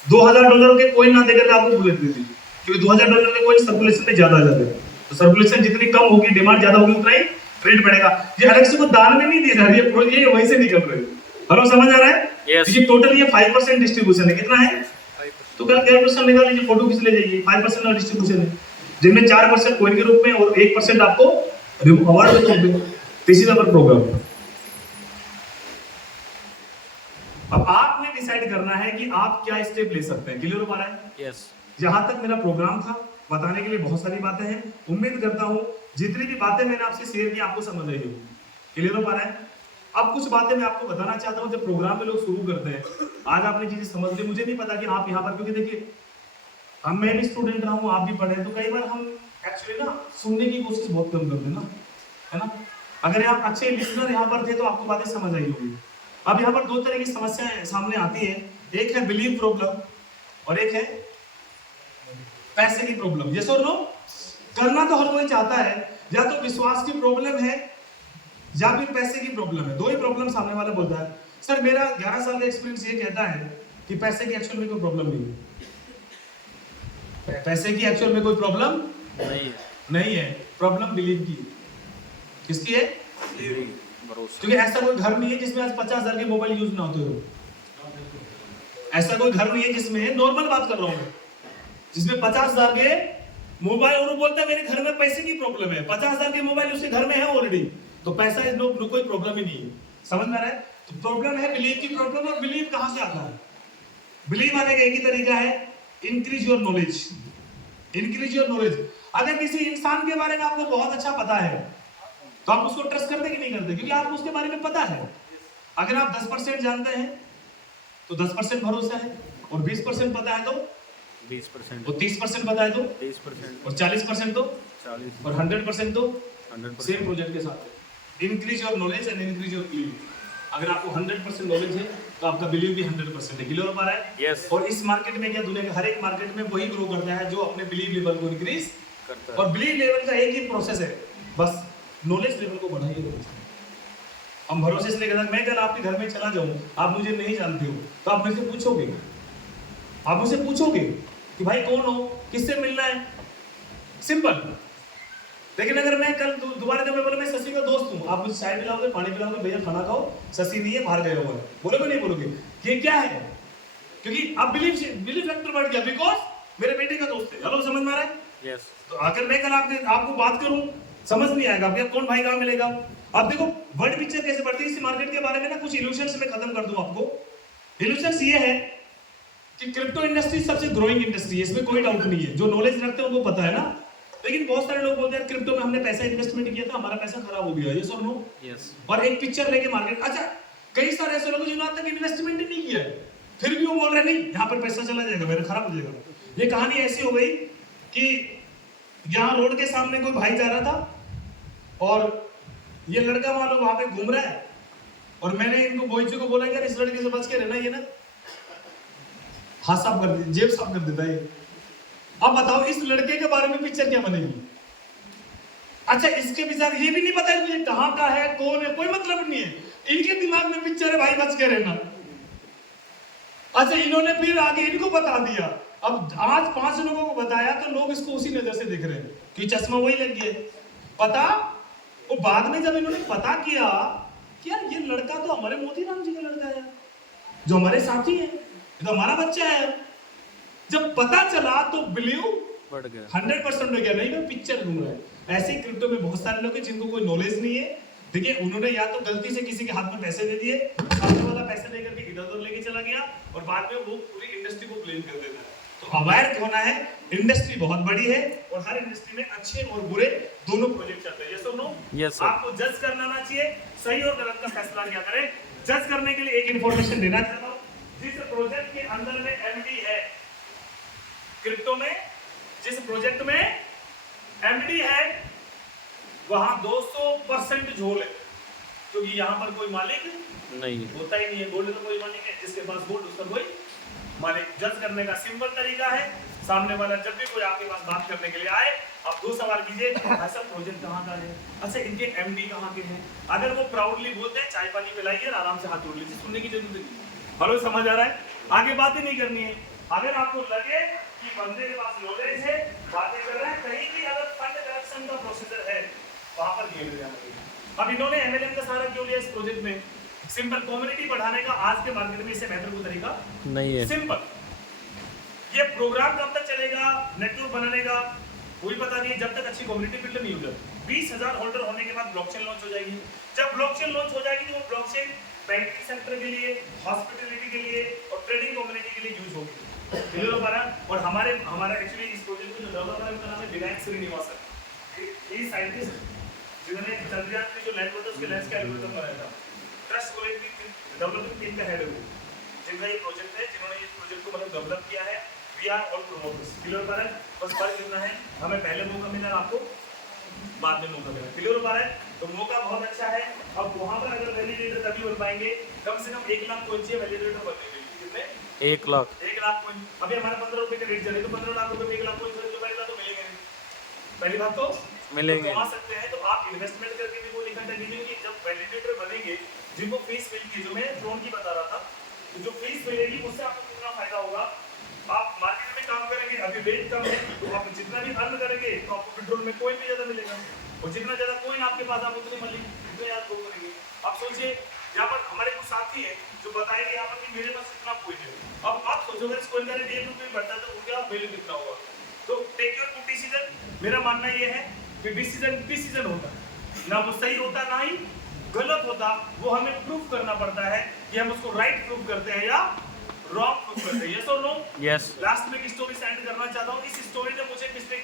$2,000 के कॉइन ना देकर आपको बुलेट दे दी, क्योंकि $2,000 के कॉइन सर्कुलेशन में ज्यादा जाते हैं, तो सर्कुलेशन जितनी कम होगी, डिमांड ज्यादा होगी, उतना ही रेट बढ़ेगा। ये अलग से को दान में नहीं दिए जा रही है, ये वहीं से निकल रहे हैं। हेलो, समझ आ रहा है? yes. ये टोटल ये 5% डिस्ट्रीब्यूशन है। कितना है? 5%। तो कल कैलकुलेशन निकाल लीजिए, फोटो खींच ले जाइए। 5% का डिस्ट्रीब्यूशन है, जिनमें 4% कॉइन के रूप में और 1% आपको अवार्ड के रूप में। This is our program. अब आपने डिसाइड करना है कि आप क्या स्टेप ले सकते हैं। क्लियर हो पा रहा है? यस। जहां तक मेरा प्रोग्राम था, बताने के लिए बहुत सारी बातें हैं। उम्मीद करता हूं जितनी भी बातें मैंने आपसे शेयर की आपको समझ आई होगी। क्लियर हो पा रहा है? अब कुछ बातें मैं आपको बताना चाहता हूं। जब प्रोग्राम में लोग शुरू करते हैं, आज आपने चीजें समझ ली, मुझे नहीं पता कि आप यहाँ पर, क्योंकि देखिए हम, मैं भी स्टूडेंट रहा हूँ, आप भी पढ़े, तो कई बार हम एक्चुअली ना सुनने की कोशिश बहुत कम करते हैं ना, है ना। अगर आप अच्छे लिसनर यहाँ पर थे तो आपको बातें समझ आई होगी। अब यहाँ पर दो तरह की समस्याएं सामने आती है, एक है बिलीव प्रॉब्लम और एक है पैसे की प्रॉब्लम। यस और नो? करना तो हर कोई चाहता है, या तो विश्वास की प्रॉब्लम है या फिर पैसे की प्रॉब्लम है। दो ही प्रॉब्लम सामने वाला बोलता है। सर मेरा 11 साल का एक्सपीरियंस ये कहता है कि पैसे की एक्चुअल में कोई प्रॉब्लम नहीं है। पैसे की एक्चुअल में कोई प्रॉब्लम नहीं है। प्रॉब्लम बिलीव की। किसकी है? क्योंकि ऐसा कोई घर नहीं है जिसमें आज 50,000 के मोबाइल यूज ना होते हो। ऐसा कोई घर नहीं है जिसमें, नॉर्मल बात कर रहा हूं मैं, जिसमें 50,000 के मोबाइल, और वो बोलता है मेरे घर में पैसे की प्रॉब्लम है। 50,000 के मोबाइल उसके घर में है ऑलरेडी, तो पैसा इस लोग कोई प्रॉब्लम ही नहीं है। समझ में आ रहा है? तो प्रॉब्लम है बिलीव की प्रॉब्लम। और बिलीव कहां से आता है? बिलीव आने का एक ही तरीका है, increase your knowledge. Increase your knowledge. अगर किसी इंसान के बारे में आपको बहुत अच्छा पता है तो आप उसको ट्रस्ट करते कि नहीं करते? क्योंकि आपको उसके बारे में पता है। अगर आप 10% जानते हैं तो 10% भरोसा है, और 20% पता है तो 20%, और 30% पता है तो 30%, और 40% तो 40%, और 100% तो 100%। सेम प्रोजेक्ट के साथ increase your knowledge and increase your believe. अगर आपको 100% नॉलेज है तो आपका बिलीव भी 100% है। क्लियर हो पा रहा है? यस। और इस मार्केट में क्या, दुनिया के हर एक मार्केट में वही ग्रो करता है जो अपने बिलीव लेवल को इंक्रीज करता है। और बिलीव लेवल का एक ही प्रोसेस है, बस नॉलेज लेवल को बढ़ाइए। तो हम भरोसे से लेकर, मैं कल आपके घर में चला जाऊं, आप मुझे नहीं जानते हो, तो आप मुझसे पूछोगे, आप मुझसे पूछोगे कि भाई कौन हो, किससे मिलना है, सिंपल। लेकिन अगर मैं कल दोबारा जब मैं बोला मैं शशि का दोस्त हूं, आप मुझे चाय पिलाओगे, पानी पिलाओगे, भैया खाना खाओ, शशि नहीं है, बाहर गया हुआ है, बोलोगे नहीं बोलोगे? ये क्या है? क्योंकि अब बिलीव फैक्टर बढ़ गया, बिकॉज मेरे बेटे का दोस्त है। हेलो, समझ में आ रहा है? यस। तो अगर मैं कल आपको बात करूं, समझ नहीं आएगा भैया कौन भाई कहां मिलेगा। अब देखो वर्ड पिक्चर कैसे बढ़ती है। इस मार्केट के बारे में ना कुछ इल्यूशंस में खत्म कर दूं आपको। इल्यूशंस ये है कि क्रिप्टो इंडस्ट्री सबसे ग्रोइंग इंडस्ट्री है, इसमें कोई डाउट नहीं है। जो नॉलेज रखते हैं उनको पता है ना। लेकिन बहुत सारे लोग बोलते हैं क्रिप्टो में हमने पैसा इन्वेस्टमेंट किया था, हमारा पैसा खराब हो गया। यस और नो? यस। और एक पिक्चर लेके मार्केट, अच्छा कई सारे ऐसे लोग जिन्होंने आज तक इन्वेस्टमेंट ही नहीं किया है, फिर भी वो बोल रहे नहीं यहाँ पर पैसा चला जाएगा, मेरा खराब हो जाएगा। ये कहानी ऐसी हो गई कि यहाँ रोड के सामने कोई भाई जा रहा था और ये लड़का मान लो वहां पे घूम रहा है, और मैंने इनको बोईचे को बोला यार इस लड़के से बच के रहना, ये ना हाथ साफ कर दे, जेब साफ कर देता है। अब बताओ इस लड़के के बारे में पिक्चर क्या बनेगी? अच्छा इसके विचार ये भी नहीं पता है ये कहाँ का है, कौन है, कोई मतलब नहीं है। इनके दिमाग में पिक्चर है भाई बच के रहना। अच्छा इन्होंने फिर आगे इनको बता दिया। अब आज 5 लोगों को बताया तो लोग इसको उसी नजर से देख रहे हैं कि चश्मा वही लग गया। पता वो बाद में जब इन्होंने पता किया कि यार ये लड़का तो हमारे मोतीराम जी का लड़का है, जो हमारे साथी है, ये तो हमारा बच्चा है। जब पता चला तो बिलीव बढ़ गया, 100% हो गया। नहीं मैं पिक्चर ढूंढ रहा है। ऐसे ही क्रिप्टो में बहुत सारे लोग हैं जिनको कोई नॉलेज नहीं है। देखिए उन्होंने या तो गलती से किसी के हाथ में पैसे दे दिए, सामने वाला पैसे लेकर के इधर उधर लेके चला गया, और बाद में वो पूरी इंडस्ट्री को ब्लेम कर देता है। तो अवेयर होना है, इंडस्ट्री बहुत बड़ी है और हर इंडस्ट्री में अच्छे और बुरे दोनों प्रोजेक्ट चलते हैं। यस और नो? Yes sir. आपको जज करना ना चाहिए, सही और गलत का फैसला क्या करें। जज करने के लिए एक इंफॉर्मेशन देना चाहता हूं, जिस प्रोजेक्ट के अंदर में एमडी है क्रिप्टो में, जिस प्रोजेक्ट में एमडी है वहां 200% झोल है, क्योंकि यहाँ पर कोई मालिक नहीं होता ही नहीं है। गोल्ड का कोई मालिक है, जिसके पास गोल्ड उसका कोई मालिक। जज करने का सिंपल तरीका है, सामने वाला जब भी कोई आपके पास बात करने के लिए आए, आप 2 सवाल कीजिए, ऐसा प्रोजेक्ट कहाँ का है, अच्छा इनके एमडी कहाँ के हैं। अगर वो प्राउडली बोलते हैं चाय पानी पिलाइए, आराम से हाथ जोड़ लीजिए, सुनने की जरूरत नहीं। हेलो, समझ आ रहा है? आगे बातें नहीं करनी है। अगर आपको लगे कि बंदे के पास नॉलेज है, बातें कर रहे हैं, कहीं भी अगर फंड करेक्शन का प्रोसीजर है, वहां पर घेर दिया मुझे। अब इन्होंने एमएलएम का सहारा क्यों लिया इस प्रोजेक्ट में? सिंपल, कम्युनिटी बढ़ाने का आज के मार्केट में इससे बेहतर कोई तरीका नहीं है। सिंपल। ये प्रोग्राम कब तक चलेगा, नेटवर्क बनाने का कोई पता नहीं है, जब तक अच्छी कम्युनिटी बिल्ड नहीं हो जाती। 20,000 होल्डर होने के बाद ब्लॉकचेन लॉन्च हो जाएगी। जब ब्लॉकचेन लॉन्च हो जाएगी तो वो ब्लॉकचेन बैंकिंग सेक्टर के लिए, हॉस्पिटलिटी के लिए और ट्रेडिंग कम्युनिटी के लिए यूज होगी। क्लियर हो पा रहा है? और हमारा एक्चुअली इस प्रोजेक्ट को जो डेवलपर है उनका नाम है विनायक श्रीनिवासन। ये साइंटिस्ट जिन्होंने चंद्रयान की जो लैंड होता है उसके लेंस का एल्गोरिथम बनाया था। ट्रस्ट क्वालिटी डेवलपमेंट टीम का हेड है वो, जिनका ये प्रोजेक्ट है, जिन्होंने इस प्रोजेक्ट को मतलब डेवलप किया है। We are all promoters. Clear हो पा रहा है? बस फर्क इतना है, हमें पहले मौका मिला, आपको बाद में मौका मिला। क्लियर हो पा रहा है? तो मौका बहुत अच्छा है। अब वहां पर अगर वैलिडेटर तभी बन पाएंगे, कम से कम 1 लाख कोइन चाहिए वैलिडेटर बनने के लिए। कितने? 1 लाख। 1 लाख कोइन। अभी हमारा 15 रुपए का रेट चले तो 15 लाख रुपए में 1 लाख कोइन खरीद पड़ेगा तो मिलेंगे नहीं। पहली बात तो मिलेंगे। कमा सकते हैं तो आप इन्वेस्टमेंट करके भी वो लिखा कीजिए कि जब वैलिडेटर बनेंगे, जिनको फीस मिलेगी, जो मैं ड्रोन की बता रहा था, तो जो फीस मिलेगी उससे आपको कितना फायदा होगा। आप मार्केट में काम करेंगे, अभी वेट कम है, तो आप जितना भी अर्न करेंगे तो आपको पेट्रोल में कोइन भी ज्यादा मिलेगा, और जितना ज्यादा कोइन आपके पास आप उतने मिलेंगे, उतने याद वो करेंगे। आप सोचिए, यहाँ पर हमारे कुछ साथी है जो बताएंगे यहाँ पर कि मेरे पास कितना कोइन है। अब आप सोचोगे इस कोइन का रेट 1 रुपये बढ़ता है तो उनका वैल्यू कितना होगा। तो टेक योर गुड डिसीजन। मेरा मानना ये है कि डिसीजन होता है ना, वो सही होता ना ही गलत होता, वो हमें प्रूफ करना पड़ता है कि हम उसको राइट प्रूफ करते हैं या रॉन्ग प्रूफ करते हैं। यस और नो? यस। लास्ट में एक स्टोरी सेंड करना चाहता हूँ। इस स्टोरी ने मुझे पिछले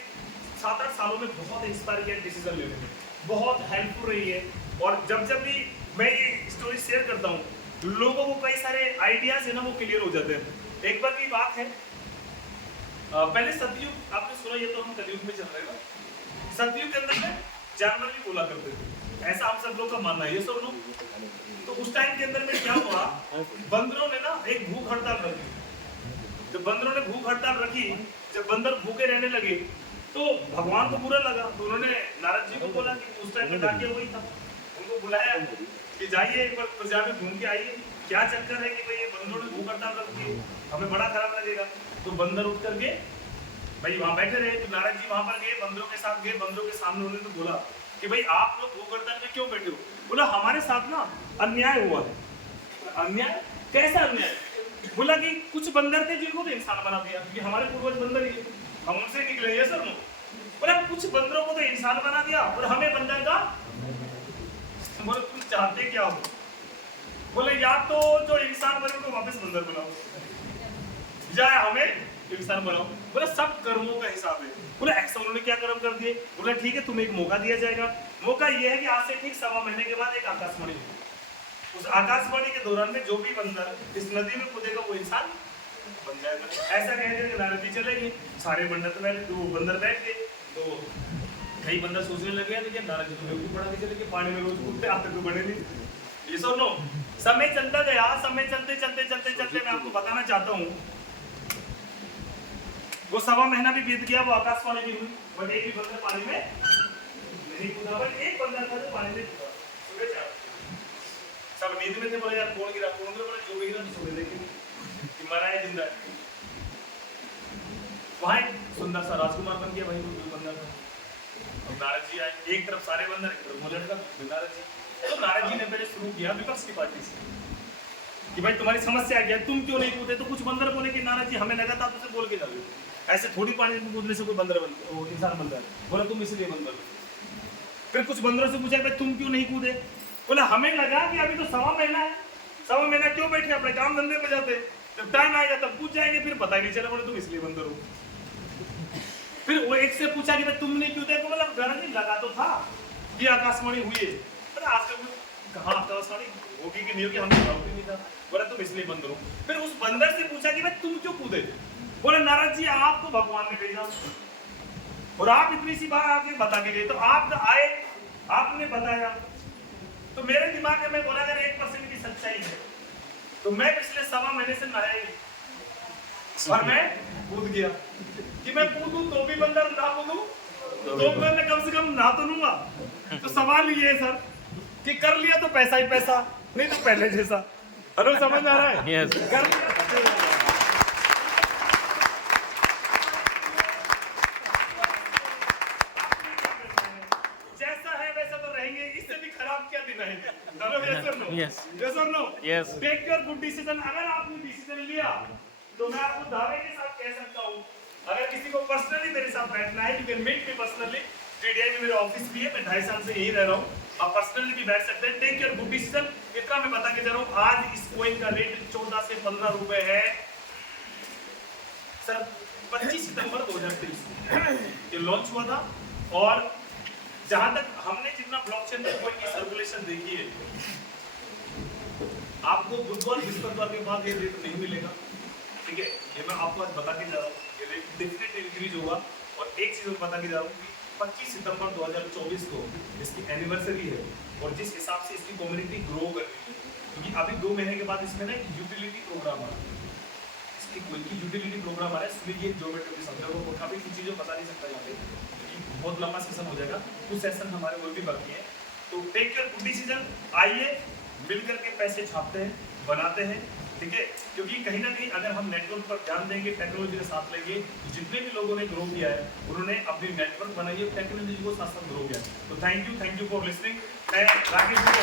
7-8 सालों में बहुत इंस्पायर किया डिसीजन लेने में, बहुत हेल्पफुल रही है। और जब भी मैं ये स्टोरी शेयर करता हूँ, लोगों को कई सारे आइडियाज है ना वो क्लियर हो जाते हैं। एक बार की बात है, पहले सतयुग आपने सुना, ये तो हम कलयुग में चल रहे हैं ना। सतयुग के अंदर में जानवर भी बोला करते थे, ऐसा हम सब लोग का मानना है। ये सब लोग तो उस टाइम के अंदर में क्या हुआ, बंदरों ने ना एक भूख हड़ताल रखी। जब बंदरों ने भूख हड़ताल रखी, जब बंदर भूखे रहने लगे तो भगवान को बुरा लगा, तो उन्होंने नारद जी को बोला कि उस टाइम में डाकिया वही था, उनको बुलाया कि जाइए एक बार प्रजा में घूम के आइए, क्या चक्कर है कि भाई ये बंदरों ने भूख हड़ताल रख दी, हमें बड़ा खराब लगेगा। तो बंदर उठ करके भाई वहां बैठे रहे, तो नारद जी वहां पर गए, बंदरों के साथ गए, बंदरों के सामने उन्होंने तो बोला कि भाई आप लोग भूख हड़ताल में क्यों बैठे हो? बोला हमारे साथ ना अन्याय हुआ है। अन्याय? कैसा अन्याय? बोला कि कुछ बंदर थे जिनको तो इंसान बना दिया, क्योंकि हमारे पूर्वज बंदर ही हम उनसे निकले। ये सर नो, बोला कुछ बंदरों को तो इंसान बना दिया और हमें बंदर का। बोले तुम चाहते क्या हो? बोले या तो जो इंसान बने उनको वापस बंदर बनाओ, या हमें इंसान बनाओ। बोले सब कर्मों का हिसाब है। बोले ऐसा उन्होंने क्या कर्म कर दिए? बोला ठीक है, तुम्हें एक मौका दिया जाएगा। मौका यह है कि आज से ठीक 1.25 महीने के बाद एक आकाशवाणी होगी। उस आकाशवाणी के दौरान में जो भी बंदर इस नदी में कूदेगा वो इंसान बन जाएगा। ऐसा कह करके नारद जी चले गए, सारे बंदर बैठ गए। तो कई बंदर सोचने लगे कि नारद जी तुम्हें पढ़ा के चले गए, पानी में रोज कूदते, आप तक तो बने नहीं। ये सुनो, समय चलता गया, समय चलते मैं आपको बताना चाहता हूँ, वो 1.25 महीना भी बीत गया, वो आकाशवाणी भी हुई, बट एक भी बंदर पानी में नहीं कूदा। बट एक बंदर था जो पानी में कूदा। सुबह 4 सब नींद में थे, बोले यार कौन गिरा? बोले जो भी गिरा सुबह देखेंगे कि मरा है जिंदा है। वहां एक सुंदर सा राजकुमार बन गया, वही वो बंदर था। अब नारद जी आए, एक तरफ सारे बंदर, एक तरफ वो लड़का नारद जी। तो नारद जी ने पहले शुरू किया विपक्ष की पार्टी से कि भाई तुम्हारी समस्या क्या है, तुम क्यों नहीं कूदे? तो कुछ बंदर बोले कि नारद जी हमें लगा था आप उसे बोल के जाओगे, ऐसे थोड़ी पानी में कूदने से कोई बंदर वो इंसान बनता है। बोला तुम इसलिए बंदर। फिर कुछ बंदरों से पूछा भाई तुम क्यों नहीं कूदे? बोला हमें लगा कि अभी तो 1.25 महीना है, 1.25 महीना क्यों बैठे, अपने काम धंधे पे जाते, जब टाइम आएगा तब पूछ जाएंगे, फिर पता ही नहीं चला। बोले तुम इसलिए बंदर हो। फिर वो एक से पूछा कि भाई तुमने क्यों देखो? बोला नारद जी लगा तो था कि आकाशवाणी हुई है, पर आज तक कहाँ आकाशवाणी होगी कि नहीं होगी हमें मालूम नहीं था। बोला तुम इसलिए बंदर हो। फिर उस बंदर से पूछा कि भाई तुम क्यों कूदे? बोले नारद जी आपको भगवान ने भेजा और आप इतनी सी बात आके बता के गए, तो आप आए, आपने बताया, तो मेरे दिमाग में मैं बोला अगर 1% की सच्चाई है तो मैं पिछले 1.25 महीने से नहाया ही और मैं कूद गया कि मैं कूदूं तो भी बंदर, ना कूदूं तो मैं कम से कम नहा तो लूंगा। तो सवाल ये है सर कि कर लिया तो पैसा ही पैसा, नहीं तो पहले जैसा। अनुल समझ आ रहा है? यस जैसा है वैसा तो रहेंगे, इससे भी खराब क्या दिन रहेंगे? Anul, yes or no? Yes. Yes or no? Yes. Take your good decision. अगर आपने डिसीजन लिया तो मैं आपको दावे के साथ कह सकता हूँ, अगर किसी को पर्सनली मेरे साथ बैठना है, you can meet me personally. TDI में मेरा ऑफिस भी है, मैं 2.5 साल से यही रह रहा हूँ, आप पर्सनली भी बैठ सकते हैं। Take your good decision. इतना मैं बता के जा रहा हूँ, आज इस कॉइन का रेट 14 से 15 रुपए है सर। 25 सितंबर 2023 ये लॉन्च हुआ था, और जहां तक हमने जितना ब्लॉकचेन में कॉइन की सर्कुलेशन देखी है, आपको बुधवार बृहस्पतिवार के बाद ये रेट नहीं मिलेगा, ठीक है? ये मैं आपको आज बता के जा रहा हूँ, ये रेट डेफिनेटली इंक्रीज होगा। और एक चीज मैं बता के जा रहा हूँ कि 25 सितंबर 2024 को इसकी एनिवर्सरी है, और जिस हिसाब से इसकी कम्युनिटी ग्रो कर रही है, क्योंकि अभी 2 महीने के बाद इसमें ना यूटिलिटी प्रोग्राम आ रहा है, इसकी कोई की यूटिलिटी प्रोग्राम आ रहा है, स्विगी जोमेटो की समझो वो काफी कुछ चीज़ें बता नहीं सकता यहाँ पे, क्योंकि बहुत लंबा सेशन हो जाएगा, कुछ सेशन हमारे और भी बाकी है। तो टेक योर गुड डिसीजन, आइए मिल करके पैसे छापते हैं, बनाते हैं, ठीक है? क्योंकि कहीं ना कहीं अगर हम नेटवर्क पर ध्यान देंगे, टेक्नोलॉजी के साथ लेंगे, तो जितने भी लोगों ने ग्रो किया है उन्होंने अपनी नेटवर्क बनाई है, टेक्नोलॉजी को साथ साथ ग्रो किया है। तो थैंक यू फॉर लिसनिंग। मैं राकेश जी को